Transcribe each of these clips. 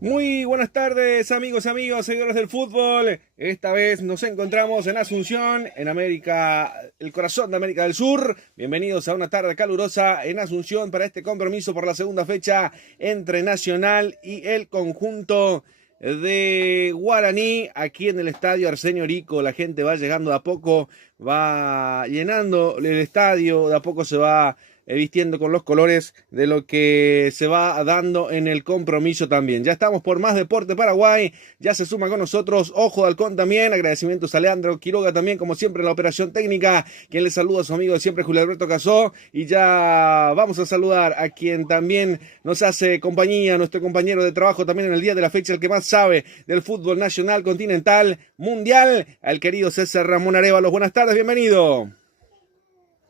Muy buenas tardes, amigos, seguidores del fútbol. Esta vez nos encontramos en Asunción, en América, el corazón de América del Sur. Bienvenidos a una tarde calurosa en Asunción para este compromiso por la segunda fecha entre Nacional y el conjunto de Guaraní. Aquí en el estadio Arsenio Rico, la gente va llegando de a poco, va llenando el estadio, de a poco se va vistiendo con los colores de lo que se va dando en el compromiso también. Ya estamos por Más Deporte Paraguay, ya se suma con nosotros Ojo de Halcón también, agradecimientos a Leandro Quiroga también, como siempre en la operación técnica, quien le saluda a su amigo de siempre, Julio Alberto Casó, y ya vamos a saludar a quien también nos hace compañía, nuestro compañero de trabajo también en el día de la fecha, el que más sabe del fútbol nacional, continental, mundial, al querido César Ramón Arévalos. Buenas tardes, bienvenido.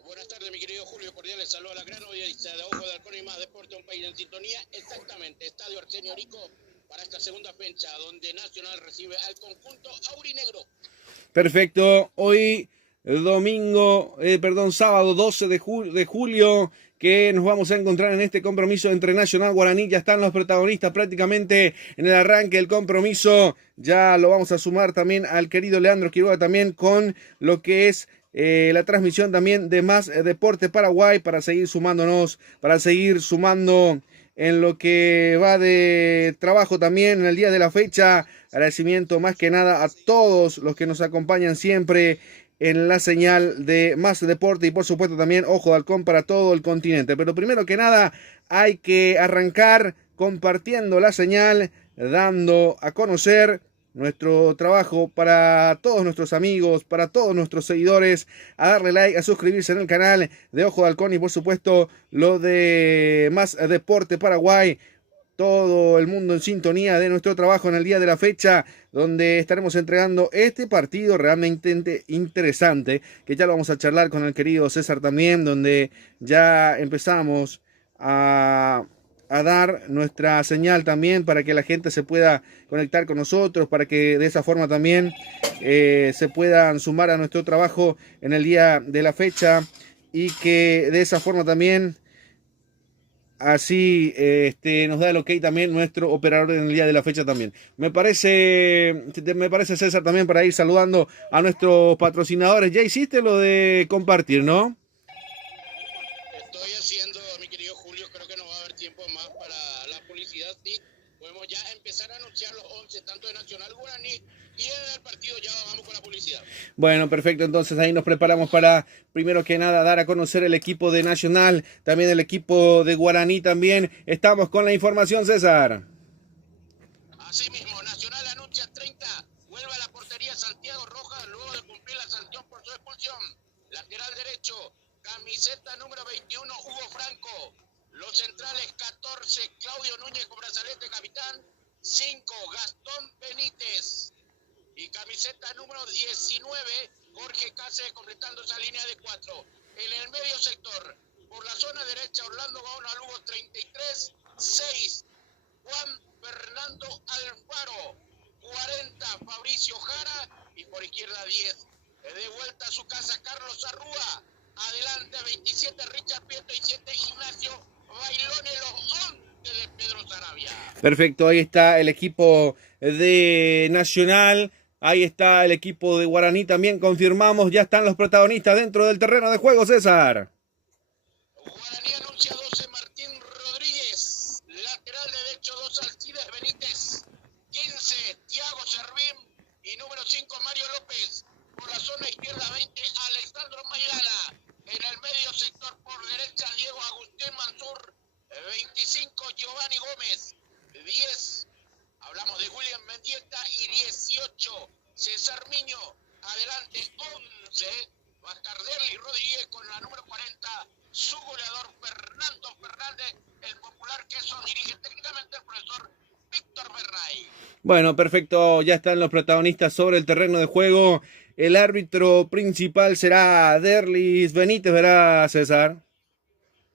Buenas tardes, mi querido Julio. Cordiales saludos a la gran audiencia de Ojo de Halcón y Más Deporte, un país en sintonía. Exactamente, Estadio Arsenio Rico para esta segunda fecha, donde Nacional recibe al conjunto aurinegro. Perfecto, hoy sábado 12 de julio, que nos vamos a encontrar en este compromiso entre Nacional Guaraní. Ya están los protagonistas prácticamente en el arranque del compromiso. Ya lo vamos a sumar también al querido Leandro Quiroga también con lo que es la transmisión también de Más Deporte Paraguay para seguir sumándonos, para seguir sumando en lo que va de trabajo también en el día de la fecha. Agradecimiento más que nada a todos los que nos acompañan siempre en la señal de Más Deporte y por supuesto también Ojo de Halcón para todo el continente. Pero primero que nada hay que arrancar compartiendo la señal, dando a conocer nuestro trabajo para todos nuestros amigos, para todos nuestros seguidores, a darle like, a suscribirse en el canal de Ojo de Halcón y por supuesto lo de Más Deporte Paraguay. Todo el mundo en sintonía de nuestro trabajo en el día de la fecha, donde estaremos entregando este partido realmente interesante, que ya lo vamos a charlar con el querido César también, donde ya empezamos a dar nuestra señal también para que la gente se pueda conectar con nosotros, para que de esa forma también se puedan sumar a nuestro trabajo en el día de la fecha y que de esa forma también así nos da el ok también nuestro operador en el día de la fecha también. Me parece César también para ir saludando a nuestros patrocinadores. Ya hiciste lo de compartir, ¿no? Estoy haciendo, mi querido Julio, creo que no va a haber tiempo más para la publicidad. Sí, podemos ya empezar a anunciar los 11, tanto de Nacional Guaraní y en el partido ya vamos con la publicidad. Bueno, perfecto, entonces ahí nos preparamos para, primero que nada, dar a conocer el equipo de Nacional, también el equipo de Guaraní también. Estamos con la información, César. Así mismo, Nacional anuncia 30, vuelve a la portería Santiago Rojas luego de cumplir la sanción por su expulsión. Lateral derecho, camiseta número 21, Hugo Franco. Los centrales 14, Claudio Núñez con brazalete capitán. 5, Gastón Benítez. Y camiseta número 19, Jorge Cáceres completando esa línea de 4. En el medio sector, por la zona derecha, Orlando Gaona Lugo 33, 6, Juan Fernando Alfaro, 40, Fabricio Jara, y por izquierda 10, de vuelta a su casa Carlos Arrúa, adelante 27, Richard Prieto y 7, Ignacio Bailone, los 11 de Pedro Sarabia. Perfecto, ahí está el equipo de Nacional. Ahí está el equipo de Guaraní, también confirmamos, ya están los protagonistas dentro del terreno de juego, César. Guaraní anuncia 12, Martín Rodríguez, lateral derecho 2, Alcides Benítez, 15, Thiago Servín y número 5, Mario López, por la zona izquierda 20, Alexandro Maidana, en el medio sector por derecha Diego Agustín Mansur, 25, Giovanni Gómez, 10, hablamos de William Mendieta y 18, César Miño, adelante 11, Bastardelli Rodríguez con la número 40, su goleador Fernando Fernández, el popular queso dirige técnicamente el profesor Víctor Ferray. Bueno, perfecto, ya están los protagonistas sobre el terreno de juego. El árbitro principal será Derlis Benítez, ¿verdad, César?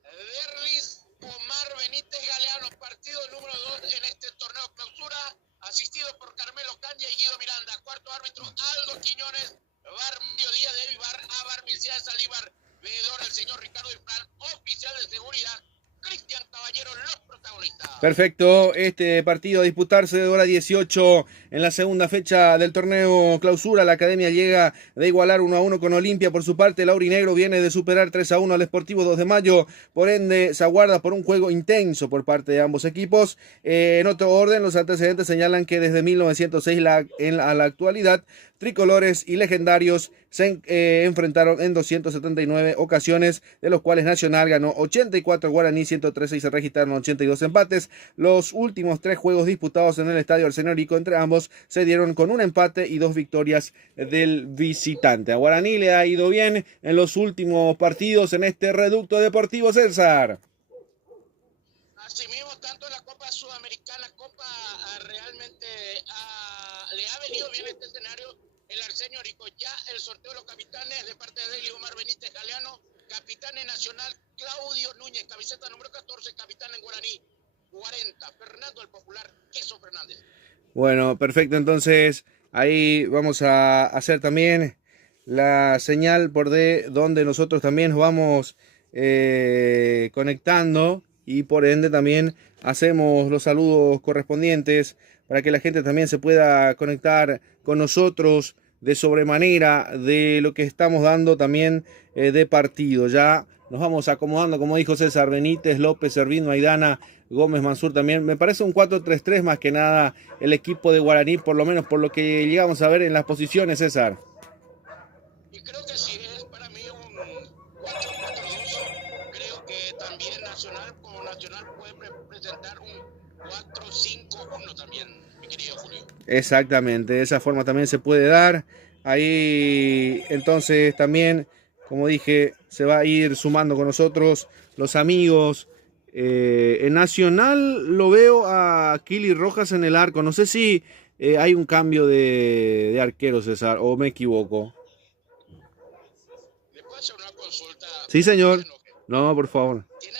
Derlis Omar Benítez Galeano, partido número 2 en este torneo clausura, asistido por Carmelo Caña y Guido Miranda. Cuarto árbitro Aldo Quiñones, Bar Mediodía de Bar, Abar Milcea Salívar, veedor el señor Ricardo Infran, oficial de seguridad Cristian Caballero, los protagonistas. Perfecto, este partido a disputarse de hora 18 en la segunda fecha del torneo clausura. La Academia llega de igualar 1-1 con Olimpia. Por su parte, el aurinegro viene de superar 3-1 al Sportivo 2 de Mayo. Por ende, se aguarda por un juego intenso por parte de ambos equipos. En otro orden, los antecedentes señalan que desde 1906 a la actualidad, tricolores y legendarios se enfrentaron en 279 ocasiones, de los cuales Nacional ganó 84, Guaraní 113 y se registraron 82 empates. Los últimos 3 juegos disputados en el Estadio Arsenórico entre ambos se dieron con un empate y 2 victorias del visitante. A Guaraní le ha ido bien en los últimos partidos en este reducto deportivo, César. Asimismo, tanto en la Copa Sudamericana, realmente le ha venido bien este escenario. El Arsenio Rico, ya el sorteo de los capitanes de parte de Omar Benítez Galeano, capitán en Nacional, Claudio Núñez, camiseta número 14, capitán en Guaraní, 40, Fernando el Popular, Queso Fernández. Bueno, perfecto, entonces ahí vamos a hacer también la señal por de donde nosotros también nos vamos conectando y por ende también hacemos los saludos correspondientes para que la gente también se pueda conectar con nosotros de sobremanera de lo que estamos dando también de partido. Ya nos vamos acomodando, como dijo César, Benítez, López, Servín, Maidana, Gómez, Mansur también. Me parece un 4-3-3 más que nada el equipo de Guaraní, por lo menos por lo que llegamos a ver en las posiciones, César. Y creo que sí, es para mí un 4-4-2. Creo que también Nacional puede presentar un 4-5-1 también, mi querido Julio. Exactamente, de esa forma también se puede dar. Ahí entonces también, como dije, se va a ir sumando con nosotros los amigos. En Nacional lo veo a Kili Rojas en el arco. No sé si hay un cambio de arquero, César, o me equivoco. ¿Le puedo hacer una consulta? Sí, señor. No, por favor. ¿Tiene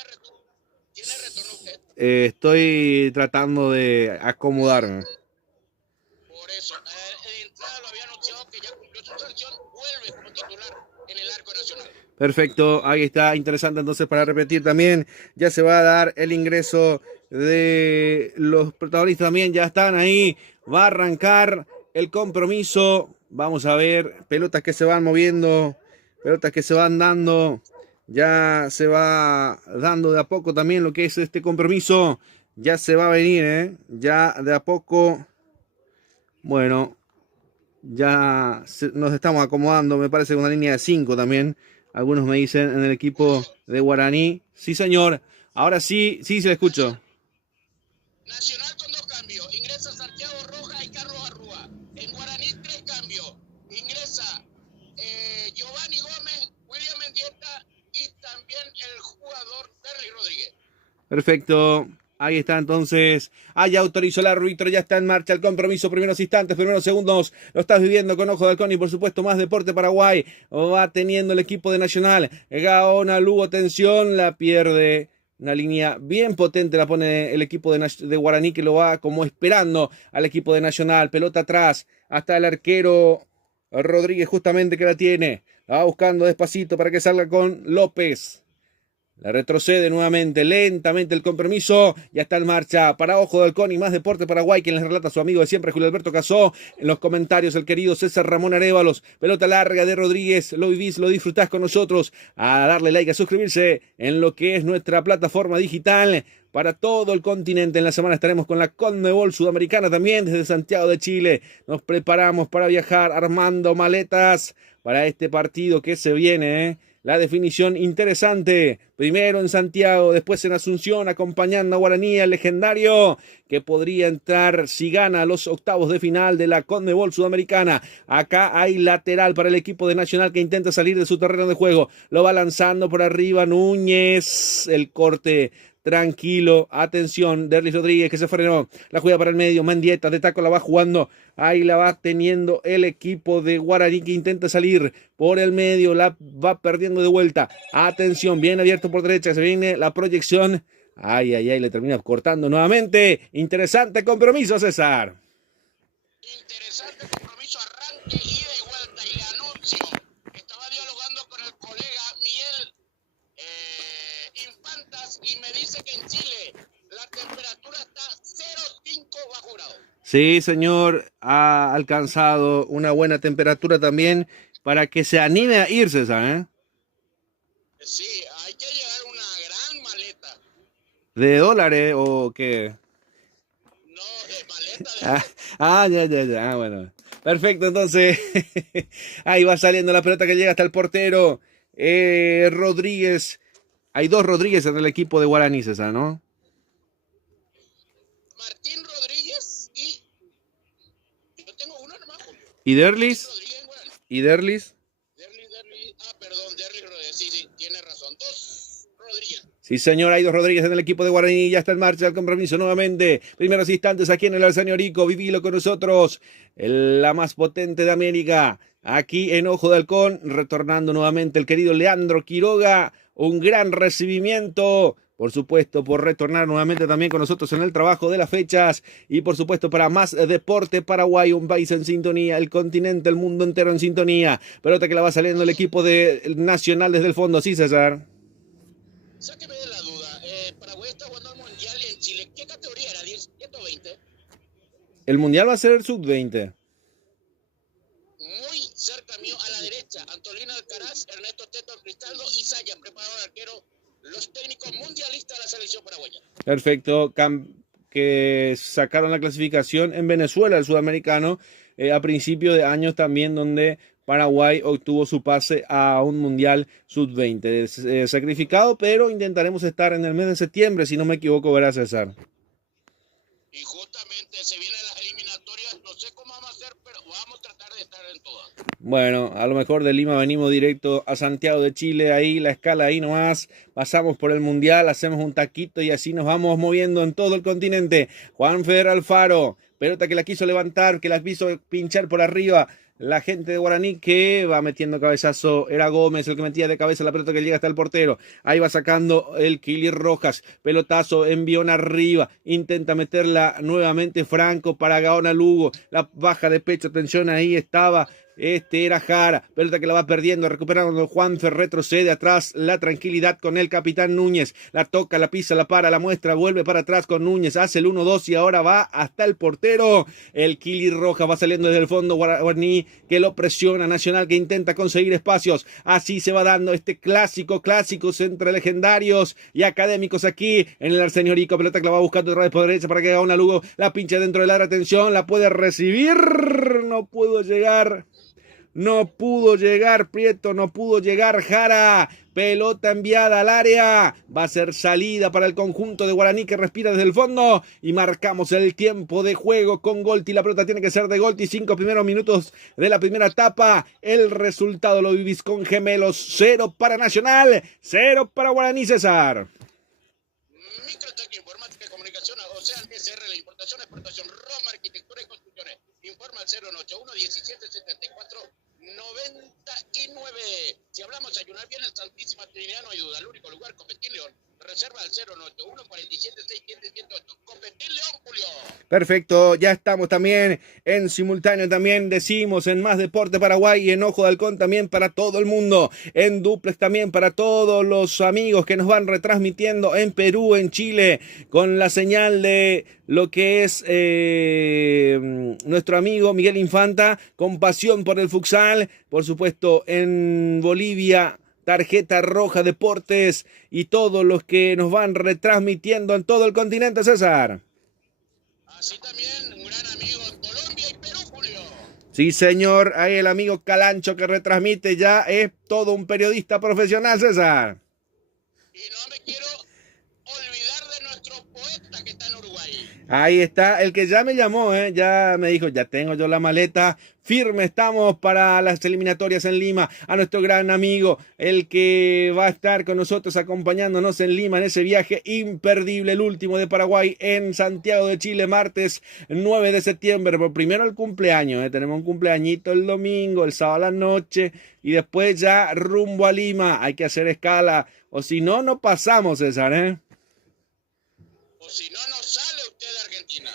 retorno usted? Estoy tratando de acomodarme. Por eso, de entrada lo había anunciado que ya cumplió su sanción, vuelve como titular en el arco nacional. Perfecto, ahí está, interesante entonces para repetir también, ya se va a dar el ingreso de los protagonistas también, ya están ahí, va a arrancar el compromiso, vamos a ver, pelotas que se van moviendo, pelotas que se van dando, ya se va dando de a poco también lo que es este compromiso, ya se va a venir, ya de a poco, bueno, ya nos estamos acomodando, me parece una línea de 5 también. Algunos me dicen en el equipo de Guaraní. Sí, señor. Ahora sí, sí se le escucho. Nacional con 2 cambios. Ingresa Santiago Rojas y Carlos Arrúa. En Guaraní 3 cambios. Ingresa Giovanni Gómez, William Mendieta y también el jugador Terry Rodríguez. Perfecto. Ahí está entonces, ya autorizó el árbitro, ya está en marcha el compromiso, primeros instantes, primeros segundos, lo estás viviendo con Ojo de Halcón y por supuesto más Deporte Paraguay, va teniendo el equipo de Nacional, Gaona, Lugo, tensión, la pierde, una línea bien potente la pone el equipo de Guaraní que lo va como esperando al equipo de Nacional, pelota atrás, hasta el arquero Rodríguez justamente que la tiene, la va buscando despacito para que salga con López. La retrocede nuevamente, lentamente el compromiso, ya está en marcha para Ojo de Halcón y más Deporte Paraguay, quien les relata a su amigo de siempre, Julio Alberto Casó. En los comentarios el querido César Ramón Arévalos, pelota larga de Rodríguez, lo vivís, lo disfrutás con nosotros, a darle like, a suscribirse en lo que es nuestra plataforma digital para todo el continente. En la semana estaremos con la Conmebol Sudamericana también desde Santiago de Chile. Nos preparamos para viajar armando maletas para este partido que se viene, La definición interesante, primero en Santiago, después en Asunción, acompañando a Guaraní, el legendario, que podría entrar si gana los octavos de final de la Conmebol Sudamericana. Acá hay lateral para el equipo de Nacional que intenta salir de su terreno de juego, lo va lanzando por arriba Núñez, el corte tranquilo, atención, Derlis Rodríguez que se frenó, la juega para el medio, Mendieta de taco la va jugando, ahí la va teniendo el equipo de Guaraní que intenta salir por el medio, la va perdiendo de vuelta, atención, bien abierto por derecha, se viene la proyección, ay, le termina cortando nuevamente, interesante compromiso, César. Interesante compromiso, arranque, ida y vuelta, y le anuncio, estaba dialogando con el colega Miguel Infantas y me dice Sí, señor, ha alcanzado una buena temperatura también para que se anime a ir, César, ¿eh? Sí, hay que llevar una gran maleta. ¿De dólares o qué? No, de maleta de Ah, oro. ya. Ah, bueno. Perfecto, entonces. Ahí va saliendo la pelota que llega hasta el portero. Rodríguez. Hay dos Rodríguez en el equipo de Guaraní, César, ¿no? Martín Rodríguez y yo tengo uno nomás, Julio. ¿Y Martín Derlis? Rodríguez en Guaraní. ¿Y Derlis? Perdón, Derly Rodríguez. Sí, tiene razón. Dos Rodríguez. Sí, señor, hay dos Rodríguez en el equipo de Guaraní. Ya está en marcha el compromiso nuevamente. Primeros instantes aquí en el Arsenio Rico. Vivilo con nosotros. La más potente de América. Aquí en Ojo de Halcón. Retornando nuevamente el querido Leandro Quiroga. Un gran recibimiento. Por supuesto, por retornar nuevamente también con nosotros en el trabajo de las fechas. Y por supuesto, para más deporte, Paraguay, un país en sintonía, el continente, el mundo entero en sintonía. Pelota que la va saliendo el equipo de Nacional desde el fondo. Sí, César. Sáqueme de la duda. Paraguay está jugando al Mundial en Chile. ¿Qué categoría era? ¿10, 120? El mundial va a ser el sub-20. Muy cerca mío, a la derecha. Antolina Alcaraz, Ernesto Teto Cristaldo y Saya, preparador arquero. Los técnicos mundialistas de la selección paraguaya. Perfecto. Que sacaron la clasificación en Venezuela, el sudamericano, a principio de años también, donde Paraguay obtuvo su pase a un mundial sub-20. Sacrificado, pero intentaremos estar en el mes de septiembre, si no me equivoco, ¿verdad, César? Y justamente se vienen las eliminatorias. No sé cómo vamos a hacer, pero vamos a tratar de estar en todas. Bueno, a lo mejor de Lima venimos directo a Santiago de Chile, ahí la escala ahí nomás, pasamos por el Mundial, hacemos un taquito y así nos vamos moviendo en todo el continente. Juanfer Alfaro, pelota que la quiso levantar, que la quiso pinchar por arriba. La gente de Guaraní que va metiendo cabezazo, era Gómez el que metía de cabeza la pelota que llega hasta el portero. Ahí va sacando el Kili Rojas, pelotazo, envión arriba, intenta meterla nuevamente Franco para Gaona Lugo, la baja de pecho, atención, ahí estaba. Era Jara, pelota que la va perdiendo, recuperando Juanfer, retrocede atrás, la tranquilidad con el capitán Núñez, la toca, la pisa, la para, la muestra, vuelve para atrás con Núñez, hace el 1-2 y ahora va hasta el portero, el Kili Roja va saliendo desde el fondo, Guaraní que lo presiona, Nacional que intenta conseguir espacios, así se va dando este clásicos entre legendarios y académicos aquí en el Arsenio Rico, pelota que la va buscando otra vez por derecha para que haga una Lugo, la pincha dentro del área, atención, la puede recibir, no pudo llegar. No pudo llegar Prieto, no pudo llegar Jara. Pelota enviada al área. Va a ser salida para el conjunto de Guaraní que respira desde el fondo. Y marcamos el tiempo de juego con Golti. La pelota tiene que ser de Golti. 5 primeros minutos de la primera etapa. El resultado lo vivís con gemelos. 0 para Nacional, 0 para Guaraní, César. Microtec, informática y comunicación, Ocean SR, la importación, exportación, Roma, arquitectura y construcciones. Informa al 081 1774 99. Si hablamos de ayunar bien en Santísima Trinidad, no hay duda. El único lugar, Copetín León. Reserva al 091 47 678. Copetín León, Julio. Perfecto, ya estamos también en simultáneo, también decimos en Más Deporte Paraguay y en Ojo de Halcón también para todo el mundo, en duplex también para todos los amigos que nos van retransmitiendo en Perú, en Chile, con la señal de lo que es nuestro amigo Miguel Infanta, con pasión por el futsal, por supuesto en Bolivia, Tarjeta Roja Deportes y todos los que nos van retransmitiendo en todo el continente, César. Así también, un gran amigo en Colombia y Perú, Julio. Sí, señor, ahí el amigo Calancho que retransmite ya es todo un periodista profesional, César. Y no me quiero olvidar de nuestro poeta que está en Uruguay. Ahí está, el que ya me llamó, ya me dijo, ya tengo yo la maleta, firme estamos para las eliminatorias en Lima, a nuestro gran amigo, el que va a estar con nosotros acompañándonos en Lima en ese viaje imperdible, el último de Paraguay en Santiago de Chile, martes 9 de septiembre, pero primero el cumpleaños, tenemos un cumpleañito el domingo, el sábado a la noche, y después ya rumbo a Lima, hay que hacer escala, o si no, no pasamos, César, O si no, no sale usted de Argentina.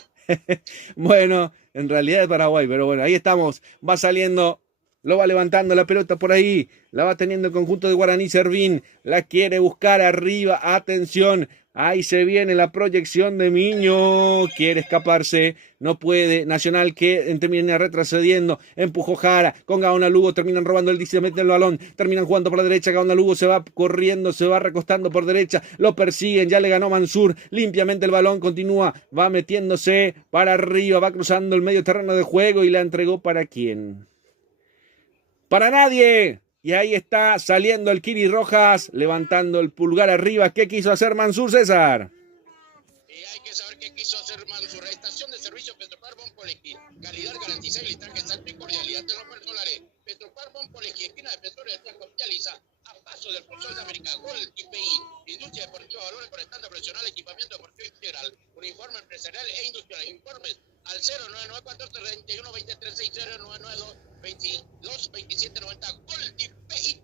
Bueno, en realidad de Paraguay, pero bueno, ahí estamos, va saliendo Lo va levantando la pelota por ahí. La va teniendo el conjunto de Guaraní. Servín la quiere buscar arriba. Atención. Ahí se viene la proyección de Miño. Quiere escaparse. No puede. Nacional que termina retrocediendo. Empujó Jara. Con Gaona Lugo. Terminan robando el 10. Meten el balón. Terminan jugando por la derecha. Gaona Lugo se va corriendo. Se va recostando por derecha. Lo persiguen. Ya le ganó Mansur. Limpiamente el balón. Continúa. Va metiéndose para arriba. Va cruzando el medio terreno de juego. Y la entregó para quién. Para nadie. Y ahí está saliendo el Kiri Rojas, levantando el pulgar arriba. ¿Qué quiso hacer Mansur, César? Hay que saber qué quiso hacer Mansur. Estación de servicio Petropar Bonpoleski. Calidad garantizada y litraje salto y cordialidad. Te lo personaré. Petropar Bonpoleski, esquina de Petróleo de Tajo Vializa, a paso del Pulsor de América. Gol IPI. Industria Deportiva Valores por estándar profesional, equipamiento deportivo integral. Uniforme empresarial e industrial. Informes al 099 431 2336 0992 22 27 90. Gol IPI.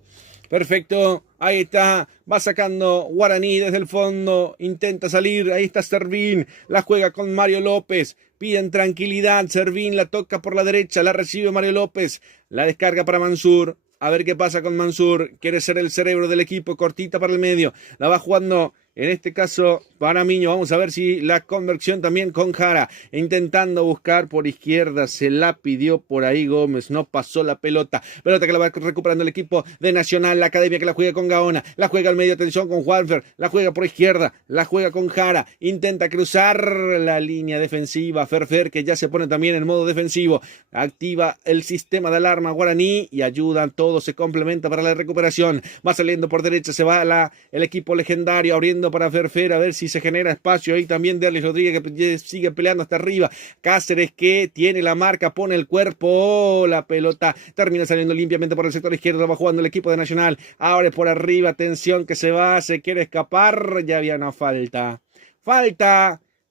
Perfecto, ahí está, va sacando Guaraní desde el fondo, intenta salir, ahí está Servín, la juega con Mario López, piden tranquilidad, Servín la toca por la derecha, la recibe Mario López, la descarga para Mansur, a ver qué pasa con Mansur, quiere ser el cerebro del equipo, cortita para el medio, la va jugando. En este caso, para Miño, vamos a ver si la conversión también con Jara. Intentando buscar por izquierda, se la pidió por ahí Gómez, no pasó la pelota. Pelota que la va recuperando el equipo de Nacional, la academia que la juega con Gaona. La juega al medio, atención con Juanfer, la juega por izquierda, la juega con Jara. Intenta cruzar la línea defensiva. Ferfer que ya se pone también en modo defensivo. Activa el sistema de alarma Guaraní y ayudan, todo se complementa para la recuperación. Va saliendo por derecha, se va el equipo legendario abriendo para Ferfer, a ver si se genera espacio ahí también. Derlis Rodríguez que sigue peleando hasta arriba. Cáceres que tiene la marca, pone el cuerpo, la pelota termina saliendo limpiamente por el sector izquierdo, va jugando el equipo de Nacional, abre por arriba, atención que se va, se quiere escapar, ya había una falta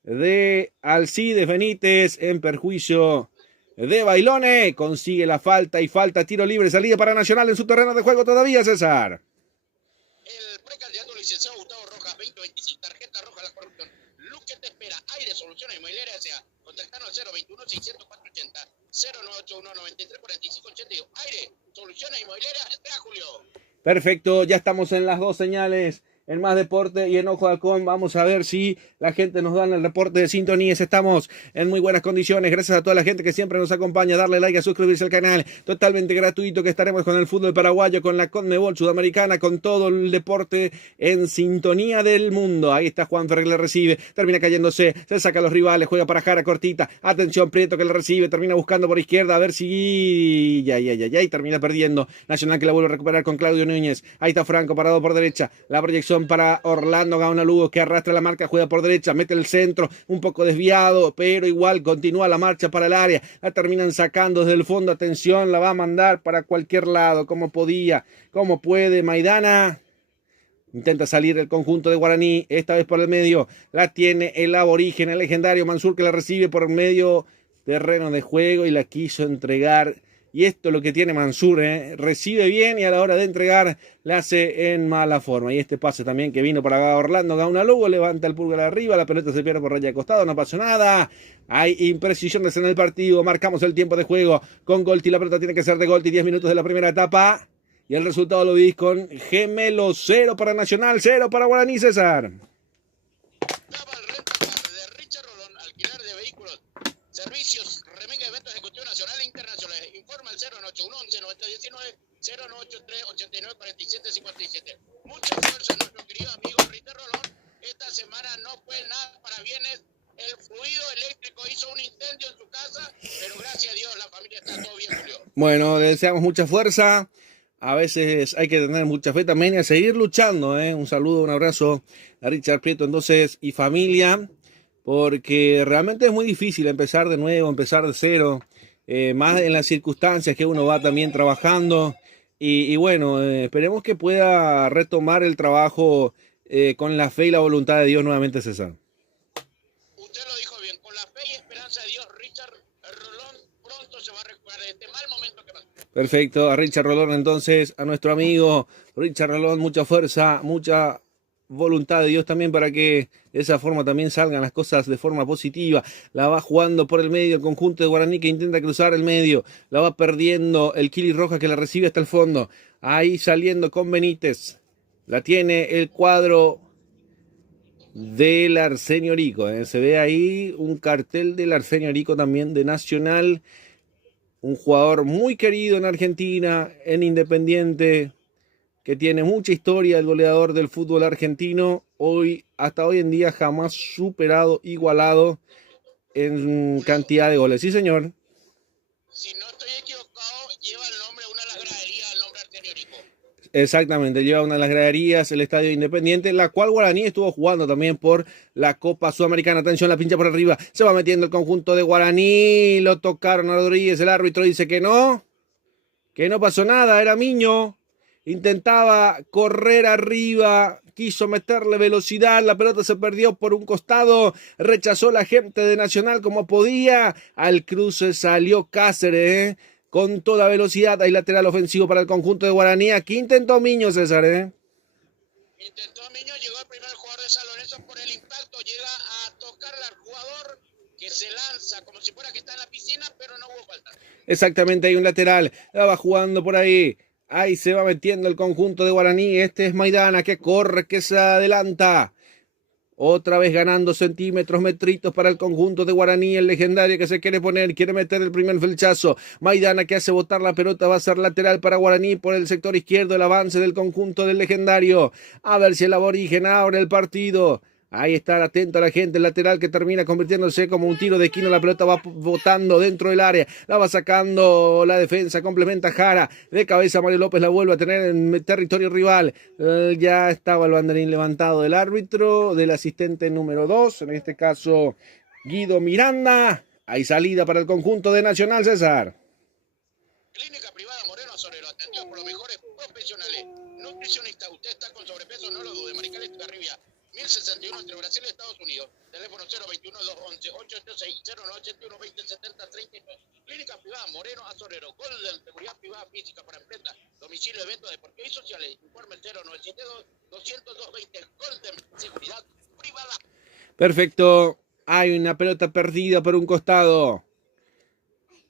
de Alcides Benítez en perjuicio de Bailone, consigue la falta y falta, tiro libre, salida para Nacional en su terreno de juego todavía, César. El precandidato licenciado Gustavo Rojas, 2025, tarjeta roja a la corrupción. Luz que te espera, Aire Soluciones Inmobiliarias S.A. Contactanos al 021-600-480, 0981-934582. Aire Soluciones Inmobiliarias S.A. Julio. Perfecto, ya estamos en las dos señales. En Más Deporte y en Ojo de Halcón, vamos a ver si la gente nos da el reporte de sintonías. Estamos en muy buenas condiciones, gracias a toda la gente que siempre nos acompaña. Darle like, a suscribirse al canal, totalmente gratuito, que estaremos con el fútbol paraguayo, con la Conmebol Sudamericana, con todo el deporte en sintonía del mundo. Ahí está Juanfer que le recibe, termina cayéndose, se saca a los rivales, juega para Jara cortita, atención Prieto que le recibe, termina buscando por izquierda, a ver si y termina perdiendo. Nacional que la vuelve a recuperar con Claudio Núñez, ahí está Franco parado por derecha, la proyección para Orlando Gaona Lugo que arrastra la marca, juega por derecha, mete el centro, un poco desviado, pero igual continúa la marcha para el área, la terminan sacando desde el fondo, atención, la va a mandar para cualquier lado, como puede, Maidana. Intenta salir el conjunto de Guaraní, esta vez por el medio, la tiene el aborigen, el legendario Mansur que la recibe por medio terreno de juego y la quiso entregar. Y esto es lo que tiene Mansur, recibe bien y a la hora de entregar la hace en mala forma. Y este pase también que vino para Orlando Gauna Lugo, levanta el pulgar arriba, la pelota se pierde por raya de costado, no pasó nada. Hay imprecisiones en el partido, marcamos el tiempo de juego con Golti, la pelota tiene que ser de Golti, 10 minutos de la primera etapa. Y el resultado lo vivís con Gemelo, 0 para Nacional, 0 para Guaraní, César. Servicios, remega, eventos ejecutivos nacionales e internacionales. Informa al 091-11-919, 0983-89-47-57. Mucha fuerza a nuestro querido amigo Ritter Rolón. Esta semana no fue nada para bienes. El fluido eléctrico hizo un incendio en su casa, pero gracias a Dios la familia está todo bien, Julio. Bueno, le deseamos mucha fuerza. A veces hay que tener mucha fe también y a seguir luchando. Un saludo, un abrazo a Richard Prieto entonces y familia. Porque realmente es muy difícil empezar de nuevo, empezar de cero, más en las circunstancias que uno va también trabajando. Y bueno, esperemos que pueda retomar el trabajo con la fe y la voluntad de Dios nuevamente, César. Usted lo dijo bien, con la fe y esperanza de Dios, Richard Rolón pronto se va a recuperar de este mal momento que pasó. Perfecto, a Richard Rolón entonces, a nuestro amigo Richard Rolón, mucha fuerza, mucha voluntad de Dios también para que de esa forma también salgan las cosas de forma positiva. La va jugando por el medio el conjunto de Guaraní que intenta cruzar el medio. La va perdiendo el Kili Rojas que la recibe hasta el fondo. Ahí saliendo con Benítez. La tiene el cuadro del Arsenio Rico. Se ve ahí un cartel del Arsenio Rico también de Nacional. Un jugador muy querido en Argentina, en Independiente, que tiene mucha historia, el goleador del fútbol argentino, hasta hoy en día jamás superado, igualado en cantidad de goles. Sí, señor. Si no estoy equivocado, lleva el nombre de una de las graderías, el nombre Arsenio Rico. Exactamente, lleva una de las graderías, el Estadio Independiente, la cual Guaraní estuvo jugando también por la Copa Sudamericana. Atención, la pincha por arriba, se va metiendo el conjunto de Guaraní, lo tocaron a Rodríguez, el árbitro dice que no pasó nada, era Miño. Intentaba correr arriba, quiso meterle velocidad, la pelota se perdió por un costado, rechazó la gente de Nacional como podía, al cruce salió Cáceres, con toda velocidad, hay lateral ofensivo para el conjunto de Guaraní, aquí intentó Miño, César. Intentó Miño, llegó el primer jugador de San Lorenzo por el impacto, llega a tocarle al jugador que se lanza como si fuera que está en la piscina, pero no hubo falta. Exactamente, hay un lateral, la va jugando por ahí. Ahí se va metiendo el conjunto de Guaraní. Este es Maidana que corre, que se adelanta. Otra vez ganando centímetros, metritos para el conjunto de Guaraní. El legendario que se quiere meter el primer flechazo. Maidana que hace botar la pelota, va a ser lateral para Guaraní por el sector izquierdo. El avance del conjunto del legendario. A ver si el aborigen abre el partido. Ahí está, atento a la gente, el lateral que termina convirtiéndose como un tiro de esquina, la pelota va botando dentro del área, la va sacando la defensa, complementa Jara, de cabeza Mario López la vuelve a tener en territorio rival, ya estaba el banderín levantado del árbitro, del asistente número 2, en este caso Guido Miranda, hay salida para el conjunto de Nacional, César. Clínica Privada Moreno Sorero, atendido por los mejores profesionales, nutricionista, usted está con sobrepeso, no lo dude, Maricales Garribia. 1061 entre Brasil y Estados Unidos. Teléfono 021-211-886-0981-2070-32. Clínica Privada Moreno Azorero. Golden, seguridad privada física para empresas, domicilio, eventos deportivos y sociales. Informe 0972-202-20. Golden, seguridad privada. Perfecto. Hay una pelota perdida por un costado.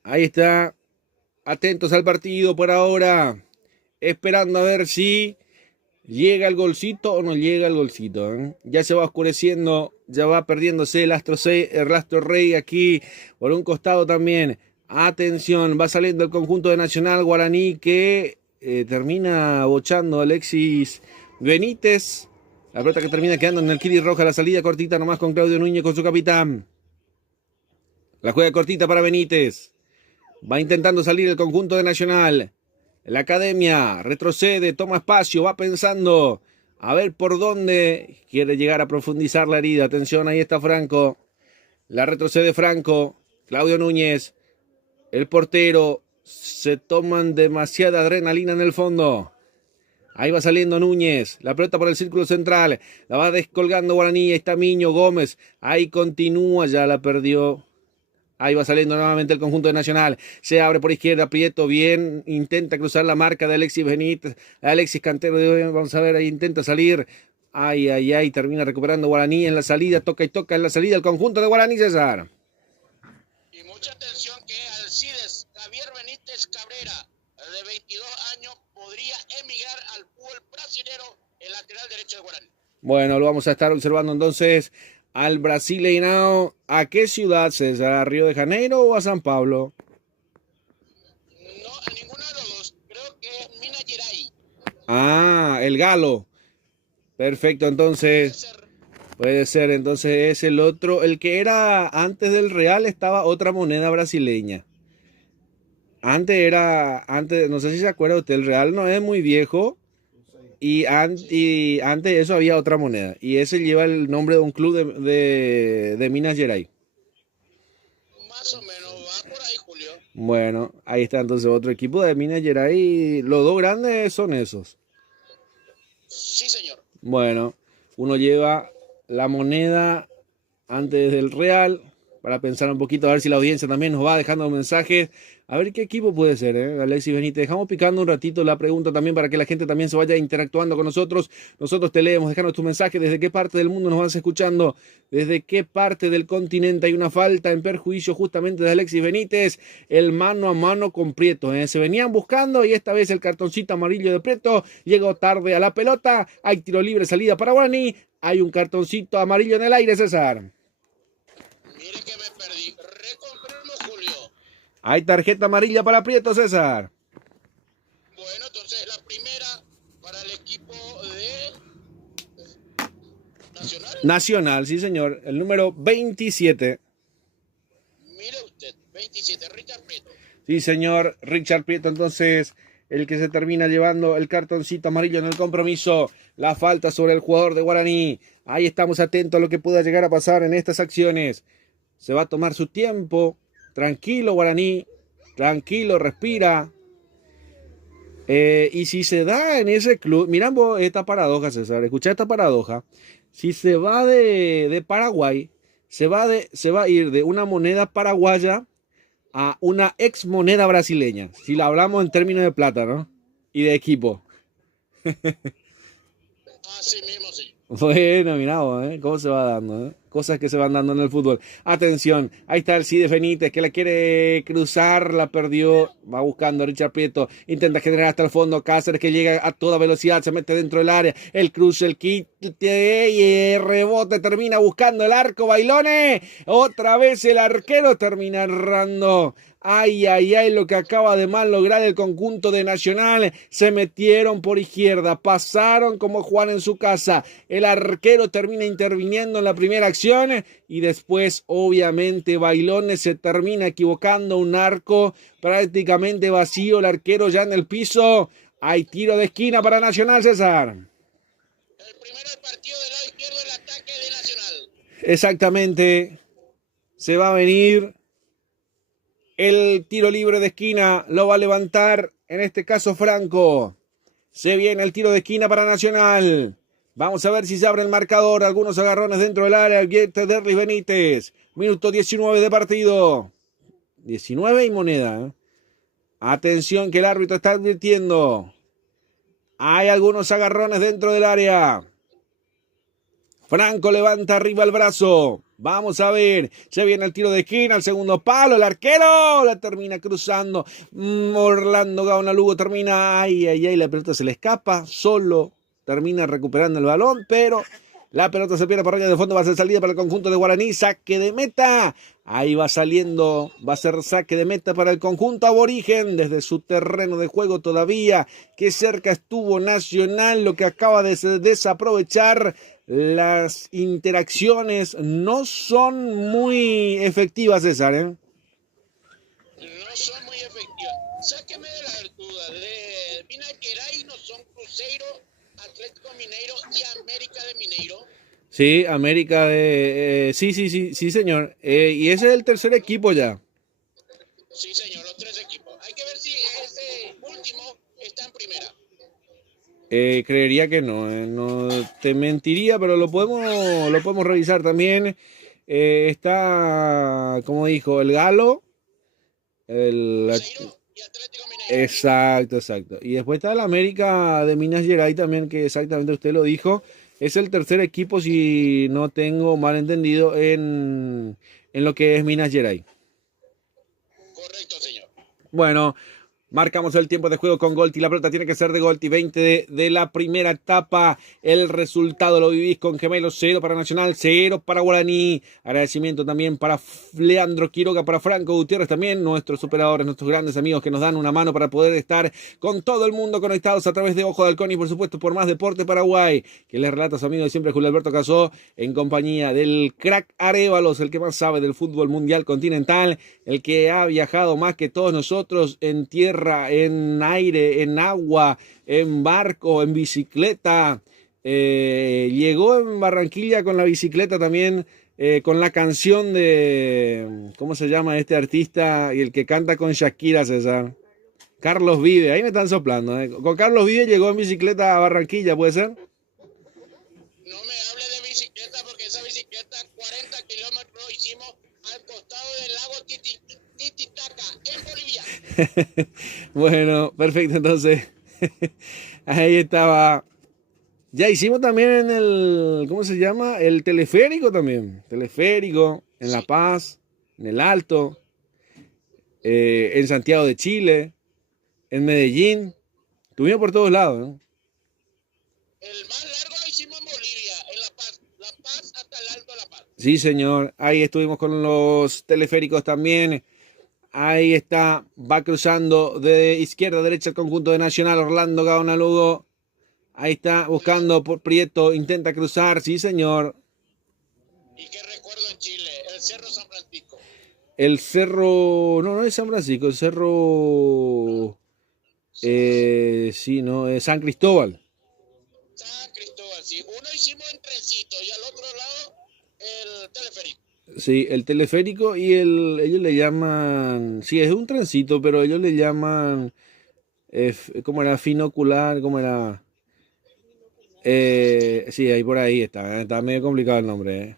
Ahí está. Atentos al partido por ahora. Esperando a ver si llega el golcito o no llega el golcito. Ya se va oscureciendo, ya va perdiéndose el Astro Rey aquí por un costado también. Atención, va saliendo el conjunto de Nacional Guaraní que termina bochando a Alexis Benítez. La pelota que termina quedando en el Kili Roja, la salida cortita nomás con Claudio Núñez con su capitán. La juega cortita para Benítez. Va intentando salir el conjunto de Nacional. La academia retrocede, toma espacio, va pensando a ver por dónde quiere llegar a profundizar la herida. Atención, ahí está Franco. La retrocede Franco. Claudio Núñez. El portero. Se toman demasiada adrenalina en el fondo. Ahí va saliendo Núñez. La pelota por el círculo central. La va descolgando Guaraní. Ahí está Miño Gómez. Ahí continúa, ya la perdió. Ahí va saliendo nuevamente el conjunto de Nacional. Se abre por izquierda, Prieto bien. Intenta cruzar la marca de Alexis Benítez. Alexis Cantero, vamos a ver, ahí intenta salir. Ay. Termina recuperando Guaraní en la salida. Toca en la salida el conjunto de Guaraní, César. Y mucha atención que Alcides Javier Benítez Cabrera, de 22 años, podría emigrar al fútbol brasilero, el lateral derecho de Guaraní. Bueno, lo vamos a estar observando entonces al brasileño. ¿A qué ciudad, César? ¿A Río de Janeiro o a San Pablo? No, a ninguno de los dos. Creo que es Minas Gerais. Ah, el Galo. Perfecto, entonces puede ser, entonces es el otro, el que era antes del Real estaba otra moneda brasileña. Antes, no sé si se acuerda usted, el Real no es muy viejo. Y antes de eso había otra moneda. Y ese lleva el nombre de un club de Minas Gerais. Más o menos, va por ahí, Julio. Bueno, ahí está entonces otro equipo de Minas Gerais. Los dos grandes son esos. Sí, señor. Bueno, uno lleva la moneda antes del Real. Para pensar un poquito, a ver si la audiencia también nos va dejando mensajes. A ver qué equipo puede ser, Alexis Benítez. Dejamos picando un ratito la pregunta también para que la gente también se vaya interactuando con nosotros. Nosotros te leemos, déjanos tu mensaje, desde qué parte del mundo nos vas escuchando, desde qué parte del continente hay una falta en perjuicio justamente de Alexis Benítez, el mano a mano con Prieto. Se venían buscando y esta vez el cartoncito amarillo de Prieto llegó tarde a la pelota. Hay tiro libre, salida para Guaraní. Hay un cartoncito amarillo en el aire, César. Mire que me perdí. Reconfirmo, Julio. Hay tarjeta amarilla para Prieto, César. Bueno, entonces la primera para el equipo de Nacional. Nacional, sí señor. El número 27. Mire usted, 27, Richard Prieto. Sí señor, Richard Prieto, entonces el que se termina llevando el cartoncito amarillo en el compromiso. La falta sobre el jugador de Guaraní. Ahí estamos atentos a lo que pueda llegar a pasar en estas acciones. Se va a tomar su tiempo. Tranquilo, Guaraní. Tranquilo, respira. Y si se da en ese club, miramos esta paradoja, César, escucha esta paradoja. Si se va de Paraguay, se va a ir de una moneda paraguaya a una ex moneda brasileña. Si la hablamos en términos de plata, ¿no? Y de equipo. Así mismo, sí. Bueno, mirá vos, cómo se va dando, cosas que se van dando en el fútbol. Atención, ahí está el Cide Benítez que la quiere cruzar, la perdió, va buscando a Richard Prieto, intenta generar hasta el fondo, Cáceres que llega a toda velocidad, se mete dentro del área, el cruce, el quite y el rebote, termina buscando el arco, Bailones, otra vez el arquero termina errando. Ay, ay, ay, lo que acaba de mal lograr el conjunto de Nacional. Se metieron por izquierda, pasaron como Juan en su casa. El arquero termina interviniendo en la primera acción y después, obviamente, Bailones se termina equivocando. Un arco prácticamente vacío, el arquero ya en el piso. Hay tiro de esquina para Nacional, César. El primero del partido del lado izquierdo, el ataque de Nacional. Exactamente. Se va a venir. El tiro libre de esquina lo va a levantar, en este caso Franco. Se viene el tiro de esquina para Nacional. Vamos a ver si se abre el marcador. Algunos agarrones dentro del área. El de Derlis Benítez. Minuto 19 de partido. 19 y moneda. Atención que el árbitro está advirtiendo. Hay algunos agarrones dentro del área. Franco levanta arriba el brazo. Vamos a ver, se viene el tiro de esquina, el segundo palo, el arquero la termina cruzando. Orlando Gaona Lugo termina, ay, la pelota se le escapa, solo termina recuperando el balón, pero la pelota se pierde por raya de fondo, va a ser salida para el conjunto de Guaraní, saque de meta. Ahí va saliendo, va a ser saque de meta para el conjunto aborigen desde su terreno de juego todavía. Qué cerca estuvo Nacional, lo que acaba de desaprovechar. Las interacciones no son muy efectivas, César, No son muy efectivas. Sáqueme de la duda. De Minas Gerais no son Cruzeiro, Atlético Mineiro y América de Mineiro. Sí, América de... sí, señor. Y ese es el tercer equipo ya. Sí, señor, los tres equipos. Hay que ver si ese último está en primera. Creería que no, no te mentiría, pero lo podemos revisar también. Está, como dijo, el Galo, Cruzeiro y Atlético Mineiro. Exacto. Y después está el América de Minas Gerais también, que exactamente usted lo dijo. Es el tercer equipo, si no tengo mal entendido, en lo que es Minas Gerais. Correcto, señor. Bueno, marcamos el tiempo de juego con Golti. La pelota tiene que ser de Golti. 20 de la primera etapa. El resultado lo vivís con Gemelos. 0 para Nacional, 0 para Guaraní. Agradecimiento también para Leandro Quiroga, para Franco Gutiérrez también. Nuestros operadores, nuestros grandes amigos que nos dan una mano para poder estar con todo el mundo conectados a través de Ojo de Halcón y por supuesto por Más Deporte Paraguay. Que les relata a su amigo de siempre Julio Alberto Casó en compañía del crack Arévalos, el que más sabe del fútbol mundial continental. El que ha viajado más que todos nosotros en tierra, en aire, en agua, en barco, en bicicleta. Llegó en Barranquilla con la bicicleta también, con la canción de, ¿cómo se llama este artista? Y el que canta con Shakira, César. Carlos Vive, ahí me están soplando. Con Carlos Vive llegó en bicicleta a Barranquilla, ¿puede ser? No me hable de bicicleta porque esa bicicleta 40 kilómetros hicimos al costado del lago Titicaca. Titicaca, en Bolivia. Bueno, perfecto, entonces ahí estaba. Ya hicimos también en el, ¿cómo se llama? El teleférico también. Teleférico, en La Sí, Paz, en el Alto, en Santiago de Chile, en Medellín. Estuvimos por todos lados, ¿no? el más largo lo hicimos en Bolivia, en La Paz hasta el Alto de La Paz. Sí, señor. Ahí estuvimos con los teleféricos también. Ahí está, va cruzando de izquierda a derecha el conjunto de Nacional, Orlando Gaona Lugo. Ahí está, buscando por Prieto, intenta cruzar, sí, señor. Y qué recuerdo en Chile, el Cerro San Francisco. El cerro, no, no es San Francisco, el cerro, sí, no, es San Cristóbal. San Cristóbal, sí. Uno hicimos en trencito y al otro lado el teleférico. Sí, el teleférico y ellos le llaman, sí, es un trencito, pero ellos le llaman, ¿cómo era? Finocular, ¿cómo era? Sí, ahí por ahí está medio complicado el nombre, ¿eh?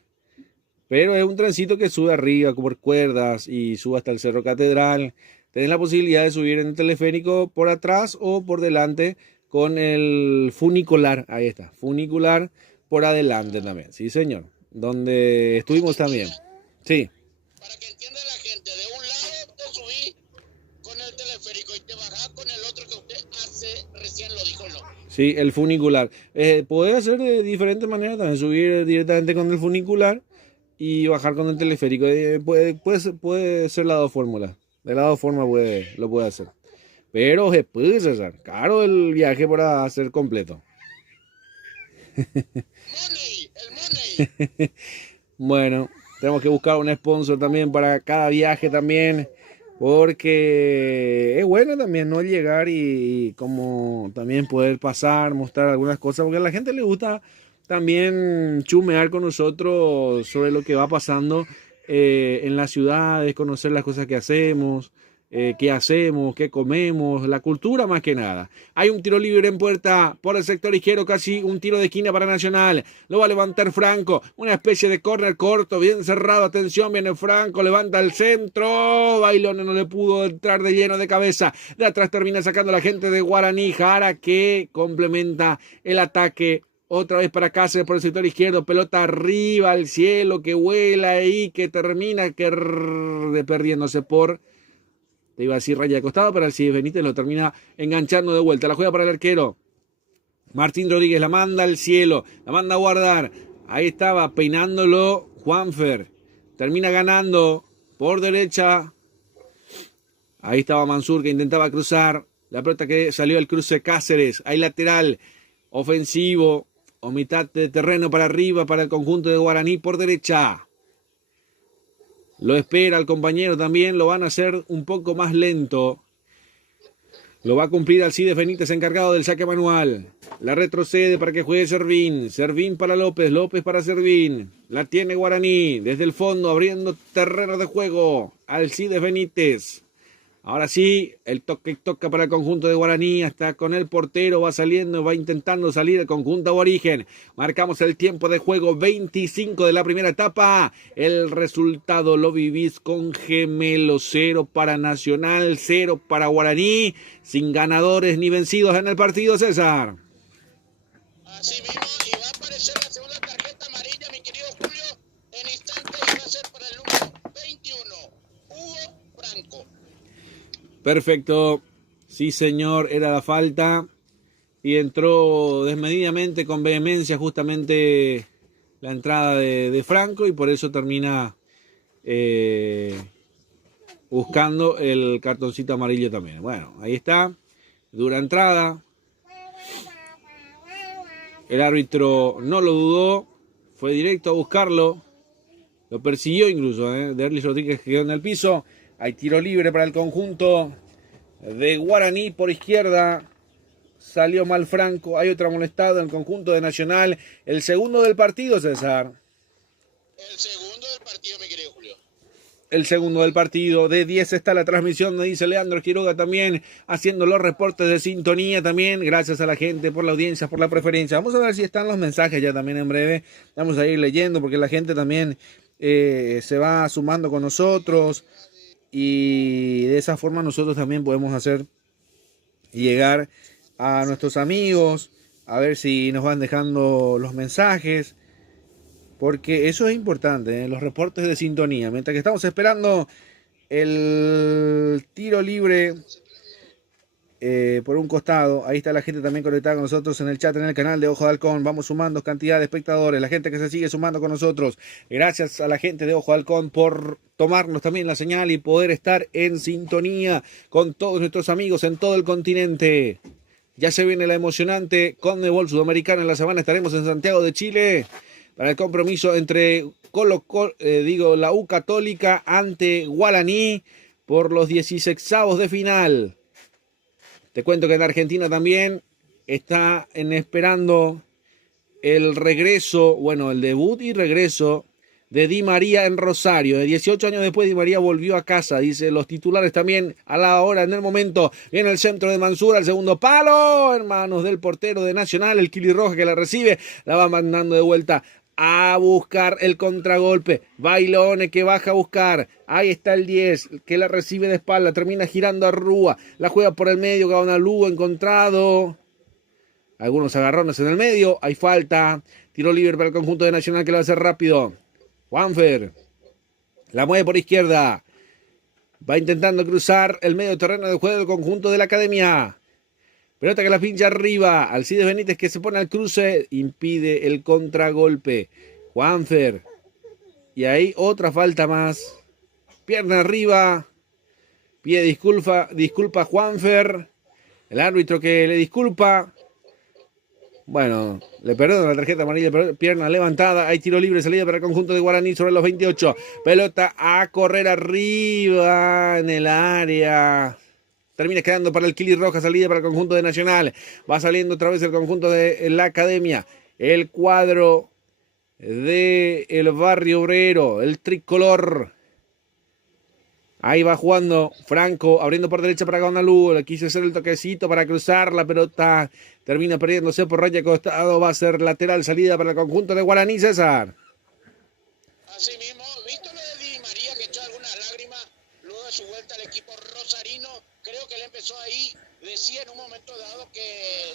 Pero es un trencito que sube arriba por cuerdas y sube hasta el Cerro Catedral. Tenés la posibilidad de subir en el teleférico por atrás o por delante con el funicular. Ahí está, funicular por adelante también. Sí, señor. Donde Para que estuvimos también. entienda, Sí, para que entienda la gente, de un lado te subí con el teleférico y te bajás con el otro que usted hace, recién lo dijo, ¿no? sí, el funicular. Podés hacer de diferentes maneras también. Subir directamente con el funicular y bajar con el teleférico. Puede ser las dos fórmulas. De las dos formas lo puede hacer. Pero se puede hacer. Caro el viaje para hacer completo. Money, el money. Bueno, tenemos que buscar un sponsor también para cada viaje también. Porque es bueno también no llegar y como también poder pasar, mostrar algunas cosas. Porque a la gente le gusta también chumear con nosotros sobre lo que va pasando en las ciudades, conocer las cosas que hacemos, qué comemos, la cultura más que nada. Hay un tiro libre en puerta por el sector izquierdo, casi un tiro de esquina para Nacional. Lo va a levantar Franco, una especie de córner corto, bien cerrado. Atención, viene Franco, levanta el centro. Bailone no le pudo entrar de lleno de cabeza. De atrás termina sacando la gente de Guaraní. Jara que complementa el ataque. Otra vez para Cáceres por el sector izquierdo, pelota arriba al cielo, que vuela ahí, que termina perdiéndose por, te iba a decir raya de costado, pero Alcides Benítez lo termina enganchando de vuelta. La juega para el arquero Martín Rodríguez, la manda al cielo, la manda a guardar. Ahí estaba peinándolo Juanfer. Termina ganando por derecha. Ahí estaba Mansur que intentaba cruzar. La pelota que salió al cruce Cáceres. Ahí lateral ofensivo o mitad de terreno para arriba para el conjunto de Guaraní por derecha. Lo espera el compañero también, lo van a hacer un poco más lento. Lo va a cumplir Alcides Benítez, encargado del saque manual. La retrocede para que juegue Servín. Servín para López, López para Servín. La tiene Guaraní, desde el fondo, abriendo terreno de juego. Alcides Benítez. Ahora sí, el toque toca para el conjunto de Guaraní, hasta con el portero va saliendo, va intentando salir el conjunto aborigen. Marcamos el tiempo de juego, 25 de la primera etapa. El resultado lo vivís con gemelo, 0 para Nacional, 0 para Guaraní, sin ganadores ni vencidos en el partido, César. Así mismo, y va a aparecer la segunda tarjeta amarilla, mi querido Julio, en instantes, y va a ser para el número 21, Hugo Franco. Perfecto, sí señor, era la falta y entró desmedidamente con vehemencia justamente la entrada de Franco y por eso termina buscando el cartoncito amarillo también. Bueno, ahí está, dura entrada, el árbitro no lo dudó, fue directo a buscarlo, lo persiguió incluso, Derlis Rodríguez quedó en el piso. Hay tiro libre para el conjunto de Guaraní por izquierda. Salió mal Franco. Hay otra molestada en el conjunto de Nacional. El segundo del partido, César. El segundo del partido, mi querido Julio. El segundo del partido. De 10 está la transmisión, me dice Leandro Quiroga también, haciendo los reportes de sintonía también. Gracias a la gente por la audiencia, por la preferencia. Vamos a ver si están los mensajes ya también en breve. Vamos a ir leyendo porque la gente también se va sumando con nosotros. y de esa forma nosotros también podemos hacer llegar a nuestros amigos, a ver si nos van dejando los mensajes, porque eso es importante, ¿eh? Los reportes de sintonía. Mientras que estamos esperando el tiro libre por un costado, ahí está la gente también conectada con nosotros en el chat, en el canal de Ojo de Halcón. Vamos sumando cantidad de espectadores, la gente que se sigue sumando con nosotros. Gracias a la gente de Ojo de Halcón por tomarnos también la señal y poder estar en sintonía con todos nuestros amigos en todo el continente. Ya se viene la emocionante Conmebol Sudamericana. En la semana estaremos en Santiago de Chile para el compromiso entre la U Católica ante Guaraní por los 16avos de final. Te cuento que en Argentina también está esperando el regreso, bueno, el debut y regreso de Di María en Rosario. De 18 años después, Di María volvió a casa, dice los titulares también a la hora, en el momento. Viene el centro de Mansura, el segundo palo, en manos del portero de Nacional, el Kili Roja que la recibe, la va mandando de vuelta a buscar el contragolpe. Bailone que baja a buscar. Ahí está el 10 que la recibe de espalda. Termina girando a Rúa. La juega por el medio. Gabona Lugo encontrado. Algunos agarrones en el medio. Hay falta. Tiro libre para el conjunto de Nacional que lo va a hacer rápido. Juanfer. La mueve por izquierda. Va intentando cruzar el medio terreno de juego del conjunto de la Academia. Pelota que la pincha arriba. Alcides Benítez que se pone al cruce. Impide el contragolpe. Juanfer. Y ahí otra falta más. Pierna arriba. Pide disculpa Juanfer. El árbitro que le disculpa. Bueno, le perdona la tarjeta amarilla. Pierna levantada. Hay tiro libre. Salida para el conjunto de Guaraní sobre los 28. Pelota a correr arriba en el área. Termina quedando para el Kili Roja, salida para el conjunto de Nacional. Va saliendo otra vez el conjunto de la Academia. El cuadro del Barrio Obrero, el tricolor. Ahí va jugando Franco, abriendo por derecha para Gonalú. Le quiso hacer el toquecito para cruzar la pelota. Termina perdiéndose por raya costado. Va a ser lateral, salida para el conjunto de Guaraní, César. Así mismo, ¿viste lo de Di María que echó algunas lágrimas luego de su vuelta al equipo rosarino? Creo que él empezó ahí, decía en un momento dado que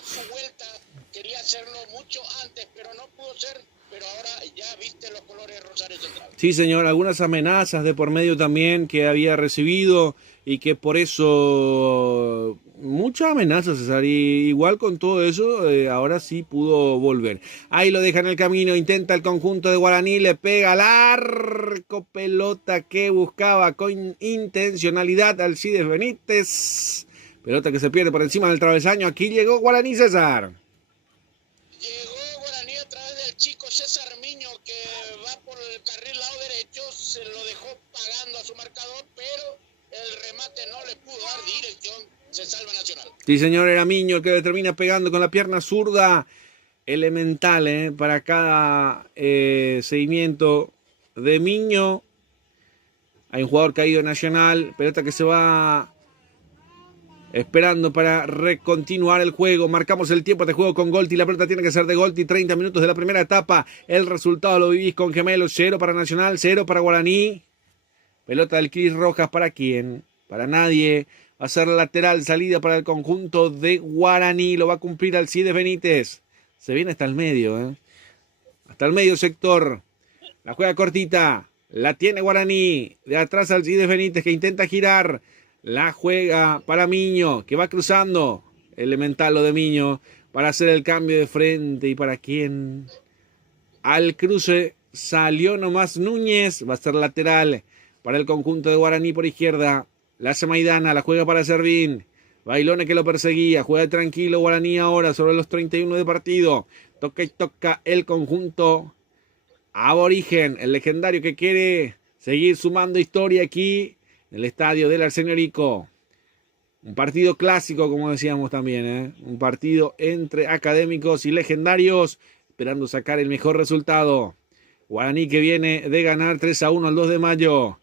su vuelta quería hacerlo mucho antes, pero no pudo ser, pero ahora ya viste los colores de Rosario Central. Sí, señor, algunas amenazas de por medio también que había recibido y que por eso, muchas amenazas, César, y igual con todo eso, ahora sí pudo volver. Ahí lo deja en el camino, intenta el conjunto de Guaraní, le pega al arco, pelota que buscaba con intencionalidad Alcides Benítez. Pelota que se pierde por encima del travesaño, aquí llegó Guaraní, César. Llegó Guaraní a través del chico César Miño que va por el carril lado derecho, se lo dejó pagando a su marcador, pero el remate no le pudo dar dirección, se salva Nacional. Sí, señor, era Miño el que le termina pegando con la pierna zurda, elemental para cada seguimiento de Miño. Hay un jugador caído en Nacional, pelota que se va esperando para recontinuar el juego. Marcamos el tiempo de juego con Golti. La pelota tiene que ser de Golti. 30 minutos de la primera etapa. El resultado lo vivís con Gemelos. 0 para Nacional, 0 para Guaraní. Pelota del Cris Rojas. ¿Para quién? Para nadie. Va a ser lateral. Salida para el conjunto de Guaraní. Lo va a cumplir Alcides Benítez. Se viene hasta el medio. Hasta el medio sector. La juega cortita. La tiene Guaraní. De atrás Alcides Benítez que intenta girar. La juega para Miño, que va cruzando. Elemental lo de Miño para hacer el cambio de frente. ¿Y para quién? Al cruce salió nomás Núñez. Va a ser lateral para el conjunto de Guaraní por izquierda. La hace Maidana, la juega para Servín. Bailone que lo perseguía. Juega tranquilo Guaraní ahora sobre los 31 de partido. Toca y toca el conjunto aborigen. El legendario que quiere seguir sumando historia aquí en el estadio del Arsenio Rico. Un partido clásico, como decíamos también, un partido entre académicos y legendarios, esperando sacar el mejor resultado. Guaraní que viene de ganar 3-1 al 2 de mayo.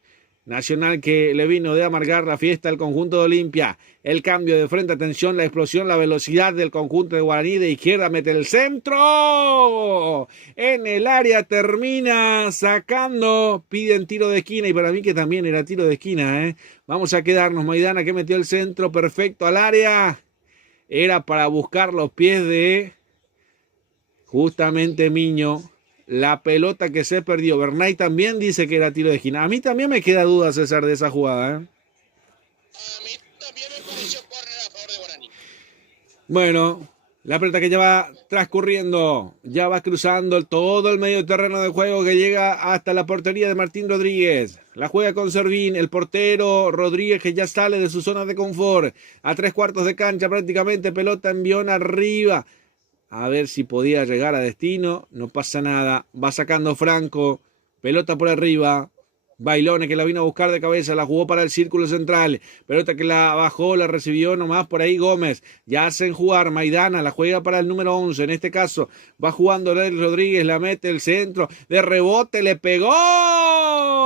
Nacional que le vino de amargar la fiesta al conjunto de Olimpia. El cambio de frente, atención, la explosión, la velocidad del conjunto de Guaraní. De izquierda mete el centro. En el área termina sacando. Piden tiro de esquina y para mí que también era tiro de esquina. Vamos a quedarnos. Maidana que metió el centro perfecto al área. Era para buscar los pies de justamente Miño. La pelota que se perdió. Bernay también dice que era tiro de esquina. A mí también me queda duda, César, de esa jugada. A mí también me pareció córner a favor de Guaraní. Bueno, la pelota que ya va transcurriendo. Ya va cruzando todo el medio terreno de juego que llega hasta la portería de Martín Rodríguez. La juega con Servín. El portero Rodríguez que ya sale de su zona de confort. A 3/4 de cancha prácticamente. Pelota envión arriba. A ver si podía llegar a destino. No pasa nada. Va sacando Franco. Pelota por arriba. Bailone que la vino a buscar de cabeza. La jugó para el círculo central. Pelota que la bajó. La recibió nomás por ahí Gómez. Ya hacen jugar. Maidana la juega para el número 11. En este caso va jugando Rodríguez. La mete el centro. De rebote le pegó.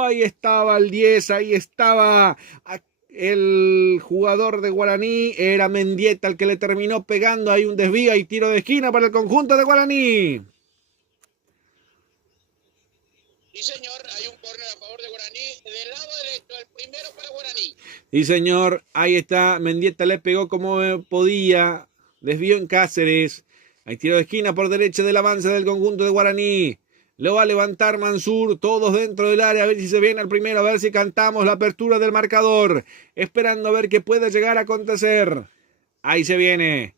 Ahí estaba el 10. Ahí estaba el jugador de Guaraní. Era Mendieta el que le terminó pegando. Hay un desvío y tiro de esquina para el conjunto de Guaraní. Sí, señor, hay un córner a favor de Guaraní. Del lado derecho, el primero para Guaraní. Sí, señor, ahí está. Mendieta le pegó como podía. Desvío en Cáceres. Hay tiro de esquina por derecha del avance del conjunto de Guaraní. Lo va a levantar Mansur, todos dentro del área, a ver si se viene el primero, a ver si cantamos la apertura del marcador, esperando a ver qué puede llegar a acontecer. Ahí se viene.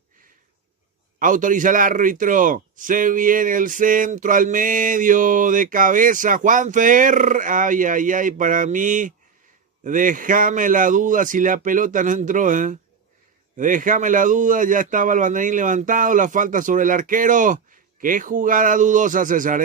Autoriza el árbitro. Se viene el centro al medio de cabeza. Juanfer. Ay, ay, ay, para mí. Déjame la duda si la pelota no entró, Déjame la duda, ya estaba el banderín levantado, la falta sobre el arquero. Qué jugada dudosa, César,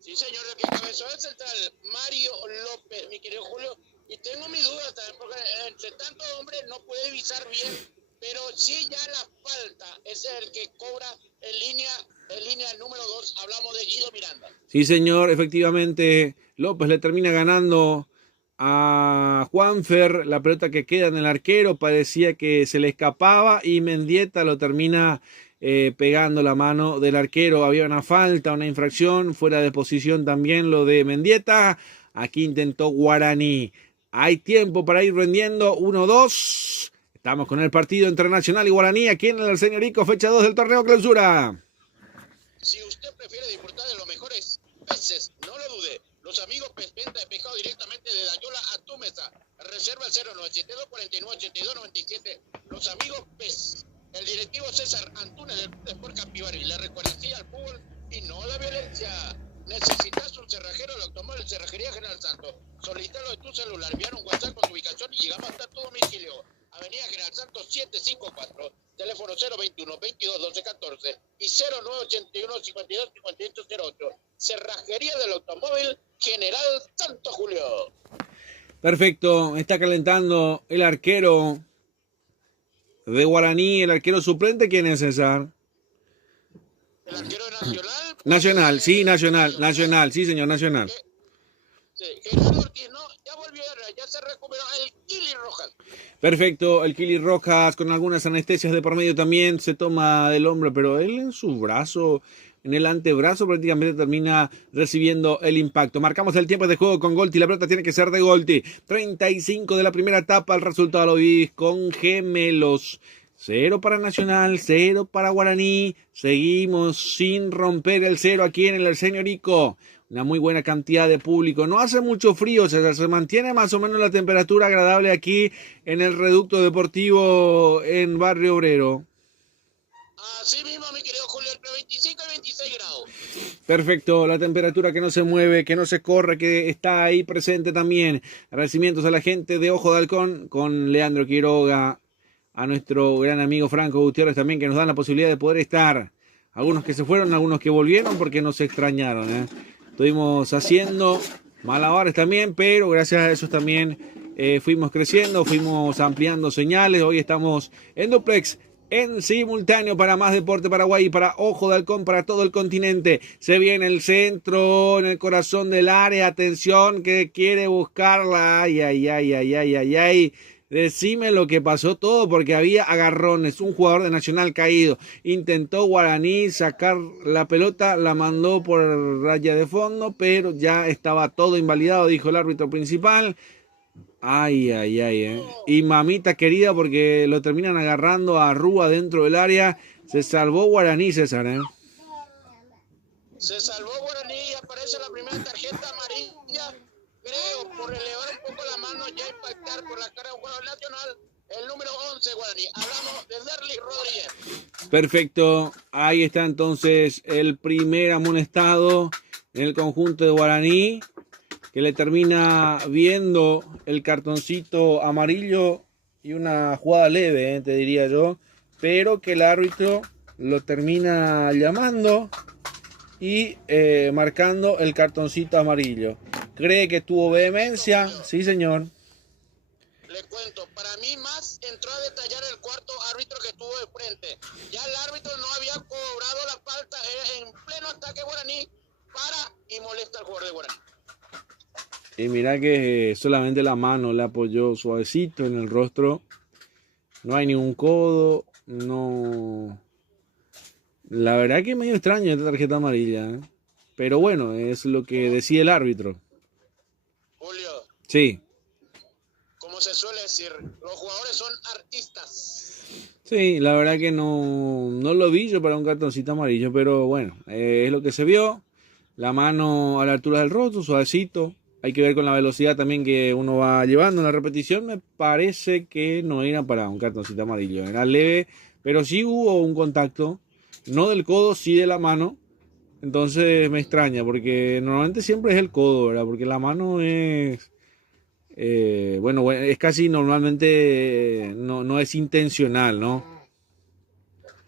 Sí, señor, el que cabezó el central, Mario López, mi querido Julio. Y tengo mi duda también, porque entre tantos hombres no puede visar bien, pero sí ya la falta es el que cobra en línea número 2. Hablamos de Guido Miranda. Sí, señor, efectivamente, López le termina ganando a Juanfer, la pelota que queda en el arquero, parecía que se le escapaba y Mendieta lo termina pegando la mano del arquero. Había una falta, una infracción, fuera de posición también lo de Mendieta. Aquí intentó Guaraní. Hay tiempo para ir rendiendo, 1-2. Estamos con el partido entre Nacional y Guaraní aquí en el Arsenio Rico, fecha 2 del torneo clausura. Si usted prefiere disfrutar de los mejores peces, no lo dude. Los amigos Pez Venta de pescado directamente de Dayola a tu mesa. Reserva el 0972-49-82-97. Los amigos Pez. El directivo César Antunes del Sport Capibari le recuerda así al fútbol y no a la violencia. ¿Necesitas un cerrajero de automóvil? Cerrajería General Santos. Solicítalo de tu celular. Envían un WhatsApp con tu ubicación y llegamos hasta tu domicilio. Avenida General Santos 754. Teléfono 021 22 12 14 y 0981 52 58 08. Cerrajería del automóvil General Santos, Julio. Perfecto, está calentando el arquero de Guaraní, el arquero suplente. ¿Quién es, César? ¿El arquero Nacional? Nacional, sí, Nacional, sí, señor, Nacional. Sí, Gerardo Ortiz, no, ya volvió, ya se recuperó el Kili Rojas. Perfecto, el Kili Rojas con algunas anestesias de por medio también se toma del hombro, pero él en su brazo, en el antebrazo prácticamente termina recibiendo el impacto. Marcamos el tiempo de juego con Golti, la pelota tiene que ser de Golti. 35 de la primera etapa, el resultado lo vivís con gemelos. 0 para Nacional, 0 para Guaraní. Seguimos sin romper el 0 aquí en el Arsenio Rico. Una muy buena cantidad de público. No hace mucho frío, se mantiene más o menos la temperatura agradable aquí en el Reducto Deportivo en Barrio Obrero. Así mismo, mi querido Julio, entre 25 y 26 grados. Perfecto, la temperatura que no se mueve, que no se corre, que está ahí presente también. Agradecimientos a la gente de Ojo de Halcón con Leandro Quiroga, a nuestro gran amigo Franco Gutiérrez también, que nos dan la posibilidad de poder estar. Algunos que se fueron, algunos que volvieron porque nos extrañaron. Estuvimos haciendo malabares también, pero gracias a eso también fuimos creciendo, fuimos ampliando señales. Hoy estamos en duplex en simultáneo para Más Deporte Paraguay y para Ojo de Halcón para todo el continente. Se viene el centro en el corazón del área. Atención que quiere buscarla. Ay, ay, ay, ay, ay, ay, ay. Decime lo que pasó todo porque había agarrones. Un jugador de Nacional caído. Intentó Guaraní sacar la pelota, la mandó por raya de fondo, pero ya estaba todo invalidado, dijo el árbitro principal. Ay, ay, ay, Y mamita querida, porque lo terminan agarrando a Rúa dentro del área. Se salvó Guaraní, César, Se salvó Guaraní y aparece la primera tarjeta amarilla, creo, por elevar un poco la mano, ya impactar por la cara de un jugador nacional, el número 11 Guaraní. Hablamos de Derlis Rodríguez. Perfecto, ahí está entonces el primer amonestado en el conjunto de Guaraní, que le termina viendo el cartoncito amarillo y una jugada leve, te diría yo, pero que el árbitro lo termina llamando y marcando el cartoncito amarillo. ¿Cree que tuvo vehemencia? Sí, señor. Le cuento, para mí más entró a detallar el cuarto árbitro que tuvo de frente. Ya el árbitro no había cobrado la falta, en pleno ataque Guaraní, para y molesta al jugador de Guaraní. Y mira que solamente la mano le apoyó suavecito en el rostro. No hay ningún codo. No. La verdad que es medio extraño esta tarjeta amarilla. Pero bueno, es lo que decide el árbitro. Julio. Sí. Como se suele decir, los jugadores son artistas. Sí, la verdad que no lo vi yo para un cartoncito amarillo. Pero bueno, es lo que se vio. La mano a la altura del rostro, suavecito. Hay que ver con la velocidad también que uno va llevando en la repetición. Me parece que no era para un cartoncito amarillo. Era leve, pero sí hubo un contacto. No del codo, sí de la mano. Entonces me extraña, porque normalmente siempre es el codo, ¿verdad? Porque la mano es... bueno, es casi normalmente no es intencional, ¿no?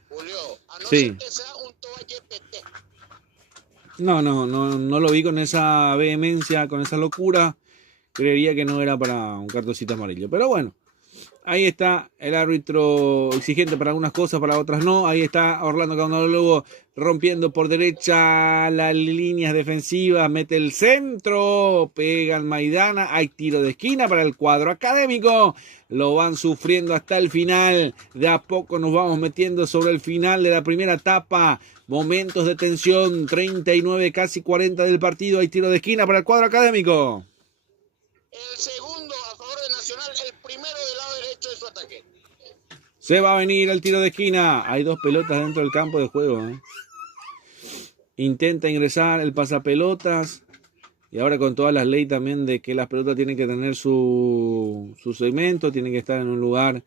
Julio, a no Sí. ser que sea un toallete. No lo vi con esa vehemencia, con esa locura. Creería que no era para un cartoncito amarillo. Pero bueno, ahí está el árbitro exigente para algunas cosas, para otras no. Ahí está Orlando Caudalogo rompiendo por derecha las líneas defensivas. Mete el centro, pega al Maidana. Hay tiro de esquina para el cuadro académico. Lo van sufriendo hasta el final. De a poco nos vamos metiendo sobre el final de la primera etapa. Momentos de tensión, 39, casi 40 del partido. Hay tiro de esquina para el cuadro académico. El segundo a favor de Nacional, el primero del lado derecho de su ataque. Se va a venir el tiro de esquina. Hay dos pelotas dentro del campo de juego. Intenta ingresar el pasapelotas. Y ahora con todas las leyes también de que las pelotas tienen que tener su segmento, tienen que estar en un lugar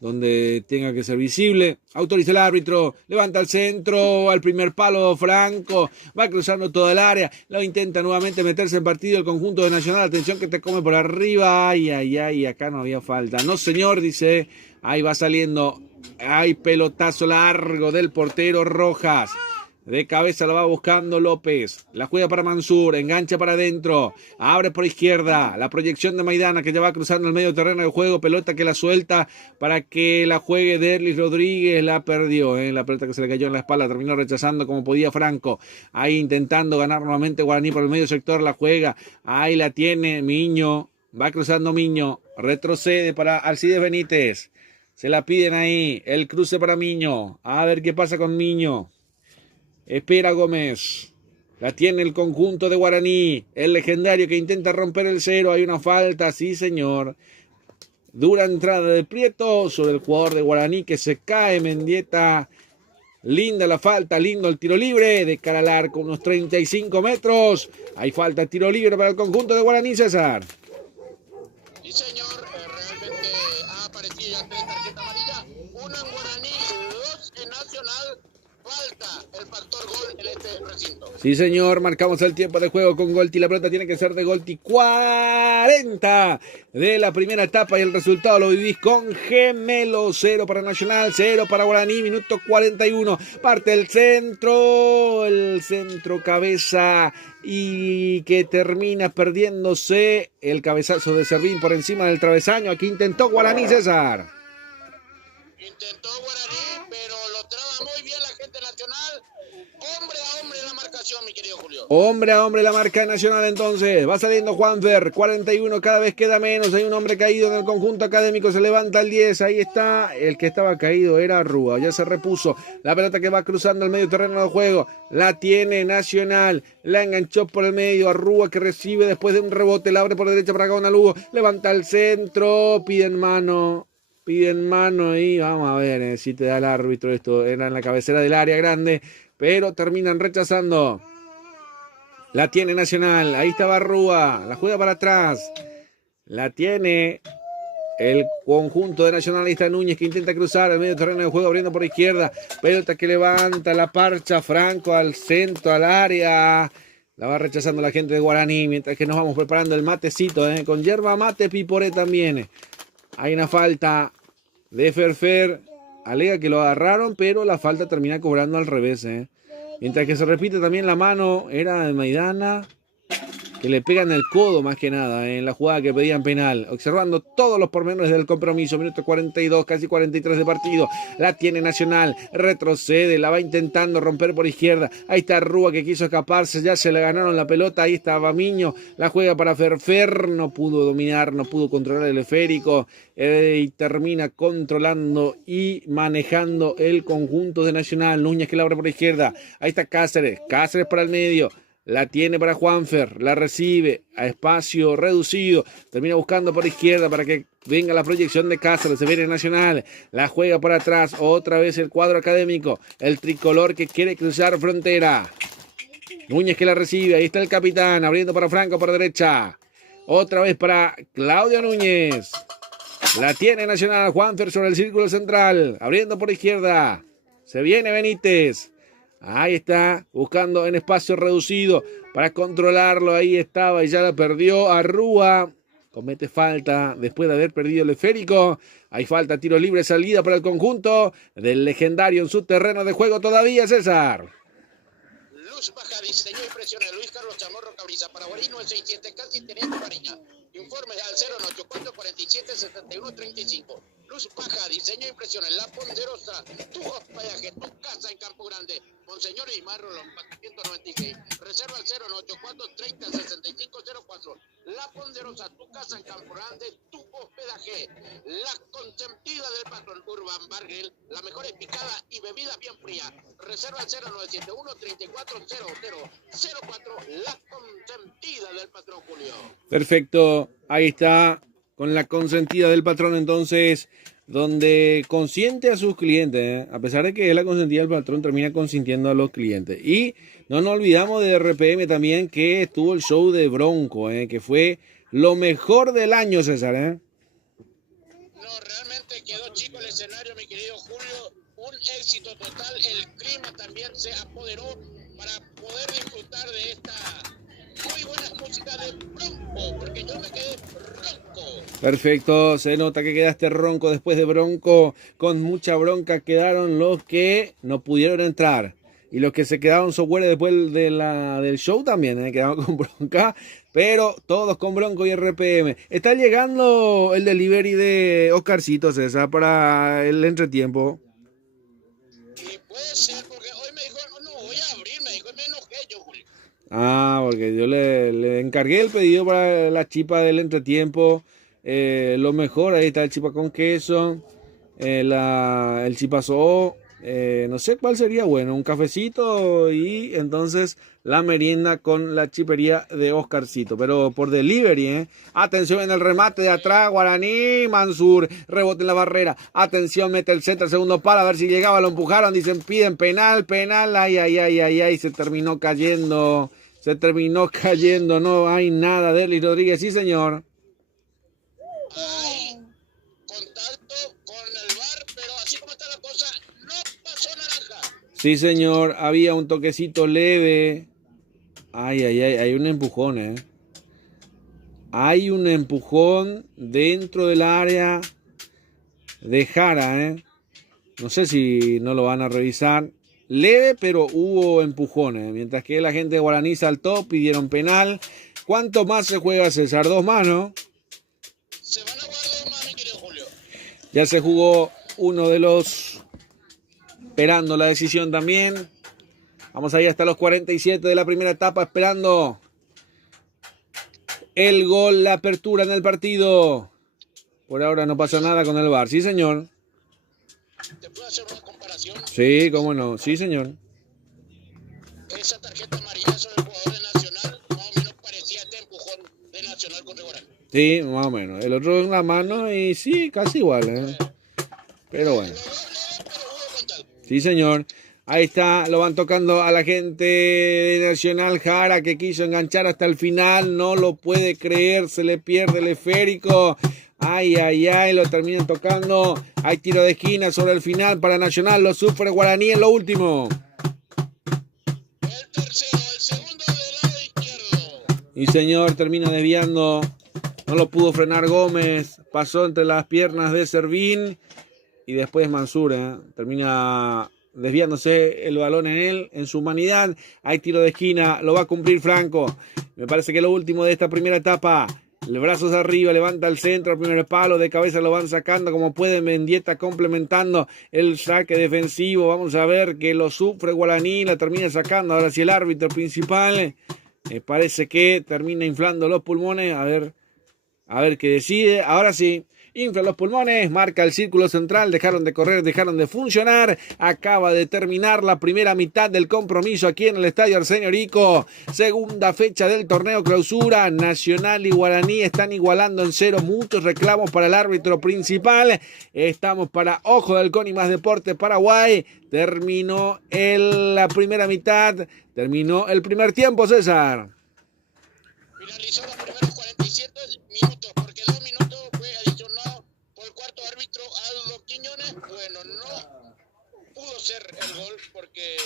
donde tenga que ser visible. Autoriza el árbitro, levanta el centro, al primer palo Franco, va cruzando toda el área, lo intenta nuevamente meterse en partido el conjunto de Nacional. Atención que te come por arriba, ay, ay, ay, acá no había falta. No señor, dice, ahí va saliendo, hay pelotazo largo del portero Rojas. De cabeza la va buscando López. La juega para Mansur. Engancha para adentro. Abre por izquierda. La proyección de Maidana que ya va cruzando el medio terreno del juego. Pelota que la suelta para que la juegue Derlis Rodríguez. La perdió. La pelota que se le cayó en la espalda. Terminó rechazando como podía Franco. Ahí intentando ganar nuevamente Guaraní por el medio sector. La juega. Ahí la tiene Miño. Va cruzando Miño. Retrocede para Alcides Benítez. Se la piden ahí. El cruce para Miño. A ver qué pasa con Miño. Espera Gómez. La tiene el conjunto de Guaraní. El legendario que intenta romper el cero. Hay una falta, sí señor. Dura entrada de Prieto sobre el jugador de Guaraní que se cae. Mendieta. Linda la falta, lindo el tiro libre. De cara al arco, unos 35 metros. Hay falta, tiro libre para el conjunto de Guaraní, César. Sí señor, realmente ha aparecido ya 3 tarjetas amarillas. Una en Guaraní, 2 en Nacional. Falta el factor gol en este recinto. Sí, señor, marcamos el tiempo de juego con Golti. La pelota tiene que ser de Golti. 40 de la primera etapa y el resultado lo vivís con gemelo. 0 para Nacional, 0 para Guaraní. Minuto 41. Parte el centro cabeza y que termina perdiéndose el cabezazo de Servín por encima del travesaño. Aquí intentó Guaraní, César. Intentó Guaraní, pero lo traba muy bien la gente nacional. Hombre a hombre la marcación, mi querido Julio. Hombre a hombre la marca nacional entonces. Va saliendo Juanfer, 41, cada vez queda menos. Hay un hombre caído en el conjunto académico, se levanta el 10. Ahí está, el que estaba caído era Rúa. Ya se repuso. La pelota que va cruzando el medio terreno del juego. La tiene Nacional. La enganchó por el medio a Rúa, que recibe después de un rebote. La abre por derecha para Gaona Lugo. Levanta el centro. Piden mano y vamos a ver si te da el árbitro. Esto era en la cabecera del área grande, pero terminan rechazando. La tiene Nacional, ahí estaba Rúa, la juega para atrás. La tiene el conjunto de Nacional, ahí está Núñez que intenta cruzar el medio terreno de juego abriendo por izquierda. Pelota que levanta la parcha Franco al centro, al área. La va rechazando la gente de Guaraní, mientras que nos vamos preparando el matecito, con yerba mate piporé también. Hay una falta de Ferfer, alega que lo agarraron, pero la falta termina cobrando al revés. Mientras que se repite también la mano, era de Maidana, que le pegan el codo más que nada en la jugada que pedían penal. Observando todos los pormenores del compromiso, minuto 42, casi 43 de partido. La tiene Nacional, retrocede, la va intentando romper por izquierda. Ahí está Rúa que quiso escaparse, ya se le ganaron la pelota. Ahí está Bamiño, la juega para Ferfer, no pudo dominar, no pudo controlar el esférico. Y termina controlando y manejando el conjunto de Nacional. Núñez que la abre por izquierda. Ahí está Cáceres para el medio. La tiene para Juanfer, la recibe a espacio reducido, termina buscando por izquierda para que venga la proyección de Cáceres, se viene Nacional, la juega por atrás, otra vez el cuadro académico, el tricolor que quiere cruzar frontera. Núñez que la recibe, ahí está el capitán, abriendo para Franco por derecha, otra vez para Claudio Núñez. La tiene Nacional, Juanfer sobre el círculo central, abriendo por izquierda, se viene Benítez. Ahí está, buscando en espacio reducido para controlarlo. Ahí estaba y ya la perdió a Rúa. Comete falta después de haber perdido el esférico. Hay falta, tiro libre, salida para el conjunto del legendario en su terreno de juego todavía, César. Luz baja, diseño y presión. Luis Carlos Chamorro Cabriza para Guarino, el 600, casi teniendo Mariña. Informe al 084 47 71 35. Luz baja, diseño e impresión en La Ponderosa, tu hospedaje, tu casa en Campo Grande. Monseñor Imarro, Lompa 196. Reserva al 084 30 65 04. La Ponderosa, tu casa en Campo Grande, tu hospedaje. La consentida del patrón Urban Bar Grill, la mejor picada y bebida bien fría. Reserva al 0971 34 0004. La consentida del patrón Julio. Perfecto, ahí está, con la consentida del patrón entonces, donde consiente a sus clientes, a pesar de que es la consentida del patrón, termina consintiendo a los clientes. Y no nos olvidamos de RPM también, que estuvo el show de Bronco, que fue lo mejor del año, César. No, realmente quedó chico el escenario, mi querido Julio, un éxito total, el clima también se apoderó para poder disfrutar de esta muy buena música de Bronco, porque yo me quedé ronco. Perfecto, se nota que quedaste ronco después de Bronco. Con mucha bronca quedaron los que no pudieron entrar. Y los que se quedaron software después del show también, quedaron con bronca. Pero todos con Bronco y RPM. Está llegando el delivery de Oscarcito, César, para el entretiempo. Y puede ser, porque hoy me dijo, no voy a abrir, me dijo, me enojé yo, Julio. Ah, porque yo le encargué el pedido para la chipa del entretiempo. Lo mejor, ahí está el chipa con queso, el chipazo, no sé cuál sería bueno, un cafecito y entonces la merienda con la chipería de Oscarcito, pero por delivery. Atención en el remate de atrás, Guaraní, Mansur, rebote en la barrera, atención, mete el centro, segundo palo, a ver si llegaba, lo empujaron, dicen, piden penal, ay, se terminó cayendo, no hay nada de Eli Rodríguez, sí señor. Hay contacto con el VAR, pero así como está la cosa, no pasó naranja. Sí señor, había un toquecito leve. Hay un empujón, Hay un empujón dentro del área de Jara, No sé si no lo van a revisar. Leve, pero hubo empujones. Mientras que la gente de Guaraní saltó, pidieron penal. ¿Cuánto más se juega, César? 2 más, ¿no? Se van a jugar 2 más, mi querido Julio. Ya se jugó uno de los esperando la decisión también. Vamos ahí hasta los 47 de la primera etapa esperando el gol, la apertura en el partido. Por ahora no pasa nada con el VAR. Sí, señor. ¿Te puedo hacer una comparación? Sí, cómo no. Sí, señor. Esa tarjeta amarilla sobre el jugador de Nacional más o menos parecía este empujón de Nacional contra Guaraní. Sí, más o menos. El otro en la mano y sí, casi igual, ¿eh? Pero bueno. Sí, señor. Ahí está, lo van tocando a la gente de Nacional. Jara, que quiso enganchar hasta el final, no lo puede creer, se le pierde el esférico. Ay, ay, ay, lo terminan tocando. Hay tiro de esquina sobre el final para Nacional, lo sufre Guaraní en lo último. El tercero, el segundo del lado izquierdo. Y señor, termina desviando. No lo pudo frenar Gómez, pasó entre las piernas de Servín. Y después Mansur termina desviándose el balón en él, en su humanidad. Hay tiro de esquina, lo va a cumplir Franco. Me parece que lo último de esta primera etapa. El brazos arriba, levanta el centro, el primer palo, de cabeza lo van sacando como puede. Mendieta complementando el saque defensivo. Vamos a ver que lo sufre Guaraní, la termina sacando. Ahora sí el árbitro principal. Me parece que termina inflando los pulmones. A ver qué decide. Ahora sí. Infla los pulmones, marca el círculo central, dejaron de correr, dejaron de funcionar. Acaba de terminar la primera mitad del compromiso aquí en el Estadio Arsenio Rico. Segunda fecha del torneo clausura. Nacional y Guaraní están igualando en cero. Muchos reclamos para el árbitro principal. Estamos para Ojo de Halcón y Más Deporte Paraguay. Terminó la primera mitad. Terminó el primer tiempo, César. Finalizó los primeros 47 minutos, porque 2 minutos fue adicionado por el cuarto árbitro Aldo Quiñones. Bueno, no pudo ser el gol porque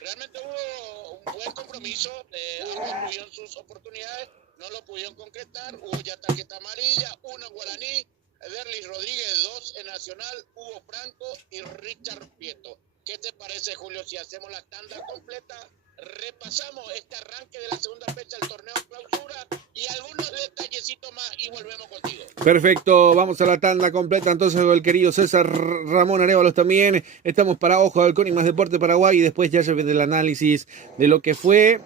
realmente hubo un buen compromiso. Ambos tuvieron sus oportunidades, no lo pudieron concretar. Hubo ya tarjeta amarilla, uno en Guaraní, Derlis Rodríguez, 2 en Nacional, Hugo Franco y Richard Prieto. ¿Qué te parece, Julio, si hacemos la tanda completa? Repasamos este arranque de la segunda fecha del torneo clausura y algunos detallecitos más y volvemos contigo. Perfecto, vamos a la tanda completa entonces con el querido César Ramón Arévalos también. Estamos para Ojo de Halcón y Más Deporte Paraguay y después ya se ve el análisis de lo que fue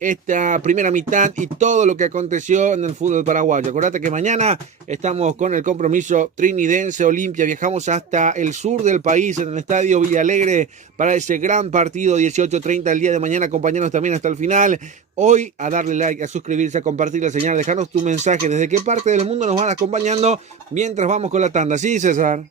esta primera mitad y todo lo que aconteció en el fútbol paraguayo. Acordate que mañana estamos con el compromiso trinidense Olimpia. Viajamos hasta el sur del país en el estadio Villalegre para ese gran partido 18:30 el día de mañana. Acompañarnos también hasta el final. Hoy a darle like, a suscribirse, a compartir la señal, dejarnos tu mensaje. ¿Desde qué parte del mundo nos van acompañando mientras vamos con la tanda? ¿Sí, César?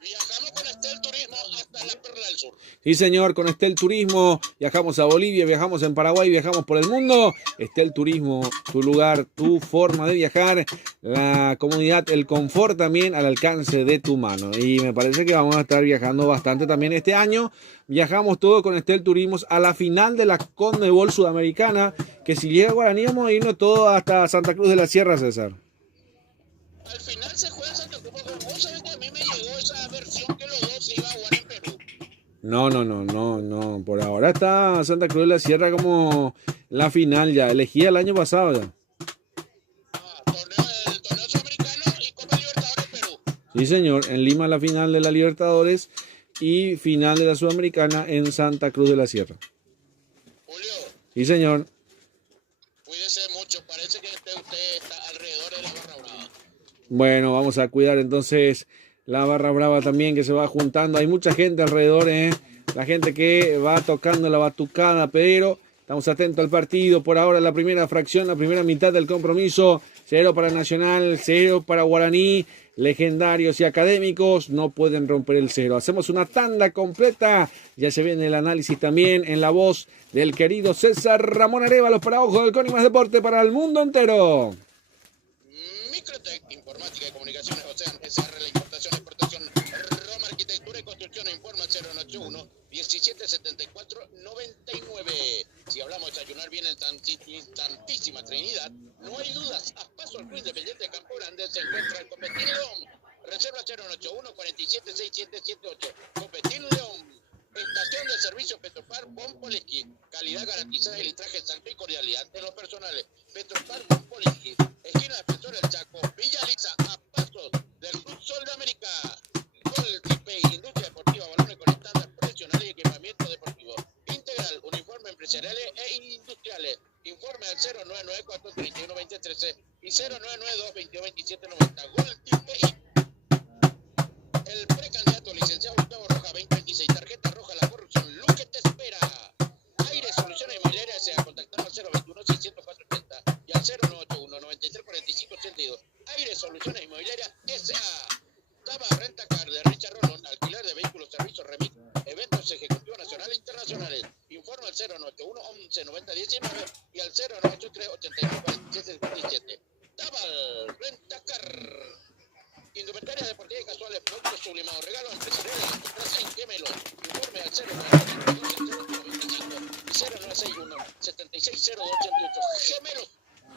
Viajamos con Estel Turismo hasta la Perla del Sur. Sí, señor, con Estel Turismo viajamos a Bolivia, viajamos en Paraguay, viajamos por el mundo. Estel Turismo, tu lugar, tu forma de viajar, la comodidad, el confort también al alcance de tu mano. Y me parece que vamos a estar viajando bastante también este año. Viajamos todo con Estel Turismo a la final de la Conmebol Sudamericana, que si llega Guaraní vamos a irnos todo hasta Santa Cruz de la Sierra, César. Al final se juega en Santa Cruz, porque vos sabés que a mí me llegó esa versión que los dos se iban a jugar en Perú. No. Por ahora está Santa Cruz de la Sierra como la final ya. Elegí el año pasado ya. El torneo sudamericano y Copa Libertadores Perú. Sí, señor. En Lima la final de la Libertadores y final de la Sudamericana en Santa Cruz de la Sierra. Julio. Sí, señor. Cuídese mucho. Parece que usted está alrededor de la Barra Brava. Bueno, vamos a cuidar entonces la Barra Brava también, que se va juntando. Hay mucha gente alrededor, la gente que va tocando la batucada, pero estamos atentos al partido. Por ahora la primera fracción, la primera mitad del compromiso. 0 para Nacional, 0 para Guaraní. Legendarios y académicos no pueden romper el 0. Hacemos una tanda completa. Ya se viene el análisis también en la voz del querido César Ramón Arévalos para Ojo de Halcón y Más Deporte para el mundo entero. Microtec, informática y comunicaciones, Ocean, SR, la importación, exportación, Roma, arquitectura y construcción, informa 081 1774 99. Si hablamos de desayunar bien en Santísima Trinidad, no hay dudas, a paso al Club Independiente de Campo Grande se encuentra el Copetín León. Reserva 081 47 6778. Copetín León. Estación de servicio Petropar Pompoleski. Calidad garantizada y litraje exacto y cordialidad de los personales. Petropar Pompoleski. Esquina Defensor del Chaco. Villa Lisa, a pasos del Club Sol de América. Gol al 0994-31-2013 y 0992-22-27-90. Gol Team. El precandidato licenciado Gustavo Roja 2026, tarjeta roja, la corrupción, Luque te espera. Aire Soluciones Inmobiliarias, se ha contactado al 021-600-480 y al 0981-9345-82. Aire Soluciones Inmobiliarias S.A. Taba Renta Car de Richard Rolón, alquiler de vehículos, servicios, remix, eventos ejecutivos nacionales e internacionales. Informa al 0981-11-90-19 y al 0983-89-47-57. Tabal Renta Car. Indumentaria deportiva y casuales, productos sublimados, regalos empresariales, encontrás en Quémelo. Informe al 0992-0895 y 0961-760288. Gemelos.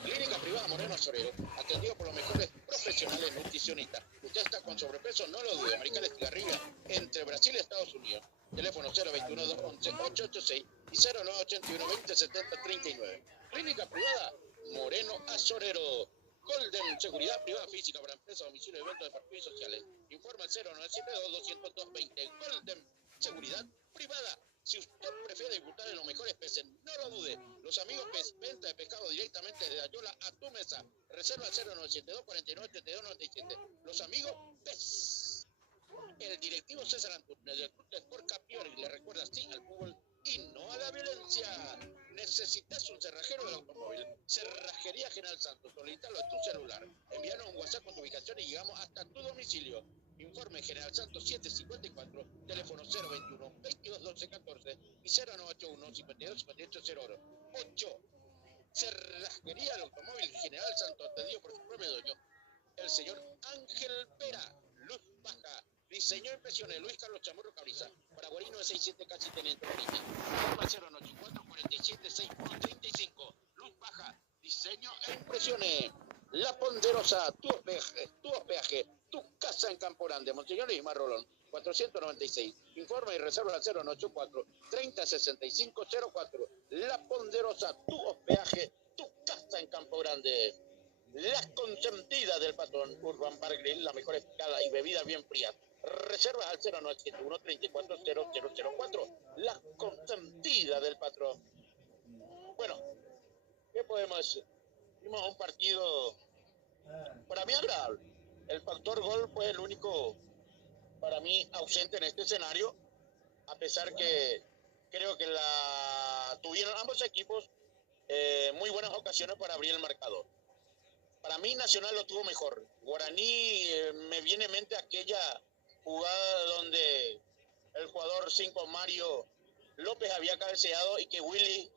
Clínica privada Moreno Sorero, atendido por los mejores profesionales nutricionistas. Usted está con sobrepeso, no lo dude. Maricales Tigarribia, entre Brasil y Estados Unidos. Teléfono 021-211-886 y 0981-2070-39. Clínica privada Moreno Azorero. Golden, seguridad privada física para empresas, domicilio, eventos, deportivos y sociales. Informa al 0972-202-20. Golden, seguridad privada. Si usted prefiere disfrutar de los mejores peces, no lo dude. Los amigos Pez, venta de pescado directamente desde Ayola a tu mesa. Reserva al 0972-49-82-97. Los amigos Pez. El directivo César Antunes del Club de Sport Capiori le recuerda sí al fútbol y no a la violencia. ¿Necesitas un cerrajero del automóvil? Cerrajería General Santos. Solicítalo a tu celular. Envíanos un WhatsApp con tu ubicación y llegamos hasta tu domicilio. Informe General Santos 754, teléfono 021 22 12 14 y 0981 52 58 08. Cerrajería del automóvil General Santos, atendido por su propio dueño, el señor Ángel Pera. Luz baja. Diseño e impresiones, Luis Carlos Chamorro Cabriza, Paraguarino de 67 casi teniente Marítimo. Informa 084 47 6135. Luz baja, diseño e impresiones. La Ponderosa, tu hospedaje, tu casa en Campo Grande, Monseñor Ismar Rolón, 496. Informa y reserva al 084 30 65 04. La Ponderosa, tu hospedaje, tu casa en Campo Grande. La consentida del patrón Urban Bar Grill, la mejor escala y bebida bien fría. Reserva al 0971 34 0004. La consentida del patrón. Bueno, ¿qué podemos decir? Hicimos un partido para mí agradable. El factor gol fue el único para mí ausente en este escenario, a pesar que creo que tuvieron ambos equipos muy buenas ocasiones para abrir el marcador. Para mí Nacional lo tuvo mejor. Guaraní me viene en mente aquella jugada donde el jugador 5 Mario López había cabeceado y que Willy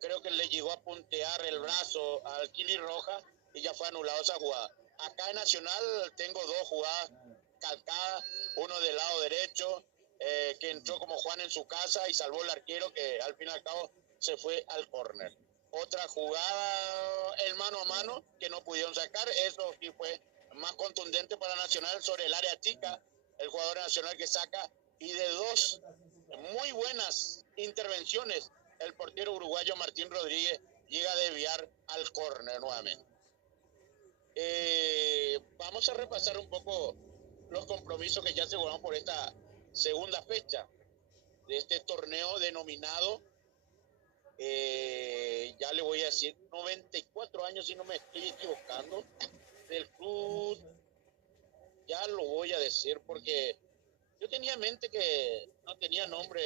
creo que le llegó a puntear el brazo al Kili Roja y ya fue anulado esa jugada. Acá en Nacional tengo dos jugadas calcadas, uno del lado derecho que entró como Juan en su casa y salvó el arquero que al fin y al cabo se fue al córner. Otra jugada el mano a mano que no pudieron sacar, eso sí fue más contundente para Nacional sobre el área chica, el jugador nacional que saca, y de dos muy buenas intervenciones el portero uruguayo Martín Rodríguez llega a desviar al córner nuevamente. Vamos a repasar un poco los compromisos que ya se jugaron por esta segunda fecha de este torneo denominado ya le voy a decir 94 años si no me estoy equivocando del club. Ya lo voy a decir porque yo tenía en mente que no tenía nombre,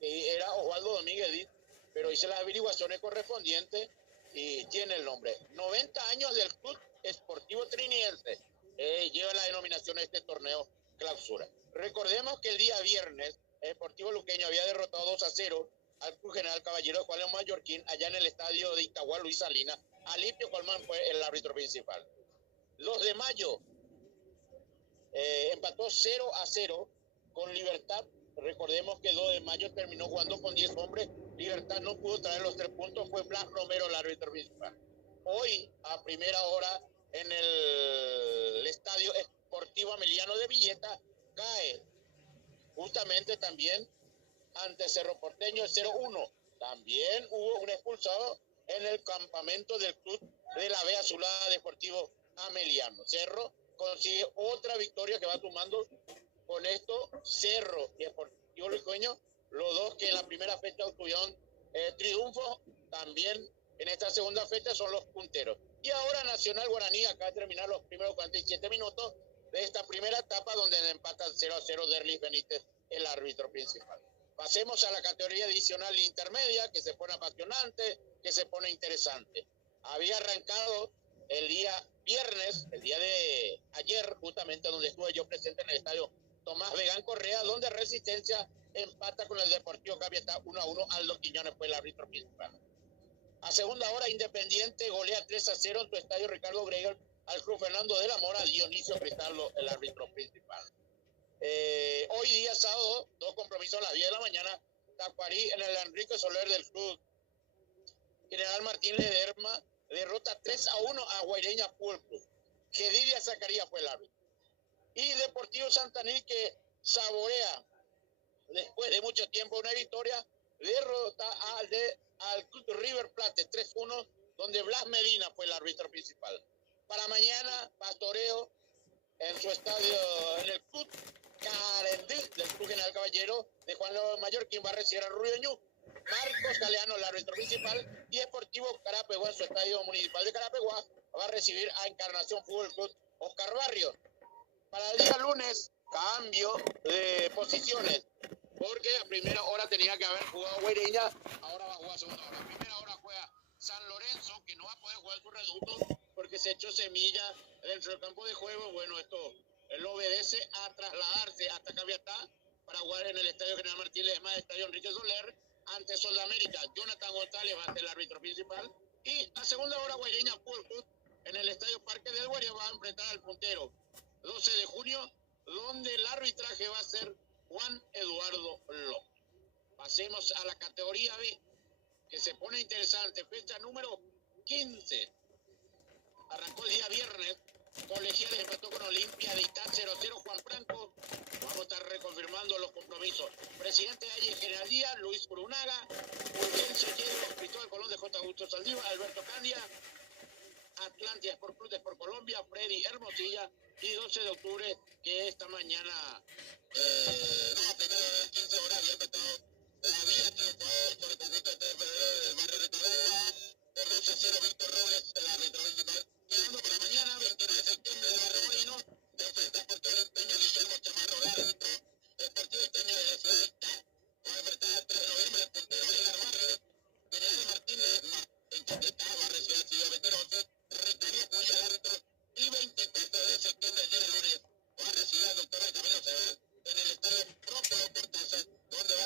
que era Osvaldo Domínguez, pero hice las averiguaciones correspondientes y tiene el nombre. 90 años del Club Esportivo Triniense lleva la denominación de este torneo clausura. Recordemos que el día viernes el Deportivo Luqueño había derrotado 2-0 al Club General Caballero de Juan León Mallorquín allá en el estadio de Itagua, Luis Salinas. Alipio Colmán fue el árbitro principal. 2 de mayo empató 0-0 con Libertad. Recordemos que 2 de mayo terminó jugando con 10 hombres. Libertad no pudo traer los 3 puntos, fue Blas Romero el árbitro principal. Hoy, a primera hora, en el estadio Esportivo Ameliano de Villeta, cae justamente también ante Cerro Porteño el 0-1. También hubo un expulsado en el campamento del club de la B Azulada Deportivo Ameliano. Cerro consigue otra victoria que va sumando con esto Cerro y Deportivo Luqueño, los dos que en la primera fecha obtuvieron triunfo. También en esta segunda fecha son los punteros. Y ahora Nacional Guaraní acaba de terminar los primeros 47 minutos de esta primera etapa donde empatan 0-0 Derlis Benítez, el árbitro principal. Pasemos a la categoría adicional intermedia, que se pone apasionante, que se pone interesante. Había arrancado el día viernes, el día de ayer, justamente donde estuve yo presente en el estadio Tomás Vegán Correa, donde Resistencia empata con el Deportivo Capiatá 1-1. Aldo Quiñones fue el árbitro principal. A segunda hora, Independiente golea 3-0 en su estadio Ricardo Greger al Club Fernando de la Mora. Dionisio Cristaldo, el árbitro principal. Hoy día sábado, dos compromisos a las 10 de la mañana. Tacuarí en el Enrique Soler del Club General Martín Ledesma derrota 3-1 a Guaireña Fútbol Club. Gedidia Zacarías fue el árbitro. Y Deportivo Santaní, que saborea después de mucho tiempo una victoria, derrota al Club River Plate 3-1, donde Blas Medina fue el árbitro principal. Para mañana, pastoreo en su estadio, en el Club Carendí del Club General Caballero de Juan López Mayor, quien va a recibir a Rubio Ñu. Marcos Galeano, el árbitro principal, y Deportivo Carapeguá en su estadio municipal de Carapeguá va a recibir a Encarnación Fútbol Club Oscar Barrios. Para el día lunes, cambio de posiciones, porque a primera hora tenía que haber jugado Guaireña, ahora va a jugar a segunda hora. A primera hora juega San Lorenzo, que no va a poder jugar su reducto porque se echó semilla dentro del campo de juego. Bueno, esto lo obedece a trasladarse hasta Capiatá para jugar en el Estadio General Martín Ledesma, Estadio Enrique Soler, ante Sudamérica. Jonathan González va a ser el árbitro principal. Y a segunda hora, Guaireña Fútbol Club en el Estadio Parque del Guaria va a enfrentar al puntero 12 de junio, donde el arbitraje va a ser Juan Eduardo López. Pasemos a la categoría B, que se pone interesante. Fecha número 15. Arrancó el día viernes. Colegiales empató con Olimpia de Itá 0-0. Juan Franco. Vamos a estar reconfirmando los compromisos. Presidente de Ayer General Díaz, Luis Urunaga. Fulgencio Yedro, Cristóbal Colón de J. Augusto Saldívar, Alberto Candia. Atlántida Sport Club de Sport Colombia, Freddy Hermosilla. Y 12 de octubre, que esta mañana, no, primero de las 15 horas, había empezado, había triunfado por el conjunto de febrero del barrio de Taboga, por 12-0 Víctor Robles, el árbitro principal. Quedando para mañana, 29 de septiembre, el barrio Morino, de frente al partido del Peño Guillermo Chamarro, el árbitro. El partido Peño de la ciudad de Itá va a enfrentar el 3 de noviembre, el puntero Edgar Barrios, General Martín Ledesma, en Caquetá, va a recibir al Silvio Veteroso, Ricardo Cuya, el árbitro. Y 24 de septiembre, el día lunes, va a recibir al doctor Camilo Cebal en el estadio Próspero Cortázar, donde va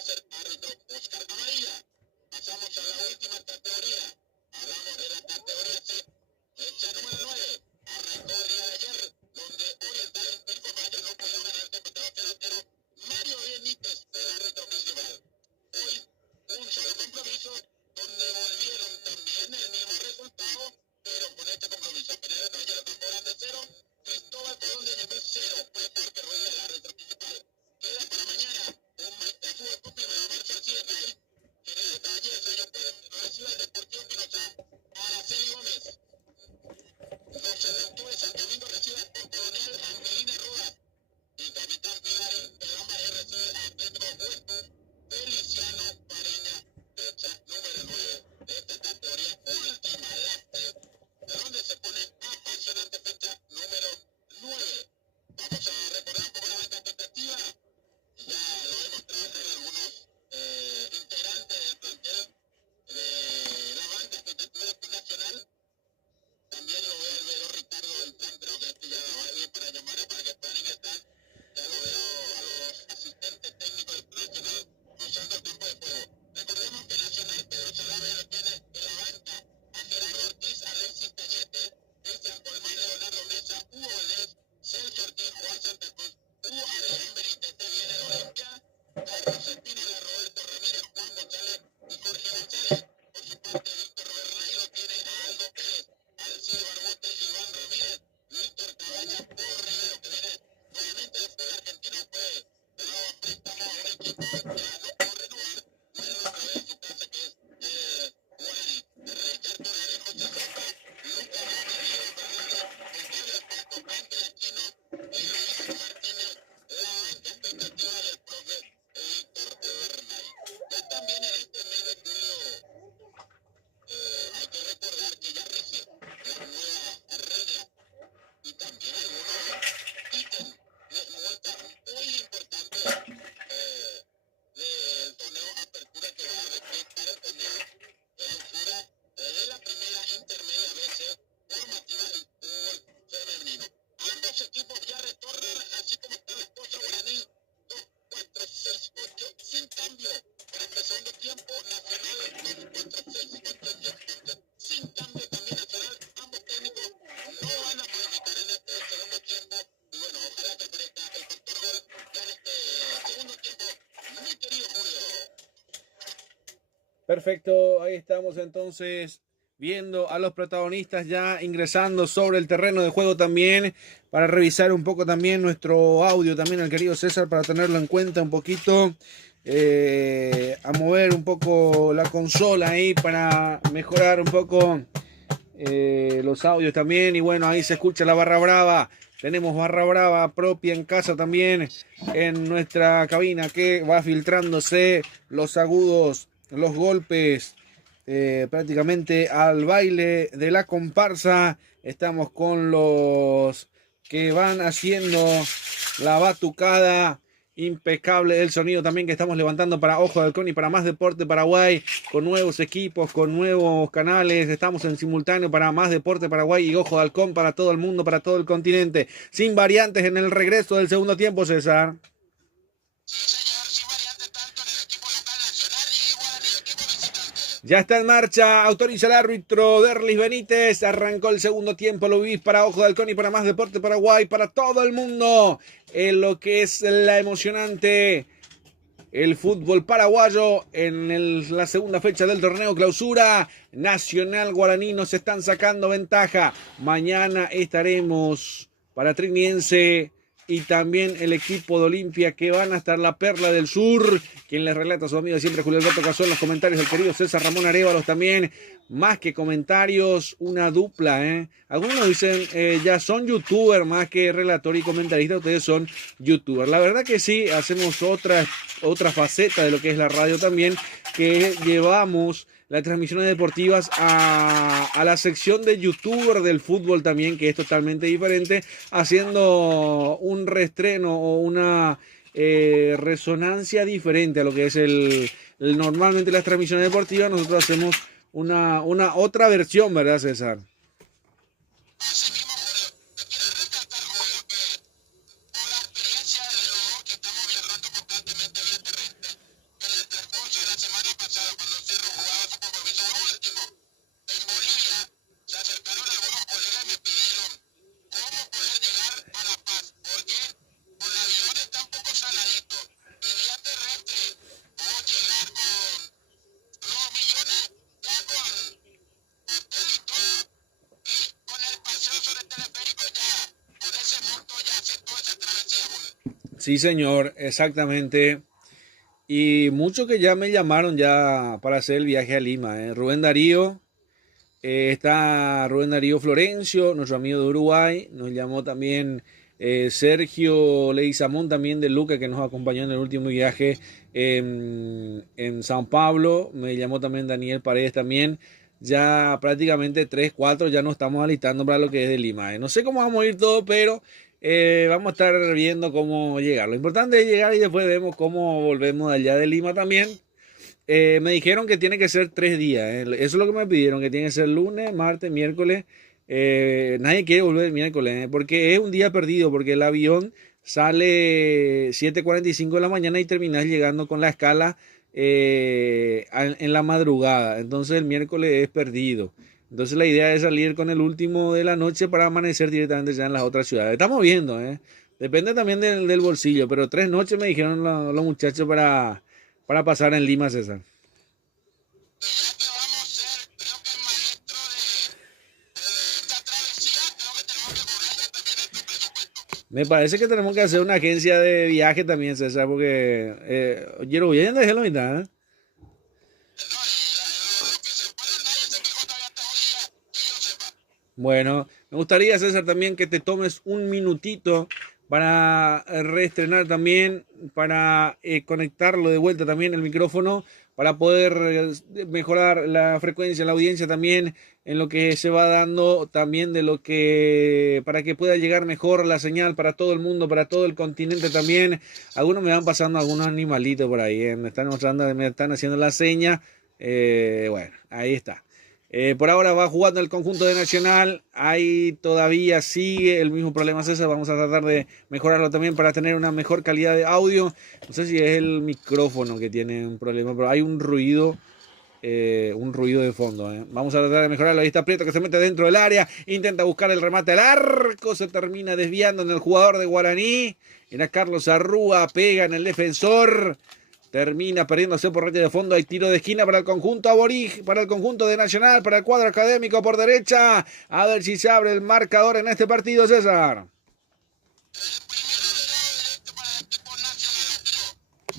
Perfecto, ahí estamos entonces viendo a los protagonistas ya ingresando sobre el terreno de juego también para revisar un poco también nuestro audio también al querido César para tenerlo en cuenta un poquito, a mover un poco la consola ahí para mejorar un poco los audios también. Y bueno, ahí se escucha la barra brava. Tenemos barra brava propia en casa también en nuestra cabina que va filtrándose los agudos, los golpes, prácticamente al baile de la comparsa. Estamos con los que van haciendo la batucada. Impecable el sonido también que estamos levantando para Ojo de Halcón y para Más Deporte Paraguay, con nuevos equipos, con nuevos canales. Estamos en simultáneo para Más Deporte Paraguay y Ojo de Halcón para todo el mundo, para todo el continente, sin variantes en el regreso del segundo tiempo, César. Sí, señor, sin variantes tanto en el equipo local nacional y Guaraní, equipo visitante. Ya está en marcha, autoriza el árbitro Derlis Benítez, arrancó el segundo tiempo, lo vivís para Ojo de Halcón y para Más Deporte Paraguay, para todo el mundo, en lo que es la emocionante, el fútbol paraguayo en la segunda fecha del torneo clausura. Nacional Guaraní nos están sacando ventaja, mañana estaremos para Triniense y también el equipo de Olimpia que van a estar la Perla del Sur, quien les relata a su amigo siempre Julio Alberto Cazón, los comentarios del querido César Ramón Arévalos también, más que comentarios, una dupla, Algunos dicen, ya son youtubers más que relator y comentarista, ustedes son youtubers. La verdad que sí, hacemos otra faceta de lo que es la radio también, que llevamos las transmisiones deportivas a la sección de youtuber del fútbol también, que es totalmente diferente, haciendo un reestreno o una resonancia diferente a lo que es normalmente las transmisiones deportivas. Nosotros hacemos una otra versión, ¿verdad, César? Así mismo, Julio. Te quiero rescatar, Julio, que por la experiencia de los dos que estamos viajando constantemente vía terrestre, en el transcurso de la semana pasada, cuando Cerro jugaba su compromiso último en Bolivia, se acercaron algunos colegas y me pidieron cómo poder llegar a La Paz, porque con el avión está un poco saladito y vía terrestre puedo llegar con 2 millones, ya con hotel y todo, y con el paseo sobre el teleférico ya, con ese monto ya hace toda esa travesía, Julio. Sí, señor, exactamente. Y muchos que ya me llamaron ya para hacer el viaje a Lima, Rubén Darío, está Rubén Darío Florencio, nuestro amigo de Uruguay, nos llamó también Sergio Leizamón también de Luca, que nos acompañó en el último viaje en San Pablo, me llamó también Daniel Paredes también. Ya prácticamente 3, 4 ya nos estamos alistando para lo que es de Lima. No sé cómo vamos a ir todo, pero vamos a estar viendo cómo llegar. Lo importante es llegar y después vemos cómo volvemos de allá de Lima también. Me dijeron que tiene que ser 3 días. Eso es lo que me pidieron, que tiene que ser lunes, martes, miércoles. Nadie quiere volver el miércoles, porque es un día perdido, porque el avión sale 7:45 de la mañana y terminas llegando con la escala en la madrugada. Entonces el miércoles es perdido. Entonces la idea es salir con el último de la noche para amanecer directamente ya en las otras ciudades. Estamos viendo, depende también del bolsillo, pero 3 noches me dijeron los muchachos para pasar en Lima, César. Y ya que vamos a ser, creo que el maestro de esta travesía, creo que tenemos que ponerle también este presupuesto. Me parece que tenemos que hacer una agencia de viaje también, César, porque quiero bien dejarlo mitad, No, y lo que se puede, nadie se quejó todavía hasta hoy día, que yo sepa. Bueno, me gustaría, César, también que te tomes un minutito para reestrenar también, para conectarlo de vuelta también el micrófono, para poder mejorar la frecuencia, la audiencia también, en lo que se va dando también de lo que, para que pueda llegar mejor la señal para todo el mundo, para todo el continente también. Algunos me van pasando algunos animalitos por ahí, me están mostrando, me están haciendo la seña. Bueno, ahí está. Por ahora va jugando el conjunto de Nacional. Ahí todavía sigue el mismo problema, César. Vamos a tratar de mejorarlo también para tener una mejor calidad de audio. No sé si es el micrófono que tiene un problema, pero hay un ruido de fondo. Vamos a tratar de mejorarlo. Ahí está Prieto, que se mete dentro del área, intenta buscar el remate al arco, se termina desviando en el jugador de Guaraní. Era Carlos Arrúa, pega en el defensor. termina perdiéndose por raya de fondo. Hay tiro de esquina para el conjunto para el conjunto de Nacional, para el cuadro académico por derecha. A ver si se abre el marcador en este partido, César.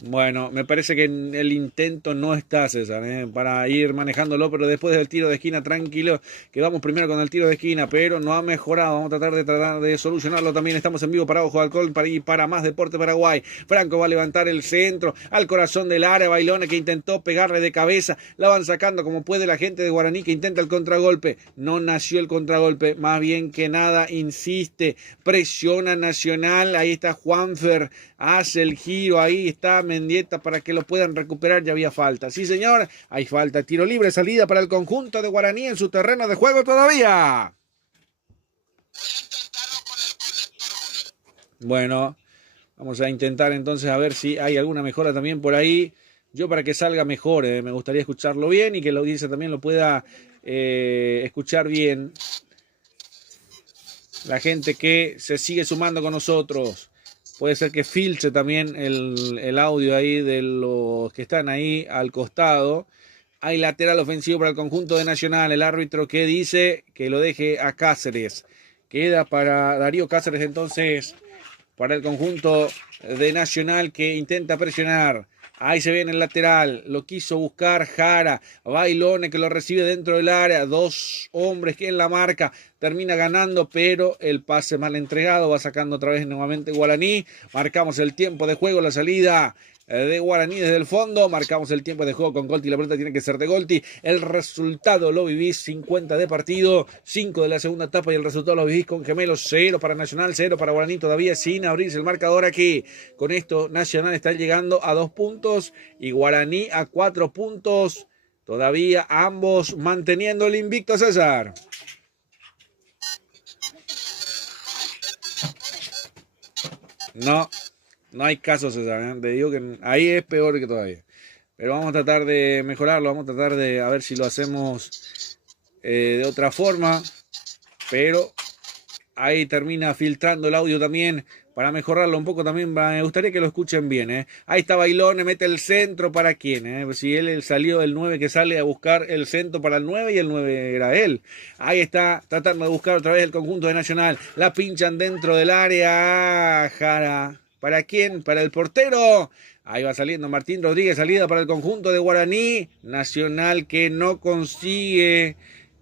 Bueno, me parece que el intento no está, César, para ir manejándolo, pero después del tiro de esquina, tranquilo, que vamos primero con el tiro de esquina, pero no ha mejorado. Vamos a tratar de solucionarlo también. Estamos en vivo para Ojo de Alcohol, para Más Deporte Paraguay. Franco va a levantar el centro al corazón del área. Bailone, que intentó pegarle de cabeza, la van sacando como puede la gente de Guaraní, que intenta el contragolpe. No nació el contragolpe, más bien que nada insiste, presiona Nacional. Ahí está Juanfer, hace el giro, ahí está Mendieta para que lo puedan recuperar. Ya había falta, sí señor, hay falta. Tiro libre, salida para el conjunto de Guaraní en su terreno de juego todavía. Bueno, vamos a intentar entonces a ver si hay alguna mejora también por ahí. Yo, para que salga mejor, me gustaría escucharlo bien y que la audiencia también lo pueda escuchar bien. La gente que se sigue sumando con nosotros. Puede ser que filtre también el audio ahí de los que están ahí al costado. Hay lateral ofensivo para el conjunto de Nacional. El árbitro que dice que lo deje a Cáceres. Queda para Darío Cáceres entonces para el conjunto de Nacional, que intenta presionar. Ahí se ve en el lateral, lo quiso buscar Jara, Bailone, que lo recibe dentro del área, dos hombres que en la marca, termina ganando, pero el pase mal entregado, va sacando otra vez nuevamente Guaraní. Marcamos el tiempo de juego, la salida de Guaraní desde el fondo, marcamos el tiempo de juego con Golti, la pelota tiene que ser de Golti. El resultado lo vivís 50 de partido, 5 de la segunda etapa, y el resultado lo vivís con Gemelos, 0 para Nacional, 0 para Guaraní, todavía sin abrirse el marcador aquí. Con esto Nacional está llegando a 2 puntos y Guaraní a 4 puntos, todavía ambos manteniendo el invicto, César. No hay caso, César, te digo que ahí es peor que todavía. Pero vamos a tratar de mejorarlo, vamos a tratar de a ver si lo hacemos de otra forma. Pero ahí termina filtrando el audio también para mejorarlo un poco también. Me gustaría que lo escuchen bien. Ahí está Bailone, mete el centro para quién. Si él salió del 9, que sale a buscar el centro para el 9 y el 9 era él. Ahí está tratando de buscar otra vez el conjunto de Nacional. La pinchan dentro del área. Jara. ¿Para quién? Para el portero. Ahí va saliendo Martín Rodríguez, salida para el conjunto de Guaraní. Nacional que no consigue.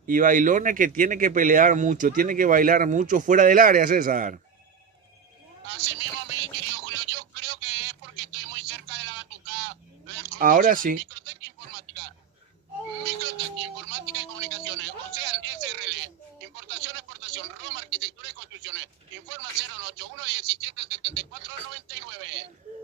Y Bailone que tiene que pelear mucho, tiene que bailar mucho fuera del área, César. Así mismo, mi querido Julio, yo creo que es porque estoy muy cerca de la batucada. Ahora sí. Microtec Informática y Comunicaciones, Ocean SRL, Importación, Exportación, Roma, Arquitectura y Construcciones. Informa 081 17 74 99.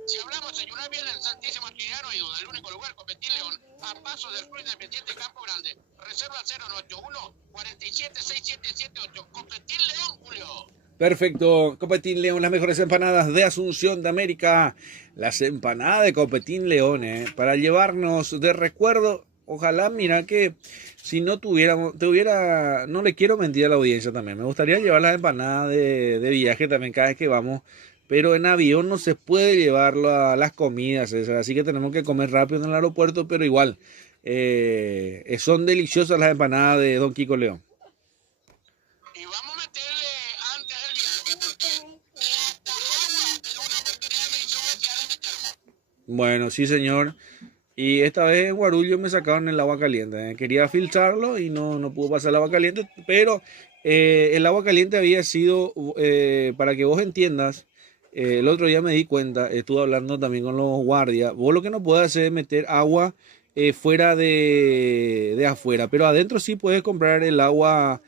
Si hablamos de Yunay, bien el Santísimo Trinidad, no hay duda. El único lugar, Copetín León, a paso del Club Independiente Campo Grande. Reserva 081 47 6778. Copetín León, Julio. Perfecto, Copetín León, las mejores empanadas de Asunción de América. Las empanadas de Copetín León, para llevarnos de recuerdo. Ojalá, mira, que si no no le quiero mentir a la audiencia también. Me gustaría llevar las empanadas de viaje también cada vez que vamos. Pero en avión no se puede llevarlo a las comidas, así que tenemos que comer rápido en el aeropuerto, pero igual. Son deliciosas las empanadas de Don Kiko León. Y vamos a meterle antes del viaje, porque esta agua de una oportunidad me hizo vaciar en mi termo. Bueno, sí, señor. Y esta vez en Guarulhos me sacaron el agua caliente. Quería filtrarlo y no pudo pasar el agua caliente, pero el agua caliente había sido, para que vos entiendas, el otro día me di cuenta, estuve hablando también con los guardias, vos lo que no puedes hacer es meter agua fuera de afuera, pero adentro sí puedes comprar el agua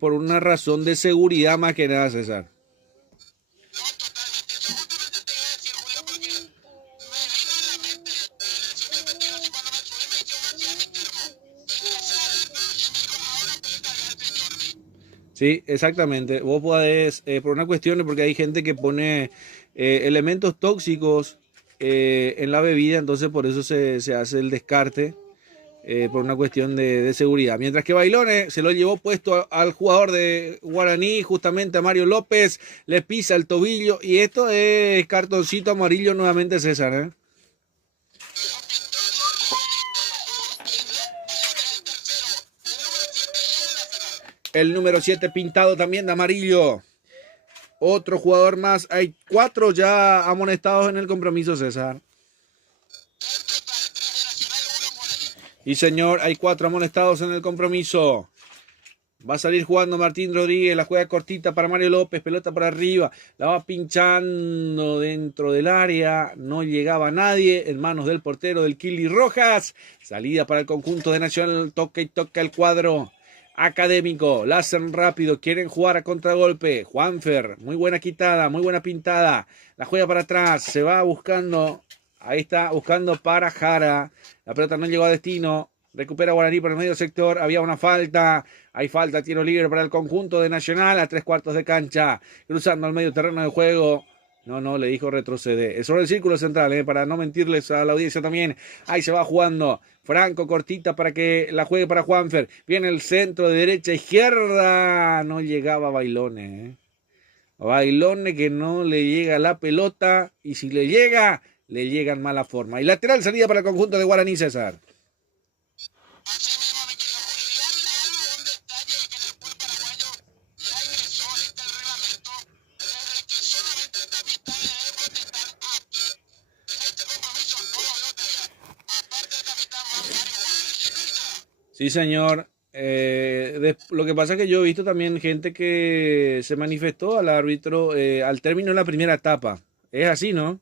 por una razón de seguridad más que nada, César. Sí, exactamente. Vos podés, por una cuestión, porque hay gente que pone elementos tóxicos en la bebida, entonces por eso se hace el descarte, por una cuestión de seguridad. Mientras que Bailone se lo llevó puesto al jugador de Guaraní, justamente a Mario López, le pisa el tobillo, y esto es cartoncito amarillo nuevamente, César, El número 7 pintado también de amarillo. Otro jugador más. Hay 4 ya amonestados en el compromiso, César. Y señor, hay 4 amonestados en el compromiso. Va a salir jugando Martín Rodríguez, la juega cortita para Mario López, pelota para arriba, la va pinchando dentro del área, no llegaba nadie, en manos del portero del Kili Rojas, salida para el conjunto de Nacional, toca y toca el cuadro académico, la hacen rápido, quieren jugar a contragolpe, Juanfer, muy buena quitada, muy buena pintada, la juega para atrás, se va buscando, ahí está, buscando para Jara, la pelota no llegó a destino, recupera Guaraní por el medio sector, había una falta, hay falta, tiro libre para el conjunto de Nacional a 3/4 de cancha, cruzando al medio terreno de juego. No, le dijo retrocede. Es sobre el círculo central, para no mentirles a la audiencia también. Ahí se va jugando. Franco cortita para que la juegue para Juanfer. Viene el centro de derecha a izquierda. No llegaba Bailone. Bailone que no le llega la pelota. Y si le llega en mala forma. Y lateral salida para el conjunto de Guaraní, César. Sí, señor. Lo que pasa es que yo he visto también gente que se manifestó al árbitro al término de la primera etapa. Es así, ¿no?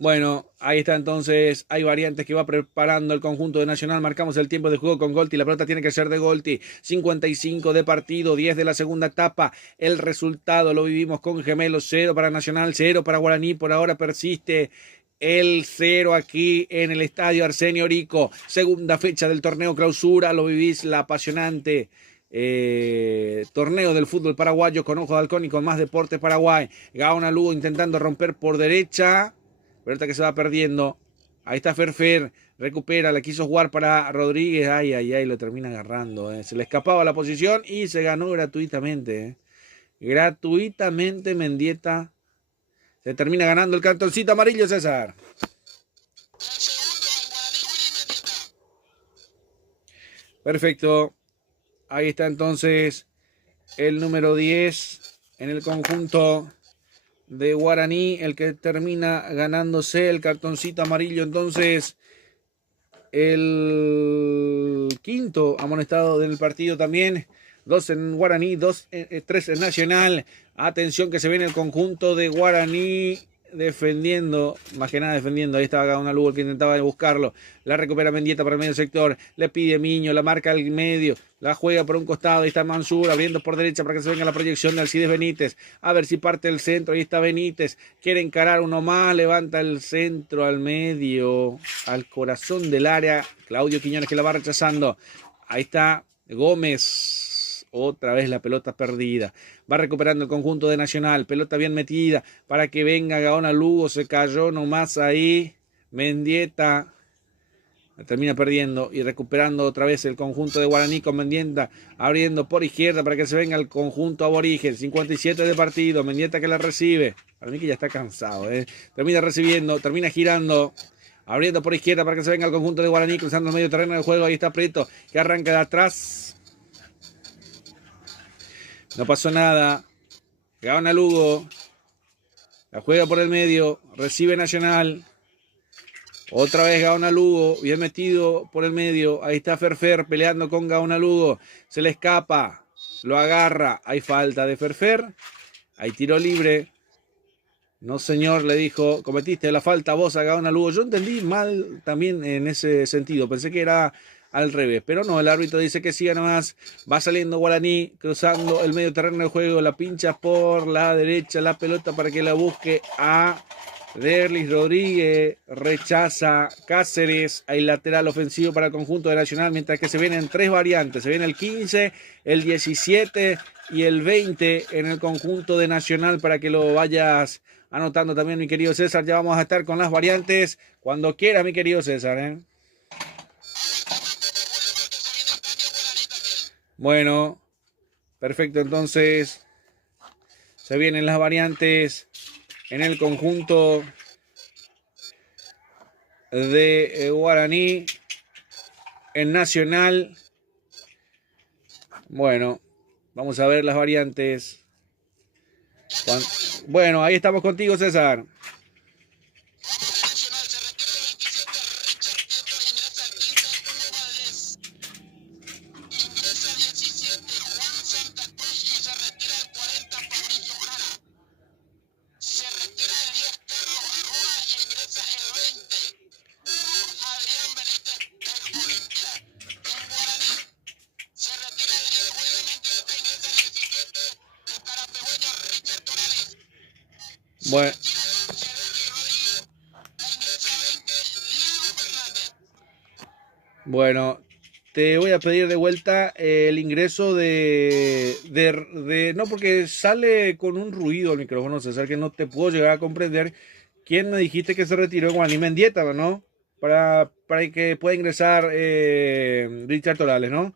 Bueno, ahí está entonces, hay variantes que va preparando el conjunto de Nacional, marcamos el tiempo de juego con Golti, la pelota tiene que ser de Golti, 55 de partido, 10 de la segunda etapa, el resultado lo vivimos con Gemelos, 0 para Nacional, 0 para Guaraní, por ahora persiste el 0 aquí en el estadio Arsenio Orico, segunda fecha del torneo clausura, lo vivís la apasionante torneo del fútbol paraguayo con Ojo de Halcón y con Más Deportes Paraguay, Gaona Lugo intentando romper por derecha, pelota que se va perdiendo. Ahí está Ferfer. Recupera. La quiso jugar para Rodríguez. Ay. Lo termina agarrando. Se le escapaba la posición y se ganó gratuitamente. Gratuitamente Mendieta. Se termina ganando el cartoncito amarillo, César. Perfecto. Ahí está entonces el número 10 en el conjunto de Guaraní, el que termina ganándose el cartoncito amarillo. Entonces, el quinto amonestado del partido también. 2 en Guaraní, 3 en Nacional. Atención que se viene el conjunto de Guaraní defendiendo, más que nada defendiendo. Ahí estaba Gaona Lugo el que intentaba buscarlo. La recupera Mendieta para el medio sector. Le pide Miño, la marca al medio. La juega por un costado. Ahí está Mansur abriendo por derecha para que se venga la proyección de Alcides Benítez. A ver si parte el centro. Ahí está Benítez. Quiere encarar uno más. Levanta el centro al medio. Al corazón del área. Claudio Quiñones que la va rechazando. Ahí está Gómez. Otra vez la pelota perdida. Va recuperando el conjunto de Nacional. Pelota bien metida para que venga Gaona Lugo. Se cayó nomás ahí. Mendieta la termina perdiendo y recuperando otra vez el conjunto de Guaraní con Mendieta abriendo por izquierda para que se venga el conjunto aborigen. 57 de partido. Mendieta que la recibe. Para mí que ya está cansado. Termina recibiendo. Termina girando. Abriendo por izquierda para que se venga el conjunto de Guaraní. Cruzando el medio terreno del juego. Ahí está Prieto que arranca de atrás. No pasó nada. Gaona Lugo. La juega por el medio. Recibe Nacional. Otra vez Gaona Lugo. Bien metido por el medio. Ahí está Ferfer peleando con Gaona Lugo. Se le escapa. Lo agarra. Hay falta de Ferfer. Hay tiro libre. No, señor, le dijo. Cometiste la falta vos a Gaona Lugo. Yo entendí mal también en ese sentido. Pensé que era al revés, pero no, el árbitro dice que siga nomás. Va saliendo Guaraní, cruzando el medio terreno del juego, la pincha por la derecha, la pelota para que la busque a Derlis Rodríguez, rechaza Cáceres, hay lateral ofensivo para el conjunto de Nacional, mientras que se vienen 3 variantes, se viene el 15, el 17 y el 20 en el conjunto de Nacional para que lo vayas anotando también, mi querido César. Ya vamos a estar con las variantes cuando quieras, mi querido César, Bueno, perfecto, entonces se vienen las variantes en el conjunto de Guaraní en Nacional. Bueno, vamos a ver las variantes. Bueno, ahí estamos contigo, César. Bueno, bueno, te voy a pedir de vuelta el ingreso no, porque sale con un ruido el micrófono, César, que no te puedo llegar a comprender. ¿Quién me dijiste que se retiró en Guaraní Mendieta, no? Para que pueda ingresar Richard Torales, ¿no?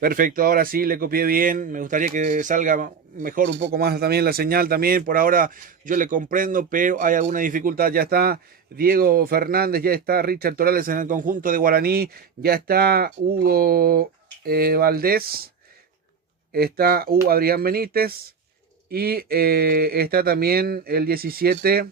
Perfecto, ahora sí le copié bien. Me gustaría que salga mejor un poco más también la señal también. Por ahora yo le comprendo, pero hay alguna dificultad. Ya está Diego Fernández, ya está Richard Torales en el conjunto de Guaraní, ya está Hugo Valdés, está Hugo Adrián Benítez y está también el 17.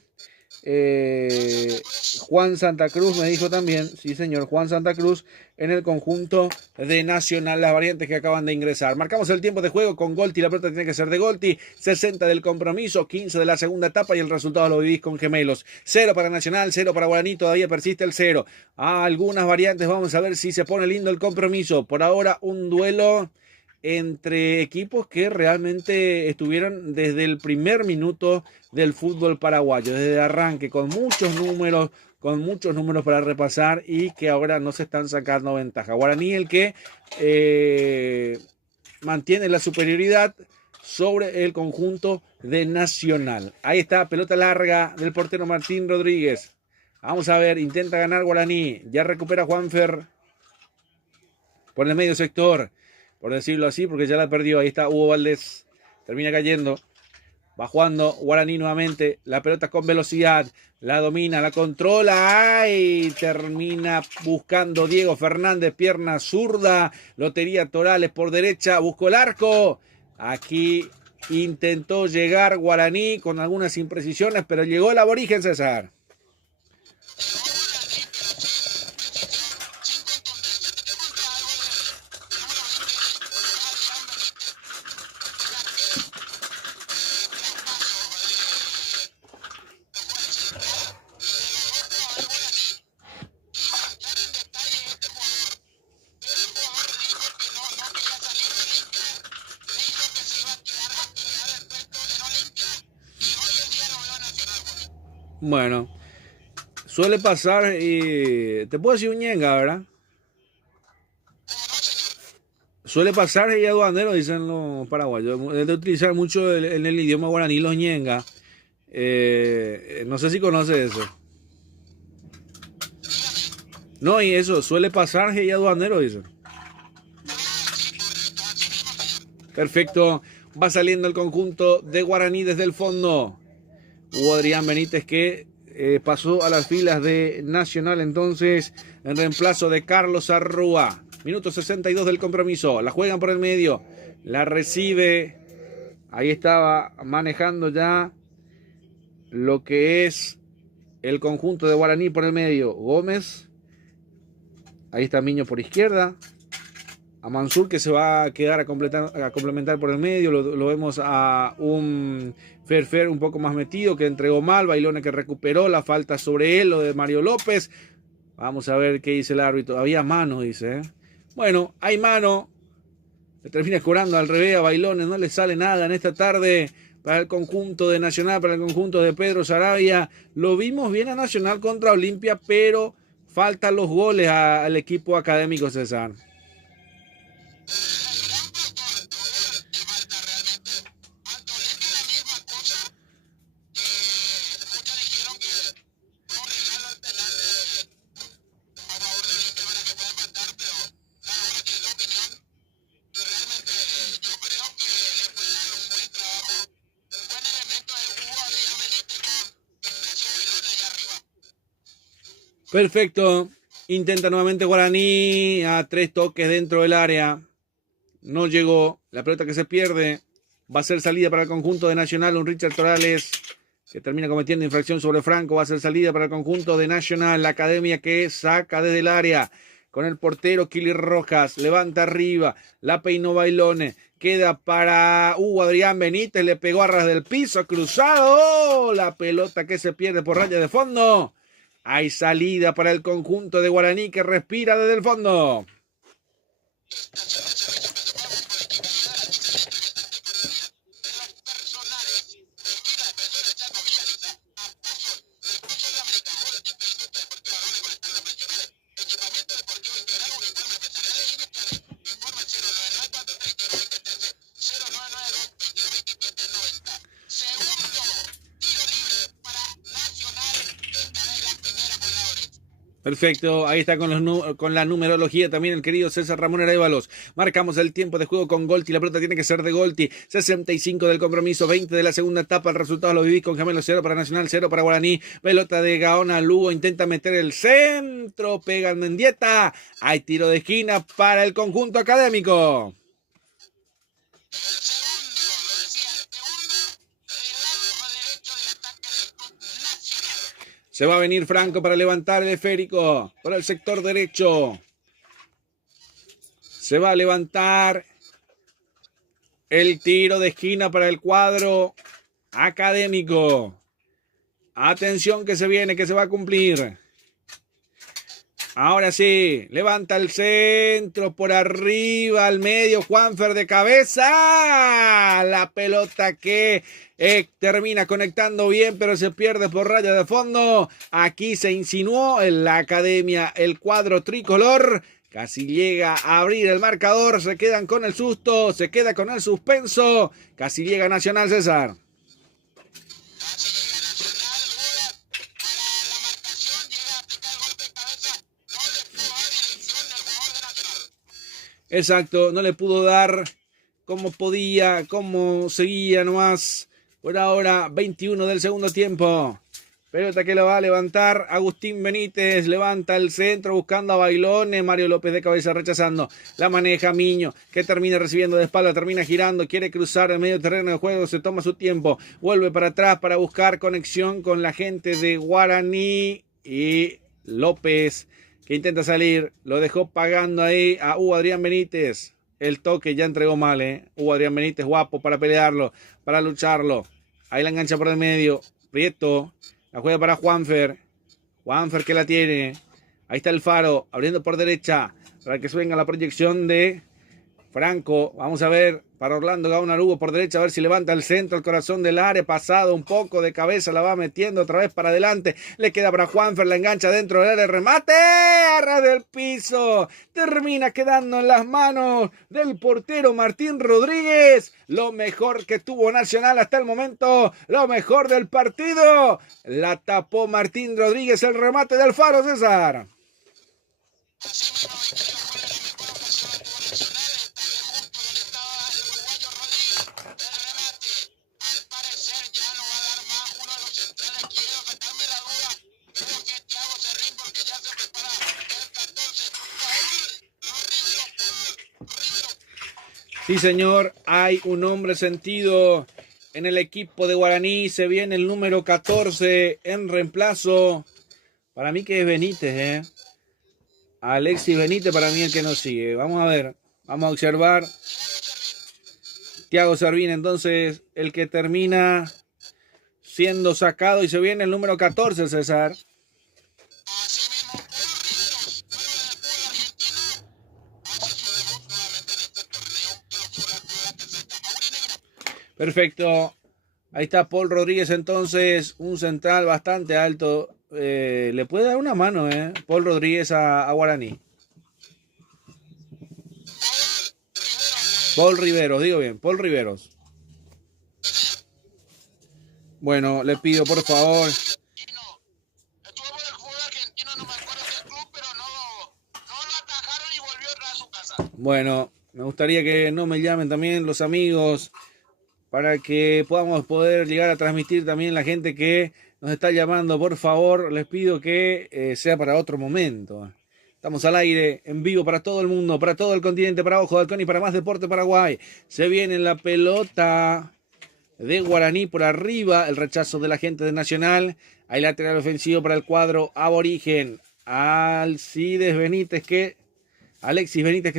Juan Santa Cruz me dijo también, sí señor, Juan Santa Cruz en el conjunto de Nacional, las variantes que acaban de ingresar. Marcamos el tiempo de juego con Golti, la pelota tiene que ser de Golti, 60 del compromiso, 15 de la segunda etapa y el resultado lo vivís con Gemelos. 0 para Nacional, 0 para Guaraní, todavía persiste el 0. Algunas variantes, vamos a ver si se pone lindo el compromiso. Por ahora un duelo entre equipos que realmente estuvieron desde el primer minuto del fútbol paraguayo, desde el arranque, con muchos números para repasar y que ahora no se están sacando ventaja. Guaraní el que mantiene la superioridad sobre el conjunto de Nacional. Ahí está, pelota larga del portero Martín Rodríguez. Vamos a ver, intenta ganar Guaraní, ya recupera Juanfer por el medio sector, por decirlo así, porque ya la perdió. Ahí está Hugo Valdés, termina cayendo. Va jugando Guaraní nuevamente. La pelota con velocidad. La domina, la controla. ¡Ay! Termina buscando Diego Fernández. Pierna zurda. Lotería Torales por derecha. Buscó el arco. Aquí intentó llegar Guaraní con algunas imprecisiones, pero llegó el aborigen, César. Bueno, suele pasar y te puedo decir un ñenga, ¿verdad? Suele pasar y aduanero, dicen los paraguayos. Es de utilizar mucho en el idioma guaraní los ñenga. No sé si conoces eso. No, y eso, suele pasar y aduanero, dicen. Perfecto, va saliendo el conjunto de Guaraní desde el fondo. Hubo Adrián Benítez que pasó a las filas de Nacional entonces en reemplazo de Carlos Arrúa. Minuto 62 del compromiso. La juegan por el medio. La recibe. Ahí estaba manejando ya lo que es el conjunto de Guaraní por el medio. Gómez. Ahí está Miño por izquierda. A Mansur que se va a quedar a complementar por el medio. Lo vemos a un Ferfer un poco más metido que entregó mal. Bailone que recuperó la falta sobre él. Lo de Mario López. Vamos a ver qué dice el árbitro. Había mano, dice. Bueno, hay mano. Le termina cobrando al revés a Bailone. No le sale nada en esta tarde para el conjunto de Nacional, para el conjunto de Pedro Saravia. Lo vimos bien a Nacional contra Olimpia, pero faltan los goles al equipo académico, César. Perfecto. Intenta nuevamente Guaraní a 3 toques dentro del área. No llegó. La pelota que se pierde va a ser salida para el conjunto de Nacional. Un Richard Torales que termina cometiendo infracción sobre Franco. Va a ser salida para el conjunto de Nacional. La academia que saca desde el área con el portero Kili Rojas. Levanta arriba. La peinó Bailone. Queda para Hugo Adrián Benítez. Le pegó a ras del piso. Cruzado. La pelota que se pierde por raya de fondo. Hay salida para el conjunto de Guaraní que respira desde el fondo. Perfecto, ahí está con la numerología también el querido César Ramón Arévalos. Marcamos el tiempo de juego con Golti, la pelota tiene que ser de Golti. 65 del compromiso, 20 de la segunda etapa. El resultado lo viví con Gemelo, 0 para Nacional, 0 para Guaraní. Pelota de Gaona, Lugo intenta meter el centro, pega el Mendieta. Hay tiro de esquina para el conjunto académico. Se va a venir Franco para levantar el esférico por el sector derecho. Se va a levantar el tiro de esquina para el cuadro académico. Atención que se viene, que se va a cumplir. Ahora sí, levanta el centro por arriba al medio, Juanfer de cabeza. La pelota que termina conectando bien, pero se pierde por raya de fondo. Aquí se insinuó en la academia el cuadro tricolor. Casi llega a abrir el marcador, se quedan con el susto, se queda con el suspenso. Casi llega Nacional, César. Exacto, no le pudo dar como podía, como seguía nomás. Por ahora, 21 del segundo tiempo. Pelota que lo va a levantar Agustín Benítez. Levanta el centro buscando a Bailone. Mario López de cabeza rechazando. La maneja Miño, que termina recibiendo de espalda, termina girando. Quiere cruzar el medio terreno de juego. Se toma su tiempo. Vuelve para atrás para buscar conexión con la gente de Guaraní. Y López, que intenta salir, lo dejó pagando ahí a Hugo Adrián Benítez. El toque ya entregó mal, Hugo Adrián Benítez, guapo para pelearlo, para lucharlo. Ahí la engancha por el medio. Prieto, la juega para Juanfer. Juanfer que la tiene. Ahí está el Faro, abriendo por derecha, para que venga la proyección de Franco. Vamos a ver para Orlando Gaona Lugo por derecha, a ver si levanta el centro, el corazón del área, pasado un poco de cabeza, la va metiendo otra vez para adelante. Le queda para Juanfer, la engancha dentro del área, remate, arra del piso. Termina quedando en las manos del portero Martín Rodríguez. Lo mejor que tuvo Nacional hasta el momento, lo mejor del partido. La tapó Martín Rodríguez, el remate del Faro, César. Sí, señor, hay un hombre sentido en el equipo de Guaraní. Se viene el número 14 en reemplazo. Para mí que es Benítez, Alexis Benítez para mí el que nos sigue. Vamos a ver, vamos a observar. Thiago Servín, entonces, el que termina siendo sacado y se viene el número 14, César. Perfecto. Ahí está Paul Rodríguez entonces, un central bastante alto. Le puede dar una mano, Paul Rodríguez a Guaraní. Paul Riveros, digo bien, Paul Riveros. Bueno, le pido por favor. Bueno, me gustaría que no me llamen también los amigos para que podamos poder llegar a transmitir también la gente que nos está llamando. Por favor, les pido que sea para otro momento. Estamos al aire, en vivo para todo el mundo, para todo el continente, para Ojo de Halcón y para Más Deporte Paraguay. Se viene la pelota de Guaraní por arriba, el rechazo de la gente de Nacional. Hay lateral ofensivo para el cuadro aborigen. Alexis Benítez que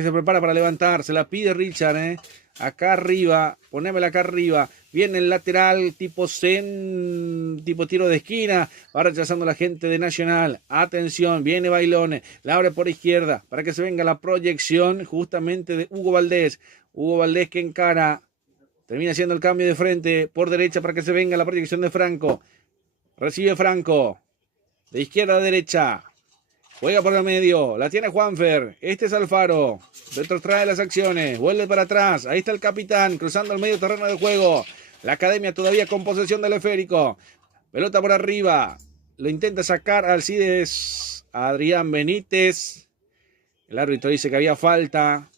se prepara para levantar. Se la pide Richard, acá arriba, ponémela acá arriba. Viene el lateral tipo tiro de esquina. Va rechazando la gente de Nacional. Atención, viene Bailone. La abre por izquierda para que se venga la proyección justamente de Hugo Valdés. Hugo Valdés que encara. Termina haciendo el cambio de frente por derecha para que se venga la proyección de Franco. Recibe Franco. De izquierda a derecha. Juega por el medio. La tiene Juanfer. Este es Alfaro. Retrotrae las acciones. Vuelve para atrás. Ahí está el capitán cruzando el medio terreno de juego. La academia todavía con posesión del esférico. Pelota por arriba. Lo intenta sacar Alcides Adrián Benítez. El árbitro dice que había falta.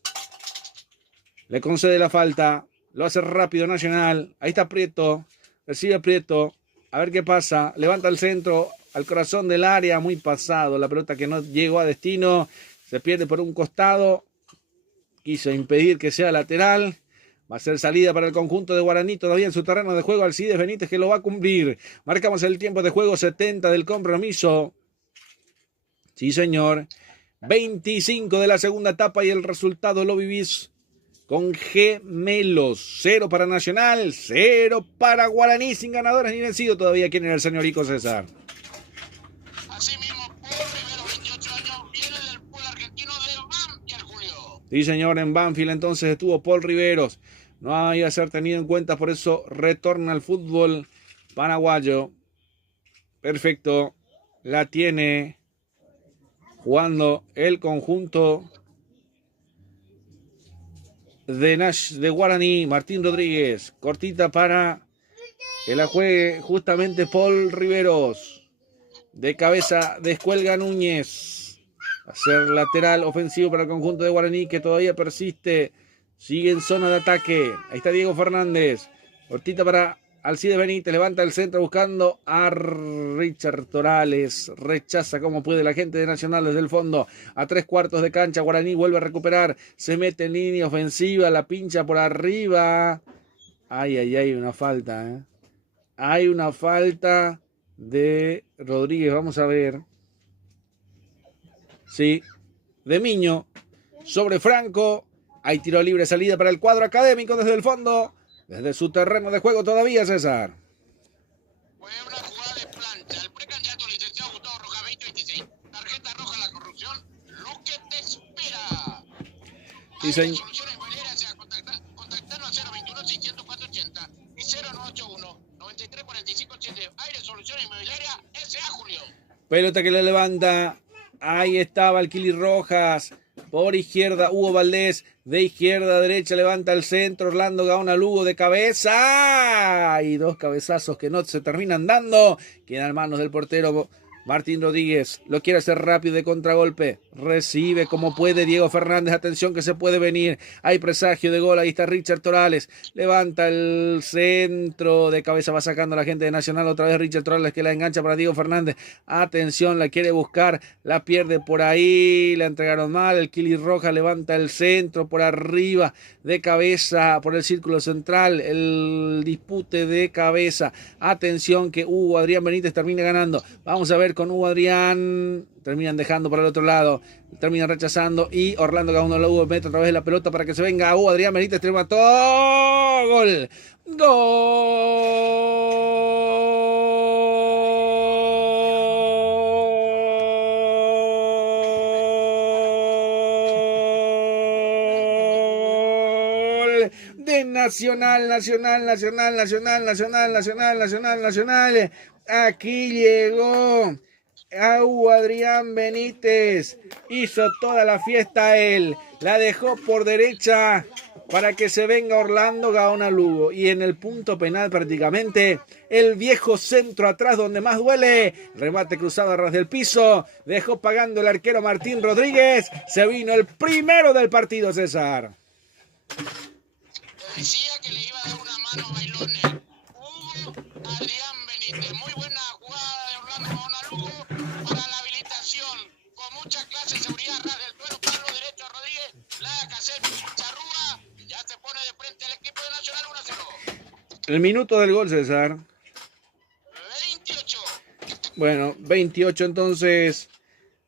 Le concede la falta. Lo hace rápido Nacional. Ahí está Prieto. Recibe Prieto. A ver qué pasa. Levanta el centro al corazón del área. Muy pasado. La pelota que no llegó a destino. Se pierde por un costado. Quiso impedir que sea lateral. Va a ser salida para el conjunto de Guaraní. Todavía en su terreno de juego. Alcides Benítez que lo va a cumplir. Marcamos el tiempo de juego 70 del compromiso. Sí, señor. 25 de la segunda etapa y el resultado lo vivís con gemelos. 0 para Nacional, 0 para Guaraní, sin ganadores ni vencido todavía. ¿Quién era el señorico César? Así mismo, Paul Rivero, 28 años, viene del fútbol argentino de Banfield, Julio. Sí, señor, en Banfield entonces estuvo Paul Riveros. No hay a ser tenido en cuenta, por eso retorna al fútbol paraguayo. Perfecto, la tiene jugando el conjunto de Guaraní. Martín Rodríguez, cortita para que la juegue justamente Paul Riveros. De cabeza descuelga Núñez. Va a ser lateral ofensivo para el conjunto de Guaraní que todavía persiste. Sigue en zona de ataque. Ahí está Diego Fernández. Cortita para Alcides Benítez. Levanta el centro buscando a Richard Torales. Rechaza como puede la gente de Nacional desde el fondo. A 3/4 de cancha. Guaraní vuelve a recuperar. Se mete en línea ofensiva. La pincha por arriba. Ay, una falta. Hay una falta de Rodríguez. Vamos a ver. Sí. De Miño. Sobre Franco. Hay tiro libre, salida para el cuadro académico desde el fondo. Desde su terreno de juego todavía, César. Fue una jugada de plancha. El precandidato licenciado Gustavo Rojas, 2026. Tarjeta roja a la corrupción. Lo que te espera. Sí, señor. Soluciones inmobiliarias, sea contactarnos a 021-600-480 y 0981-9345-7. Aire Soluciones Inmobiliarias S.A. Julio. Pelota que le levanta. Ahí estaba el Kili Rojas. Por izquierda, Hugo Valdés. De izquierda a derecha levanta el centro. Orlando Gaona Lugo de cabeza. Y dos cabezazos que no se terminan dando. Quedan en manos del portero Martín Rodríguez. Lo quiere hacer rápido de contragolpe. Recibe como puede Diego Fernández. Atención que se puede venir. Hay presagio de gol. Ahí está Richard Torales. Levanta el centro. De cabeza va sacando la gente de Nacional. Otra vez Richard Torales que la engancha para Diego Fernández. Atención, la quiere buscar. La pierde por ahí. La entregaron mal. El Kili Rojas levanta el centro por arriba. De cabeza por el círculo central. El dispute de cabeza. Atención que Hugo Adrián Benítez termina ganando. Vamos a ver con Hugo Adrián. Terminan dejando para el otro lado. Terminan rechazando. Y Orlando Gauna Lugo mete otra vez la pelota para que se venga Hugo Adrián Benítez. Remató. Gol. Gol de Nacional. Aquí llegó Hugo Adrián Benítez. Hizo toda la fiesta él. La dejó por derecha para que se venga Orlando Gaona Lugo. Y en el punto penal prácticamente el viejo centro atrás donde más duele. Remate cruzado a ras del piso. Dejó pagando el arquero Martín Rodríguez. Se vino el primero del partido, César. Decía que le iba a dar una mano a Bailone. Hugo Adrián Benítez. Muy buena jugada El minuto del gol, César. 28. Bueno, 28 entonces.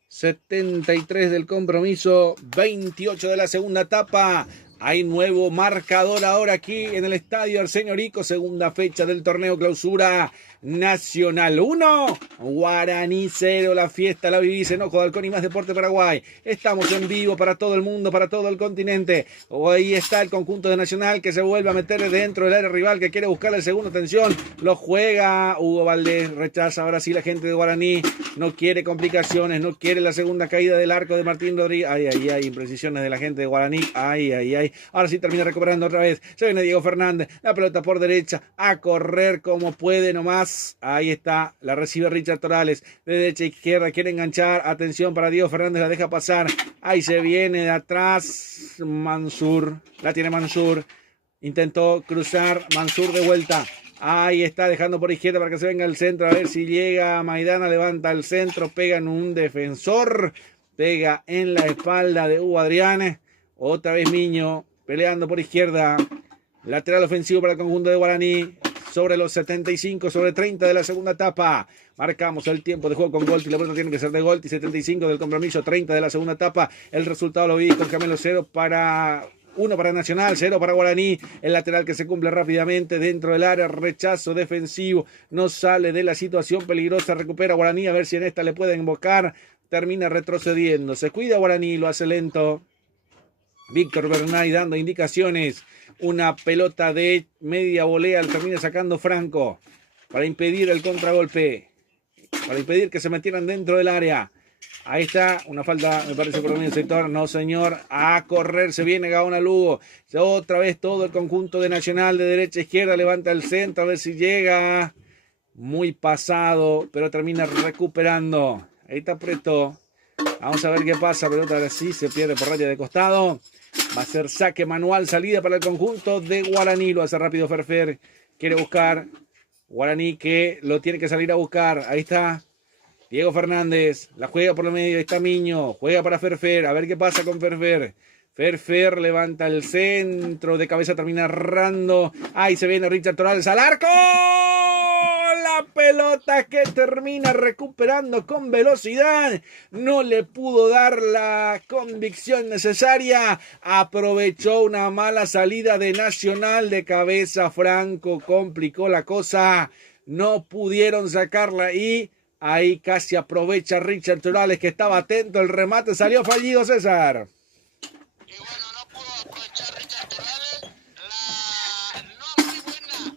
73 del compromiso, 28 de la segunda etapa. Hay nuevo marcador ahora aquí en el estadio Arsenio Rico, segunda fecha del torneo Clausura Nacional 1, Guaraní 0. La fiesta la vivís en Ojo de Halcón y Más Deporte Paraguay. Estamos en vivo para todo el mundo, para todo el continente. Ahí está el conjunto de Nacional que se vuelve a meter dentro del área rival, que quiere buscar el segundo. Atención, lo juega Hugo Valdés, rechaza ahora sí la gente de Guaraní. No quiere complicaciones, no quiere la segunda caída del arco de Martín Rodríguez. Ay, imprecisiones de la gente de Guaraní. Ay. Ahora sí termina recuperando otra vez. Se viene Diego Fernández, la pelota por derecha, a correr como puede nomás. Ahí está, la recibe Richard Torales. De derecha a izquierda, quiere enganchar. Atención para Diego Fernández, la deja pasar. Ahí se viene de atrás Mansur. La tiene Mansur. Intentó cruzar Mansur de vuelta. Ahí está, dejando por izquierda para que se venga al centro. A ver si llega Maidana, levanta el centro, pega en un defensor, pega en la espalda de Hugo Adrián. Otra vez Miño, peleando por izquierda. Lateral ofensivo para el conjunto de Guaraní. Sobre los 75, sobre 30 de la segunda etapa. Marcamos el tiempo de juego con Golti. La pelota tiene que ser de Golti. 75 del compromiso, 30 de la segunda etapa. El resultado lo vi con Camelo 1 para Nacional, 0 para Guaraní. El lateral que se cumple rápidamente dentro del área. Rechazo defensivo. No sale de la situación peligrosa. Recupera Guaraní. A ver si en esta le pueden invocar. Termina retrocediendo. Se cuida Guaraní. Lo hace lento. Víctor Bernay dando indicaciones. Una pelota de media volea. Termina sacando Franco. Para impedir el contragolpe. Para impedir que se metieran dentro del área. Ahí está, una falta, me parece, por el medio sector. No, señor. A correr, se viene Gaona Lugo. Otra vez todo el conjunto de Nacional de derecha a izquierda. Levanta el centro, a ver si llega. Muy pasado, pero termina recuperando. Ahí está Preto. Vamos a ver qué pasa. Pelota ahora sí se pierde por raya de costado. Va a ser saque manual, salida para el conjunto de Guaraní. Lo hace rápido Ferfer. Quiere buscar. Guaraní que lo tiene que salir a buscar. Ahí está. Diego Fernández, la juega por el medio, está Miño, juega para Ferfer, a ver qué pasa con Ferfer. Ferfer levanta el centro, de cabeza termina errando. Ahí se viene Richard Torales al arco. La pelota que termina recuperando con velocidad. No le pudo dar la convicción necesaria. Aprovechó una mala salida de Nacional de cabeza. Franco complicó la cosa. No pudieron sacarla y ahí casi aprovecha Richard Torales, que estaba atento. El remate salió fallido, César. Y bueno, no pudo aprovechar Richard Torales. No muy buena.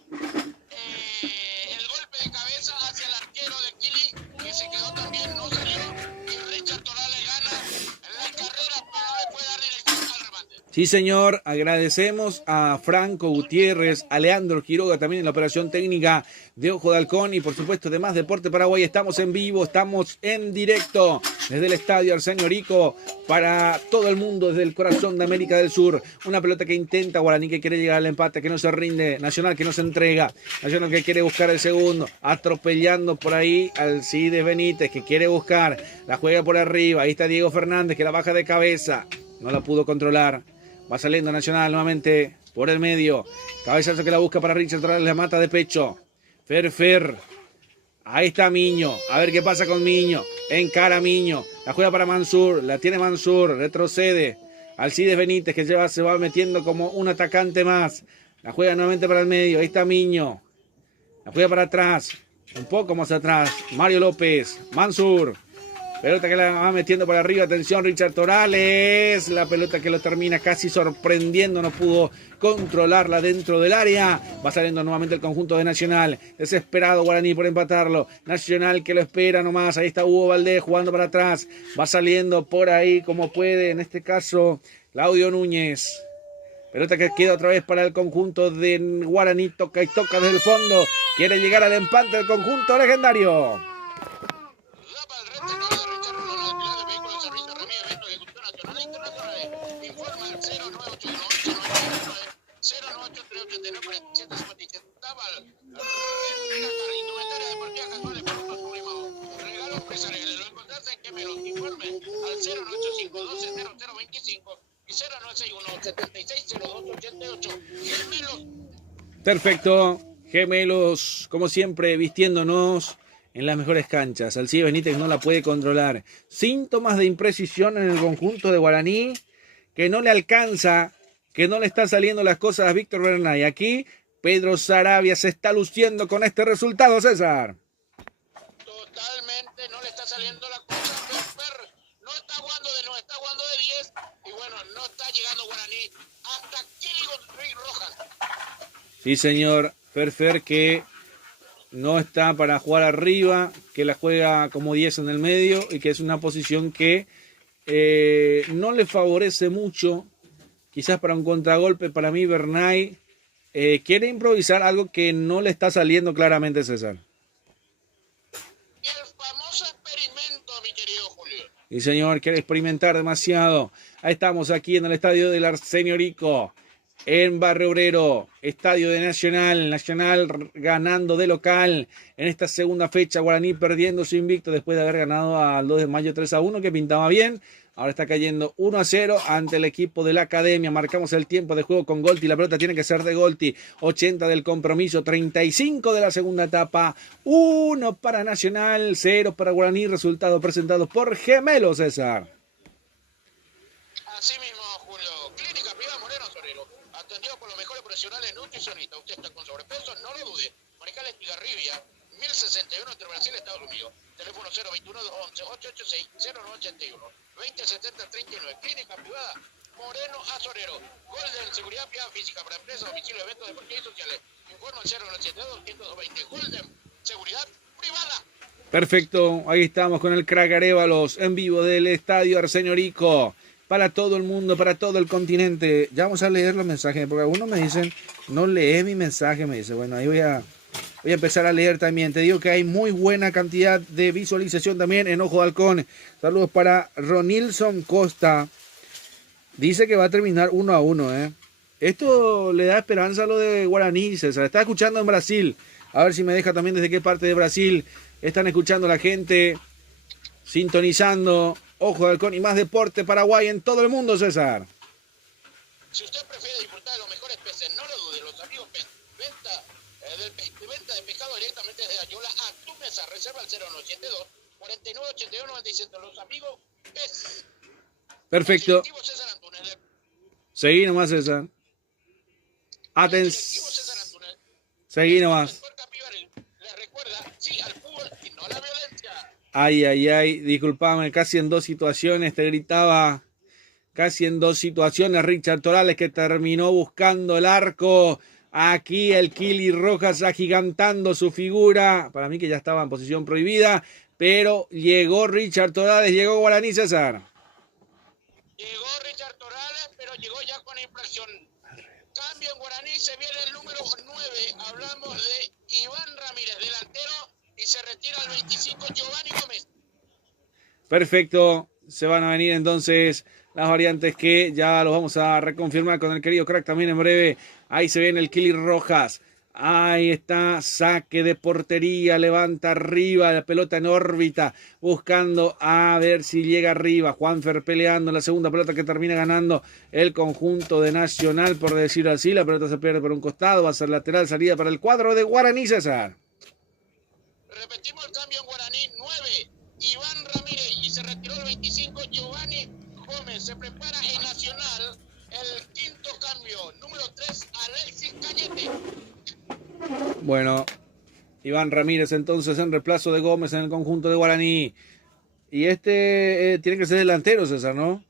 El golpe de cabeza hacia el arquero de Kili, que se quedó también, no salió. Y Richard Torales gana la carrera, pero no le puede dar dirección al remate. Sí, señor. Agradecemos a Franco Gutiérrez, a Leandro Quiroga también en la operación técnica de Ojo de Halcón y por supuesto de Más Deporte Paraguay. Estamos en vivo, estamos en directo desde el estadio Arsenio Rico para todo el mundo, desde el corazón de América del Sur. Una pelota que intenta Guaraní, que quiere llegar al empate, que no se rinde. Nacional que no se entrega. Nacional que quiere buscar el segundo, atropellando por ahí Alcides Benítez, que quiere buscar. La juega por arriba. Ahí está Diego Fernández, que la baja de cabeza. No la pudo controlar. Va saliendo Nacional nuevamente por el medio. Cabezazo que la busca para Richard Torales, la mata de pecho. Ferfer. Ahí está Miño. A ver qué pasa con Miño. Encara Miño. La juega para Mansur. La tiene Mansur. Retrocede. Alcides Benítez, que se va metiendo como un atacante más. La juega nuevamente para el medio. Ahí está Miño. La juega para atrás. Un poco más atrás. Mario López. Mansur. Pelota que la va metiendo por arriba. Atención, Richard Torales. La pelota que lo termina casi sorprendiendo. No pudo controlarla dentro del área. Va saliendo nuevamente el conjunto de Nacional. Desesperado Guaraní por empatarlo. Nacional que lo espera nomás. Ahí está Hugo Valdés jugando para atrás. Va saliendo por ahí como puede. En este caso, Claudio Núñez. Pelota que queda otra vez para el conjunto de Guaraní. Toca y toca desde el fondo. Quiere llegar al empate del conjunto legendario. Perfecto. Gemelos, como siempre, vistiéndonos en las mejores canchas. Alcides Benítez no la puede controlar. Síntomas de imprecisión en el conjunto de Guaraní, que no le alcanza, que no le está saliendo las cosas a Víctor Bernay. Aquí Pedro Saravia se está luciendo con este resultado, César. Totalmente no le está saliendo la cosa. Fer no está jugando de 9, está jugando de 10. Y bueno, no está llegando Guaraní hasta Kili Rojas. Sí, señor. Fer que no está para jugar arriba, que la juega como 10 en el medio y que es una posición que no le favorece mucho. Quizás para un contragolpe, para mí Bernay quiere improvisar algo que no le está saliendo claramente, César. El famoso experimento, mi querido Julio. Sí, señor, quiere experimentar demasiado. Ahí estamos aquí en el estadio del Arsenio Rico, en Barrio Obrero, estadio de Nacional ganando de local en esta segunda fecha. Guaraní perdiendo su invicto después de haber ganado al 2 de mayo 3-1, que pintaba bien. Ahora está cayendo 1-0 ante el equipo de la Academia. Marcamos el tiempo de juego con Golti. La pelota tiene que ser de Golti. 80 del compromiso, 35 de la segunda etapa. 1 para Nacional, 0 para Guaraní. Resultado presentado por Gemelos, César. Así mismo, Julio. Clínica Privada Moreno Sorrero. Atendido por los mejores profesionales nutricionistas. Usted está con sobrepeso, no lo dude. Marical Estigarribia, 1061 entre Brasil y Estados Unidos. Teléfono 021-211-886-0981. 2070-39. Clínica Privada Moreno Azorero. Golden Seguridad Privada Física para empresas, domicilio, eventos deportivos y sociales. Informa al 092-220. Golden Seguridad Privada. Perfecto, ahí estamos con el crack Arévalos en vivo del estadio Arsenio Rico. Para todo el mundo, para todo el continente. Ya vamos a leer los mensajes, porque algunos me dicen, no lee mi mensaje, me dice. Bueno, ahí voy a empezar a leer también. Te digo que hay muy buena cantidad de visualización también en Ojo de Halcón. Saludos para Ronilson Costa. Dice que va a terminar 1-1, Esto le da esperanza a lo de Guaraní, César. Está escuchando en Brasil. A ver si me deja también desde qué parte de Brasil están escuchando la gente, sintonizando Ojo de Halcón y más deporte Paraguay en todo el mundo, César. Si usted prefiere disfrutar de los mejores peces, no lo dude. Los amigos Pez. Venta de pescado directamente desde Ayola a tu mesa. Reserva al 0172 4981 97. Los amigos Pez. Perfecto. Seguí nomás, César. Atención. Seguí nomás. Le recuerda, sí, al fútbol y no a la violencia. Ay, disculpame, casi en dos situaciones te gritaba, casi en dos situaciones Richard Torales, que terminó buscando el arco. Aquí el Kili Rojas agigantando su figura, para mí que ya estaba en posición prohibida, pero llegó Richard Torales, llegó Guaraní, César. Llegó Richard Torales, pero llegó ya con infracción. Cambio en Guaraní, se viene el número 9, hablamos de Iván Ramírez, delantero, y se retira el 25, Giovanni Gómez. Perfecto, se van a venir entonces las variantes que ya los vamos a reconfirmar con el querido crack también en breve. Ahí se viene el Kili Rojas. Ahí está, saque de portería, levanta arriba, la pelota en órbita, buscando a ver si llega arriba. Juanfer peleando en la segunda pelota que termina ganando el conjunto de Nacional, por decirlo así. La pelota se pierde por un costado, va a ser lateral, salida para el cuadro de Guaraní, César. Repetimos el cambio en Guaraní, 9, Iván Ramírez, y se retiró el 25, Giovanni Gómez. Se prepara en Nacional el quinto cambio, número 3, Alexis Cañete. Bueno, Iván Ramírez entonces en reemplazo de Gómez en el conjunto de Guaraní. Y tiene que ser delantero, César, ¿no?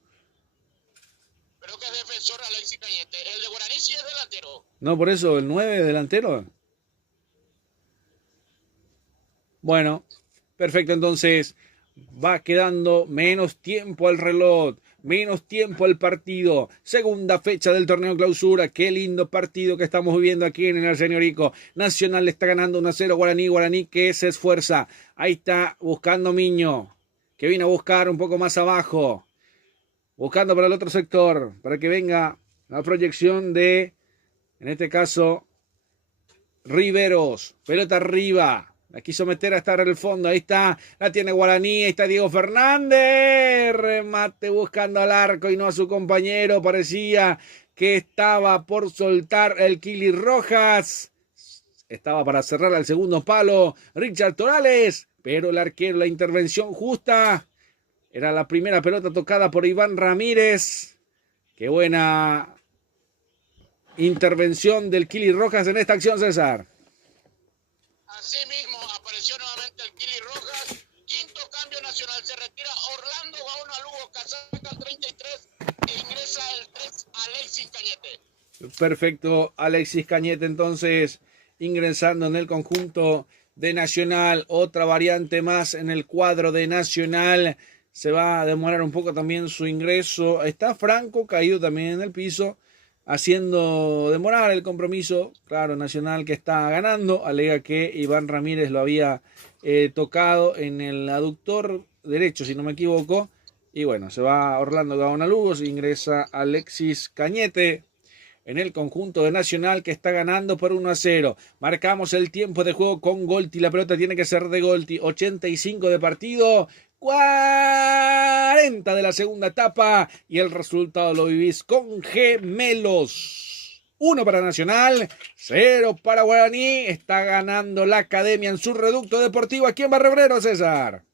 Creo que es defensor Alexis Cañete. El de Guaraní sí es delantero. No, por eso, el 9 delantero. Bueno, perfecto, entonces va quedando menos tiempo al reloj. Menos tiempo al partido. Segunda fecha del torneo clausura. Qué lindo partido que estamos viviendo aquí en el Arsenio Rico. Nacional le está ganando 1-0 Guaraní. Guaraní que se esfuerza. Ahí está buscando Miño, que viene a buscar un poco más abajo. Buscando para el otro sector. Para que venga la proyección de, en este caso, Riveros. Pelota arriba. La quiso meter a estar en el fondo. Ahí está. La tiene Guaraní. Ahí está Diego Fernández. Remate buscando al arco y no a su compañero. Parecía que estaba por soltar el Kili Rojas. Estaba para cerrar al segundo palo Richard Torales, pero el arquero, la intervención justa. Era la primera pelota tocada por Iván Ramírez. Qué buena intervención del Kili Rojas en esta acción, César. Así mismo apareció nuevamente el Kili Rojas. Quinto cambio nacional. Se retira Orlando Gaona Lugo, casaca 33 e ingresa el 3 Alexis Cañete. Perfecto, Alexis Cañete entonces ingresando en el conjunto de Nacional. Otra variante más en el cuadro de Nacional. Se va a demorar un poco también su ingreso. Está Franco caído también en el piso, haciendo demorar el compromiso. Claro, Nacional que está ganando. Alega que Iván Ramírez lo había tocado en el aductor derecho, si no me equivoco. Y bueno, se va Orlando Gaona Lugos, ingresa Alexis Cañete en el conjunto de Nacional que está ganando por 1-0. Marcamos el tiempo de juego con Golti. La pelota tiene que ser de Golti. 85 de partido. 40 de la segunda etapa y el resultado lo vivís con Gemelos. 1 para Nacional, 0 para Guaraní. Está ganando la Academia en su reducto deportivo aquí en Barrebrero, César.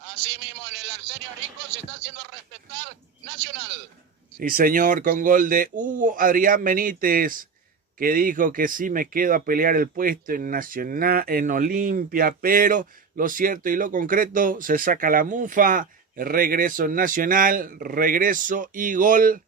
Así mismo en el Arsenio Rico se está haciendo respetar Nacional. Sí, señor, con gol de Hugo Adrián Benítez, que dijo que sí me quedo a pelear el puesto en Nacional, en Olimpia, pero lo cierto y lo concreto, se saca la mufa, regreso Nacional, regreso y gol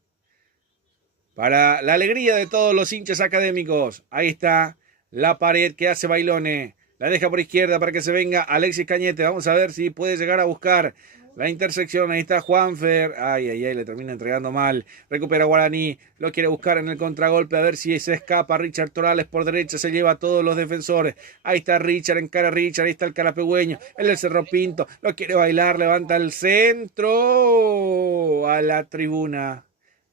para la alegría de todos los hinchas académicos. Ahí está la pared que hace Bailone, la deja por izquierda para que se venga Alexis Cañete. Vamos a ver si puede llegar a buscar la intersección. Ahí está Juanfer. Ay, le termina entregando mal. Recupera Guaraní. Lo quiere buscar en el contragolpe. A ver si se escapa. Richard Torales por derecha. Se lleva a todos los defensores. Ahí está Richard. Encara Richard. Ahí está el carapegüeño. El del Cerro Pinto. Lo quiere bailar. Levanta el centro. A la tribuna.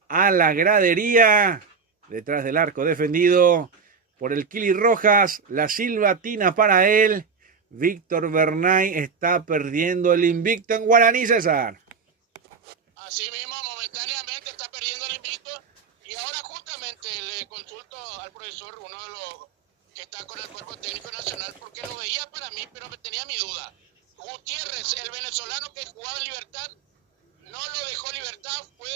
A la gradería. Detrás del arco defendido por el Kili Rojas. La silbatina para él. Víctor Bernay está perdiendo el invicto en Guaraní, César. Así mismo, momentáneamente está perdiendo el invicto. Y ahora justamente le consulto al profesor, uno de los que está con el cuerpo técnico nacional, porque lo veía para mí, pero me tenía mi duda. Gutiérrez, el venezolano que jugaba en Libertad, no lo dejó Libertad, fue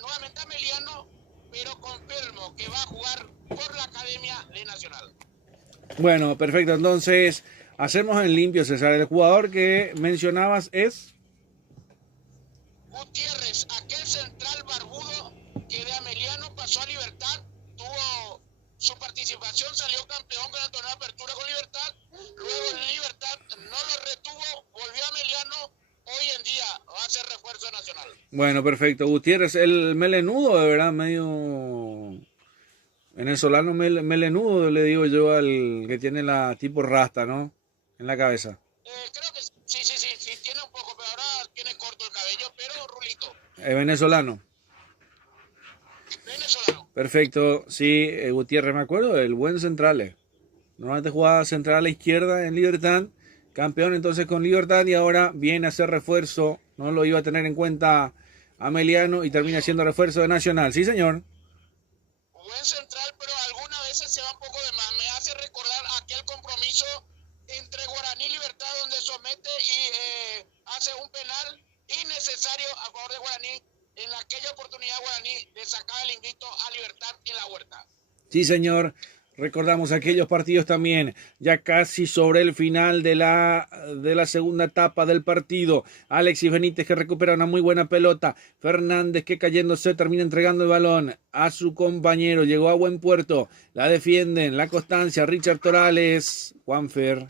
nuevamente a Meliano, pero confirmo que va a jugar por la Academia de Nacional. Bueno, perfecto, entonces hacemos en limpio, César. El jugador que mencionabas es Gutiérrez, aquel central barbudo que de Ameliano pasó a Libertad, tuvo su participación, salió campeón con el torneo de apertura con Libertad, luego en Libertad no lo retuvo, volvió a Ameliano, hoy en día va a ser refuerzo nacional. Bueno, perfecto. Gutiérrez, el melenudo, de verdad, medio venezolano melenudo, le digo yo al que tiene la tipo rasta, ¿no? En la cabeza. Creo que sí, tiene un poco, pero ahora tiene corto el cabello, pero rulito. Venezolano. Venezolano. Perfecto, sí, Gutiérrez, me acuerdo, el buen central. Normalmente jugaba central a la izquierda en Libertad, campeón entonces con Libertad y ahora viene a hacer refuerzo, no lo iba a tener en cuenta Ameliano y termina siendo refuerzo de Nacional. Sí, señor. Buen central, pero algunas veces se va un poco de más. Me hace recordar aquel compromiso entre Guaraní y Libertad donde somete y hace un penal innecesario a favor de Guaraní. En aquella oportunidad Guaraní le sacaba el invicto a Libertad en la Huerta. Sí, señor. Recordamos aquellos partidos también, ya casi sobre el final de la segunda etapa del partido. Alexis Benítez que recupera una muy buena pelota. Fernández que cayéndose termina entregando el balón a su compañero. Llegó a buen puerto. La defienden. La constancia. Richard Torales. Juanfer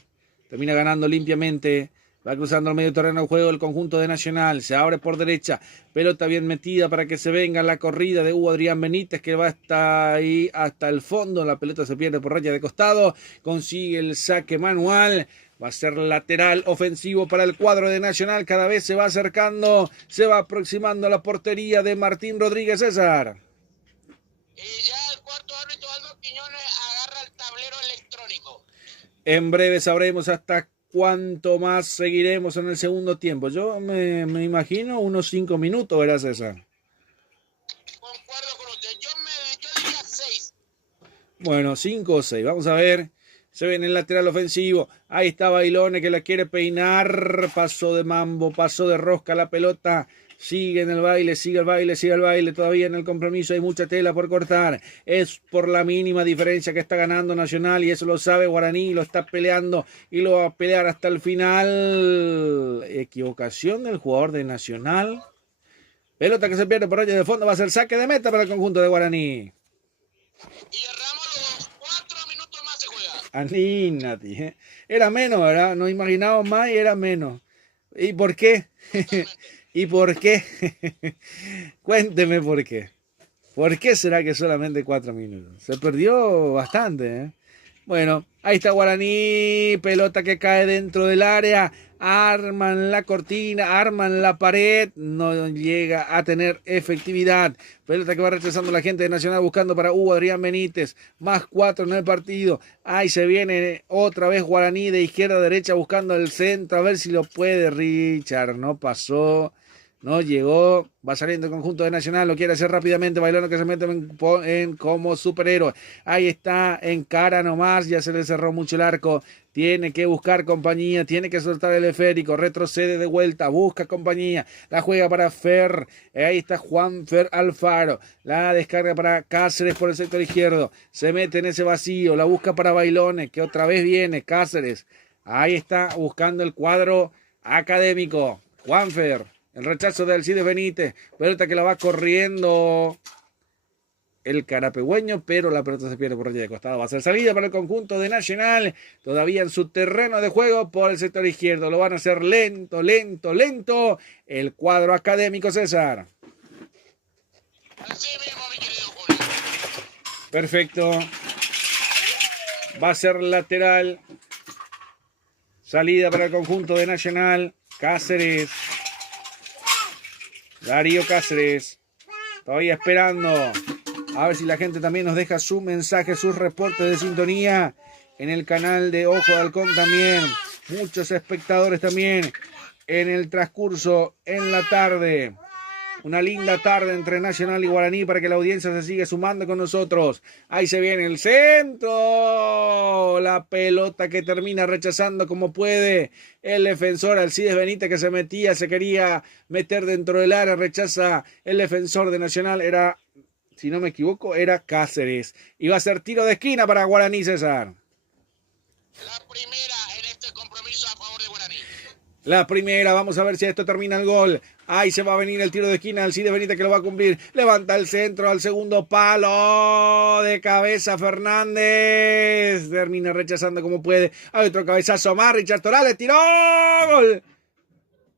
termina ganando limpiamente. Va cruzando el medio terreno de juego el conjunto de Nacional. Se abre por derecha. Pelota bien metida para que se venga la corrida de Hugo Adrián Benítez, que va hasta ahí, hasta el fondo. La pelota se pierde por raya de costado. Consigue el saque manual. Va a ser lateral ofensivo para el cuadro de Nacional. Cada vez se va acercando, se va aproximando a la portería de Martín Rodríguez, César. Y ya el cuarto árbitro, Aldo Quiñones, agarra el tablero electrónico. En breve sabremos hasta cuánto más seguiremos en el segundo tiempo. Yo me imagino unos 5 minutos, ¿verdad, César? Concuerdo con usted. Yo diría 6. Bueno, 5 o 6. Vamos a ver Se ve en el lateral ofensivo. Ahí está Bailone que la quiere peinar. Pasó de mambo, pasó de rosca la pelota. Sigue en el baile, sigue el baile, sigue el baile. Todavía en el compromiso hay mucha tela por cortar. Es por la mínima diferencia que está ganando Nacional y eso lo sabe Guaraní. Lo está peleando y lo va a pelear hasta el final. Equivocación del jugador de Nacional. Pelota que se pierde por Reyes de fondo. Va a ser saque de meta para el conjunto de Guaraní. Y erramos los 4 minutos más se juega. Anímate, Era menos, ¿verdad? Nos imaginábamos más y era menos. ¿Y por qué? ¿Y por qué? Cuénteme por qué. ¿Por qué será que solamente 4 minutos? Se perdió bastante, ¿eh? Bueno, ahí está Guaraní, pelota que cae dentro del área, arman la cortina, arman la pared, no llega a tener efectividad. Pelota que va rechazando la gente de Nacional buscando para Hugo Adrián Benítez, más 4 en el partido. Ahí se viene otra vez Guaraní de izquierda a derecha buscando el centro, a ver si lo puede Richard, no pasó. No llegó, va saliendo el conjunto de Nacional, lo quiere hacer rápidamente, Bailone que se mete en como superhéroe. Ahí está, en cara nomás, ya se le cerró mucho el arco. Tiene que buscar compañía, tiene que soltar el esférico, retrocede de vuelta, busca compañía, la juega para Fer, ahí está Juan Fer Alfaro, la descarga para Cáceres por el sector izquierdo, se mete en ese vacío, la busca para Bailone, que otra vez viene Cáceres, ahí está buscando el cuadro académico, Juan Fer. El rechazo de Alcides Benítez. Pelota que la va corriendo el carapegüeño, pero la pelota se pierde por raya de costado. Va a ser salida para el conjunto de Nacional. Todavía en su terreno de juego por el sector izquierdo. Lo van a hacer lento, lento, lento. El cuadro académico, César. Así mismo, mi querido Julio. Perfecto. Va a ser lateral. Salida para el conjunto de Nacional. Cáceres. Darío Cáceres, todavía esperando a ver si la gente también nos deja su mensaje, sus reportes de sintonía en el canal de Ojo de Halcón también. Muchos espectadores también en el transcurso en la tarde. Una linda tarde entre Nacional y Guaraní para que la audiencia se siga sumando con nosotros. Ahí se viene el centro. La pelota que termina rechazando como puede el defensor Alcides Benítez que se quería meter dentro del área. Rechaza el defensor de Nacional. Era, si no me equivoco, era Cáceres. Y va a ser tiro de esquina para Guaraní, César. La primera en este compromiso a favor de Guaraní. La primera, vamos a ver si esto termina el gol. Ahí se va a venir el tiro de esquina, Alcides Benítez que lo va a cumplir. Levanta el centro al segundo palo. De cabeza Fernández. Termina rechazando como puede. Hay otro cabezazo más. Richard Torales tiró. Gol.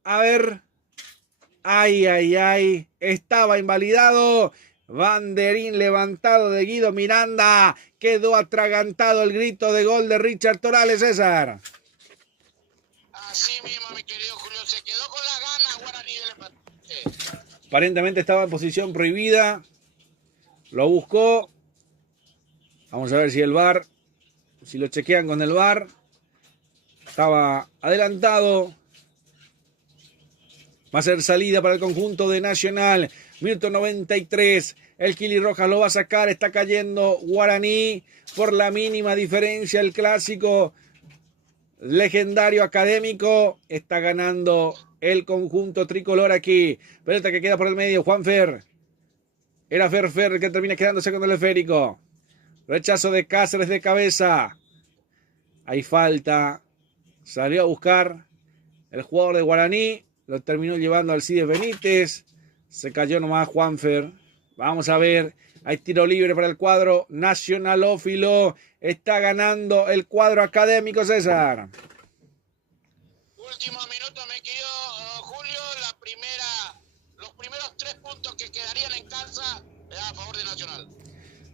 A ver. Ay, ay, ay. Estaba invalidado. Banderín levantado de Guido Miranda. Quedó atragantado el grito de gol de Richard Torales, César. Así mismo, mi querido Julio, se quedó con la gana Guaraní del empate. Aparentemente estaba en posición prohibida. Lo buscó. Vamos a ver si el VAR, si lo chequean con el VAR. Estaba adelantado. Va a ser salida para el conjunto de Nacional. Minuto 93. El Kili Rojas lo va a sacar. Está cayendo Guaraní por la mínima diferencia. El clásico legendario académico. Está ganando el conjunto tricolor aquí. Pelota que queda por el medio. Juan Fer. Era Fer que termina quedándose con el esférico. Rechazo de Cáceres de cabeza. Hay falta. Salió a buscar el jugador de Guaraní. Lo terminó llevando Alcides Benítez. Se cayó nomás Juanfer. Vamos a ver. Hay tiro libre para el cuadro nacionalófilo. Está ganando el cuadro académico, César. Último minuto, me querido Julio. Los primeros 3 puntos que quedarían en casa a favor de Nacional.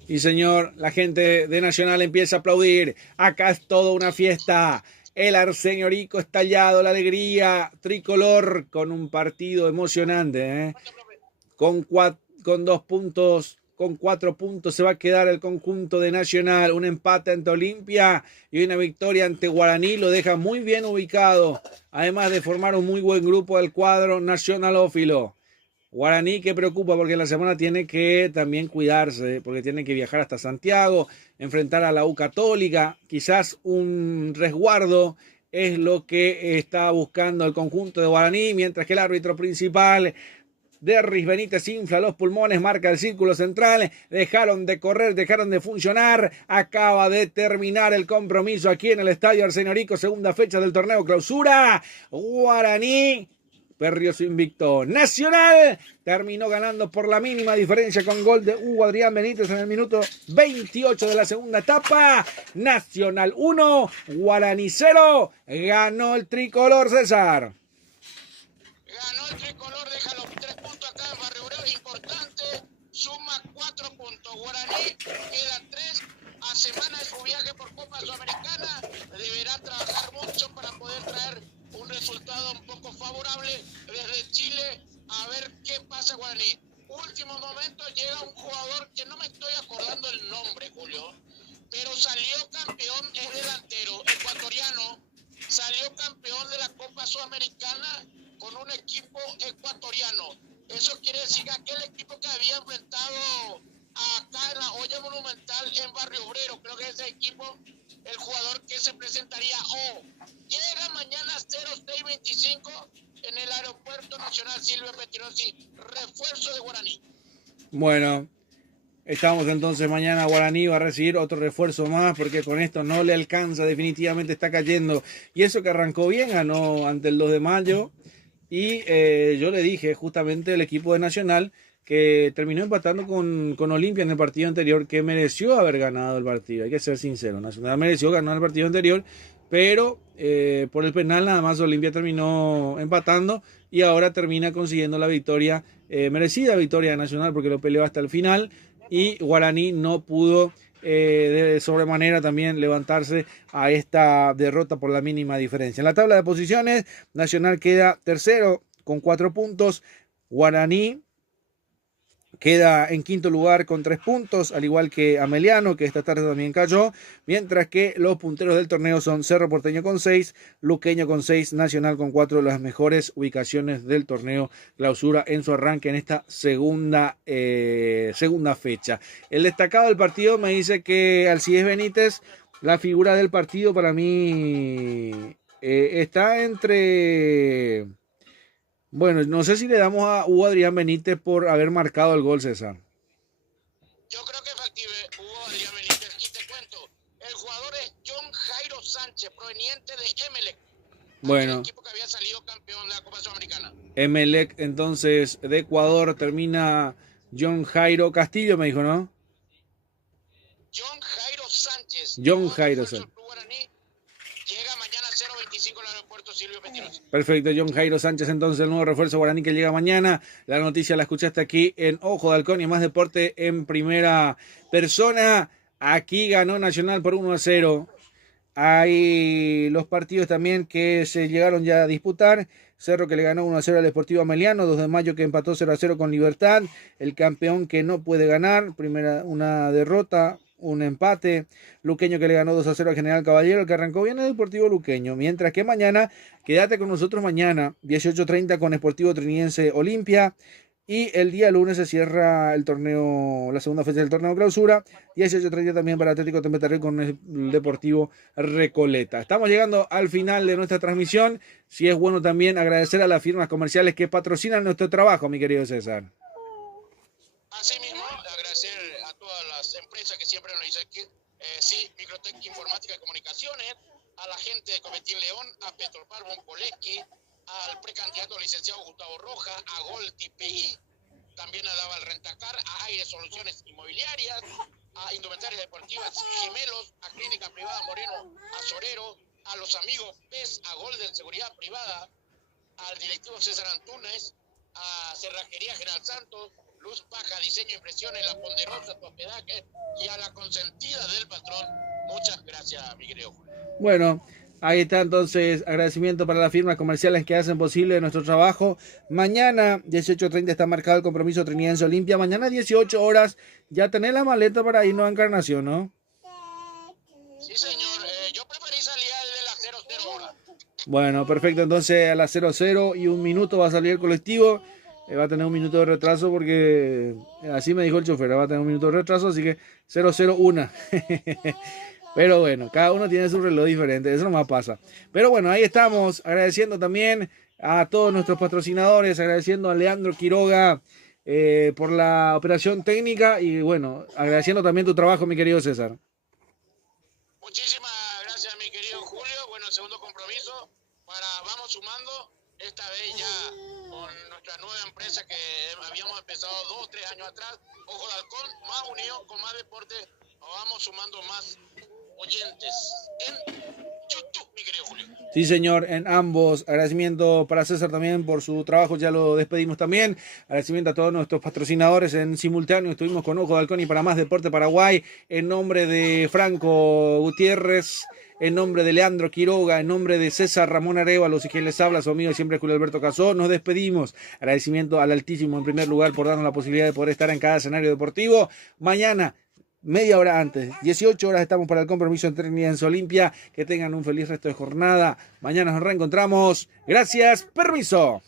Y señor, la gente de Nacional empieza a aplaudir. Acá es toda una fiesta. El Arsenio Rico estallado, la alegría tricolor con un partido emocionante. Con 2 puntos, con 4 puntos se va a quedar el conjunto de Nacional. Un empate ante Olimpia y una victoria ante Guaraní lo deja muy bien ubicado. Además de formar un muy buen grupo del cuadro nacionalófilo. Guaraní que preocupa porque la semana tiene que también cuidarse, porque tiene que viajar hasta Santiago, enfrentar a la U Católica, quizás un resguardo es lo que está buscando el conjunto de Guaraní, mientras que el árbitro principal, Derris Benítez, infla los pulmones, marca el círculo central, dejaron de correr, dejaron de funcionar, acaba de terminar el compromiso aquí en el Estadio Arsenio Rico, segunda fecha del torneo clausura, Guaraní perdió su invicto. Nacional terminó ganando por la mínima diferencia con gol de Hugo Adrián Benítez en el minuto 28 de la segunda etapa. Nacional 1, Guaraní 0, ganó el tricolor, César. Ganó el tricolor, deja los 3 puntos acá en Barrio Obrero, importante, suma 4 puntos. Guaraní queda 3 a semana de su viaje por Copa Sudamericana, deberá trabajar mucho para poder traer un resultado un poco favorable desde Chile, a ver qué pasa Guaraní. Último momento llega un jugador que no me estoy acordando el nombre, Julio, pero salió campeón, es delantero, ecuatoriano, salió campeón de la Copa Sudamericana con un equipo ecuatoriano. Eso quiere decir que aquel equipo que había enfrentado acá en la olla monumental en Barrio Obrero, creo que ese equipo, el jugador que se presentaría llega mañana 06:25 en el Aeropuerto Nacional Silvio Pettirossi, refuerzo de Guaraní. Bueno, estamos entonces mañana. Guaraní va a recibir otro refuerzo más porque con esto no le alcanza, definitivamente está cayendo. Y eso que arrancó bien, ganó ante el 2 de mayo. Y yo le dije justamente al equipo de Nacional que terminó empatando con Olimpia en el partido anterior, que mereció haber ganado el partido. Hay que ser sincero, Nacional mereció ganar el partido anterior, pero por el penal nada más Olimpia terminó empatando y ahora termina consiguiendo la victoria, merecida victoria de Nacional porque lo peleó hasta el final y Guaraní no pudo de sobremanera también levantarse a esta derrota por la mínima diferencia. En la tabla de posiciones, Nacional queda tercero con 4 puntos, Guaraní queda en quinto lugar con 3 puntos, al igual que Ameliano, que esta tarde también cayó, mientras que los punteros del torneo son Cerro Porteño con 6, Luqueño con 6, Nacional con 4, las mejores ubicaciones del torneo clausura en su arranque en esta segunda fecha. El destacado del partido me dice que Alcides Benítez, la figura del partido para mí está entre... Bueno, no sé si le damos a Hugo Adrián Benítez por haber marcado el gol, César. Yo creo que es factible Hugo Adrián Benítez. Y te cuento, el jugador es John Jairo Sánchez, proveniente de Emelec. Bueno. El equipo que había salido campeón de la Copa Sudamericana. Emelec, entonces, de Ecuador, termina John Jairo Castillo, me dijo, ¿no? John Jairo Sánchez. John Jairo Sánchez. Llega mañana 0:25 al aeropuerto Silvio Pettirossi. Perfecto, John Jairo Sánchez, entonces el nuevo refuerzo Guaraní que llega mañana. La noticia la escuchaste aquí en Ojo de Halcón y más deporte en primera persona. Aquí ganó Nacional por 1-0. Hay los partidos también que se llegaron ya a disputar. Cerro que le ganó 1-0 al Deportivo Ameliano, 2 de mayo que empató 0-0 con Libertad. El campeón que no puede ganar, primera una derrota, un empate. Luqueño que le ganó 2-0 al General Caballero, el que arrancó bien el Deportivo Luqueño. Mientras que mañana, quédate con nosotros mañana, 18:30 con Sportivo Triniense Olimpia. Y el día lunes se cierra el torneo, la segunda fecha del torneo clausura. 18:30 también para Atlético Tempetarril con el Deportivo Recoleta. Estamos llegando al final de nuestra transmisión. Si es bueno también agradecer a las firmas comerciales que patrocinan nuestro trabajo, mi querido César. Así mismo, agradecer a todas las empresas que siempre nos dicen que sí, Microtec Informática y Comunicaciones, a la gente de Cometín León, a Petropar Boncoleski, al precandidato licenciado Gustavo Roja, a Gold TPI, también a Daval Rentacar, a Aire Soluciones Inmobiliarias, a Indumentarias Deportivas Gemelos, a Clínica Privada Moreno, a Sorero, a los amigos PES, a Golden Seguridad Privada, al directivo César Antunes, a Cerrajería General Santos, Luz Paja, Diseño, Impresiones, La Ponderosa, Tu Hospedaje y a la consentida del patrón. Muchas gracias, mi querido Julio. Bueno, ahí está entonces, agradecimiento para las firmas comerciales que hacen posible nuestro trabajo. Mañana, 18:30 está marcado el compromiso Triniense Olimpia. Mañana, 18 horas, ya tenés la maleta para irnos a Encarnación, ¿no? Sí, señor. Yo preferí salir de las 00 horas. Bueno, perfecto. Entonces, a las 00:01 va a salir el colectivo. va a tener un minuto de retraso porque así me dijo el chofer, va a tener un minuto de retraso, así que 001. Pero bueno, cada uno tiene su reloj diferente, eso nomás pasa. Pero bueno, ahí estamos, agradeciendo también a todos nuestros patrocinadores, agradeciendo a Leandro Quiroga por la operación técnica y bueno, agradeciendo también tu trabajo, mi querido César. Muchísimas gracias, mi querido Julio. Bueno, segundo compromiso vamos sumando, esta vez ya con nuestra nueva empresa que habíamos empezado 2 o 3 años atrás, Ojo de Halcón, más unido, con más deporte, vamos sumando más oyentes en YouTube, mi querido Julio. Sí, señor, en ambos. Agradecimiento para César también por su trabajo, ya lo despedimos también. Agradecimiento a todos nuestros patrocinadores en simultáneo. Estuvimos con Ojo de Halcón y para Más Deporte Paraguay. En nombre de Franco Gutiérrez, en nombre de Leandro Quiroga, en nombre de César Ramón Arévalo, y quien les habla, su amigo siempre Julio Alberto Casó, nos despedimos. Agradecimiento al Altísimo en primer lugar por darnos la posibilidad de poder estar en cada escenario deportivo. Mañana, media hora antes, 18 horas estamos para el compromiso entre Trinidad y Olimpia. Que tengan un feliz resto de jornada. Mañana nos reencontramos. Gracias, permiso.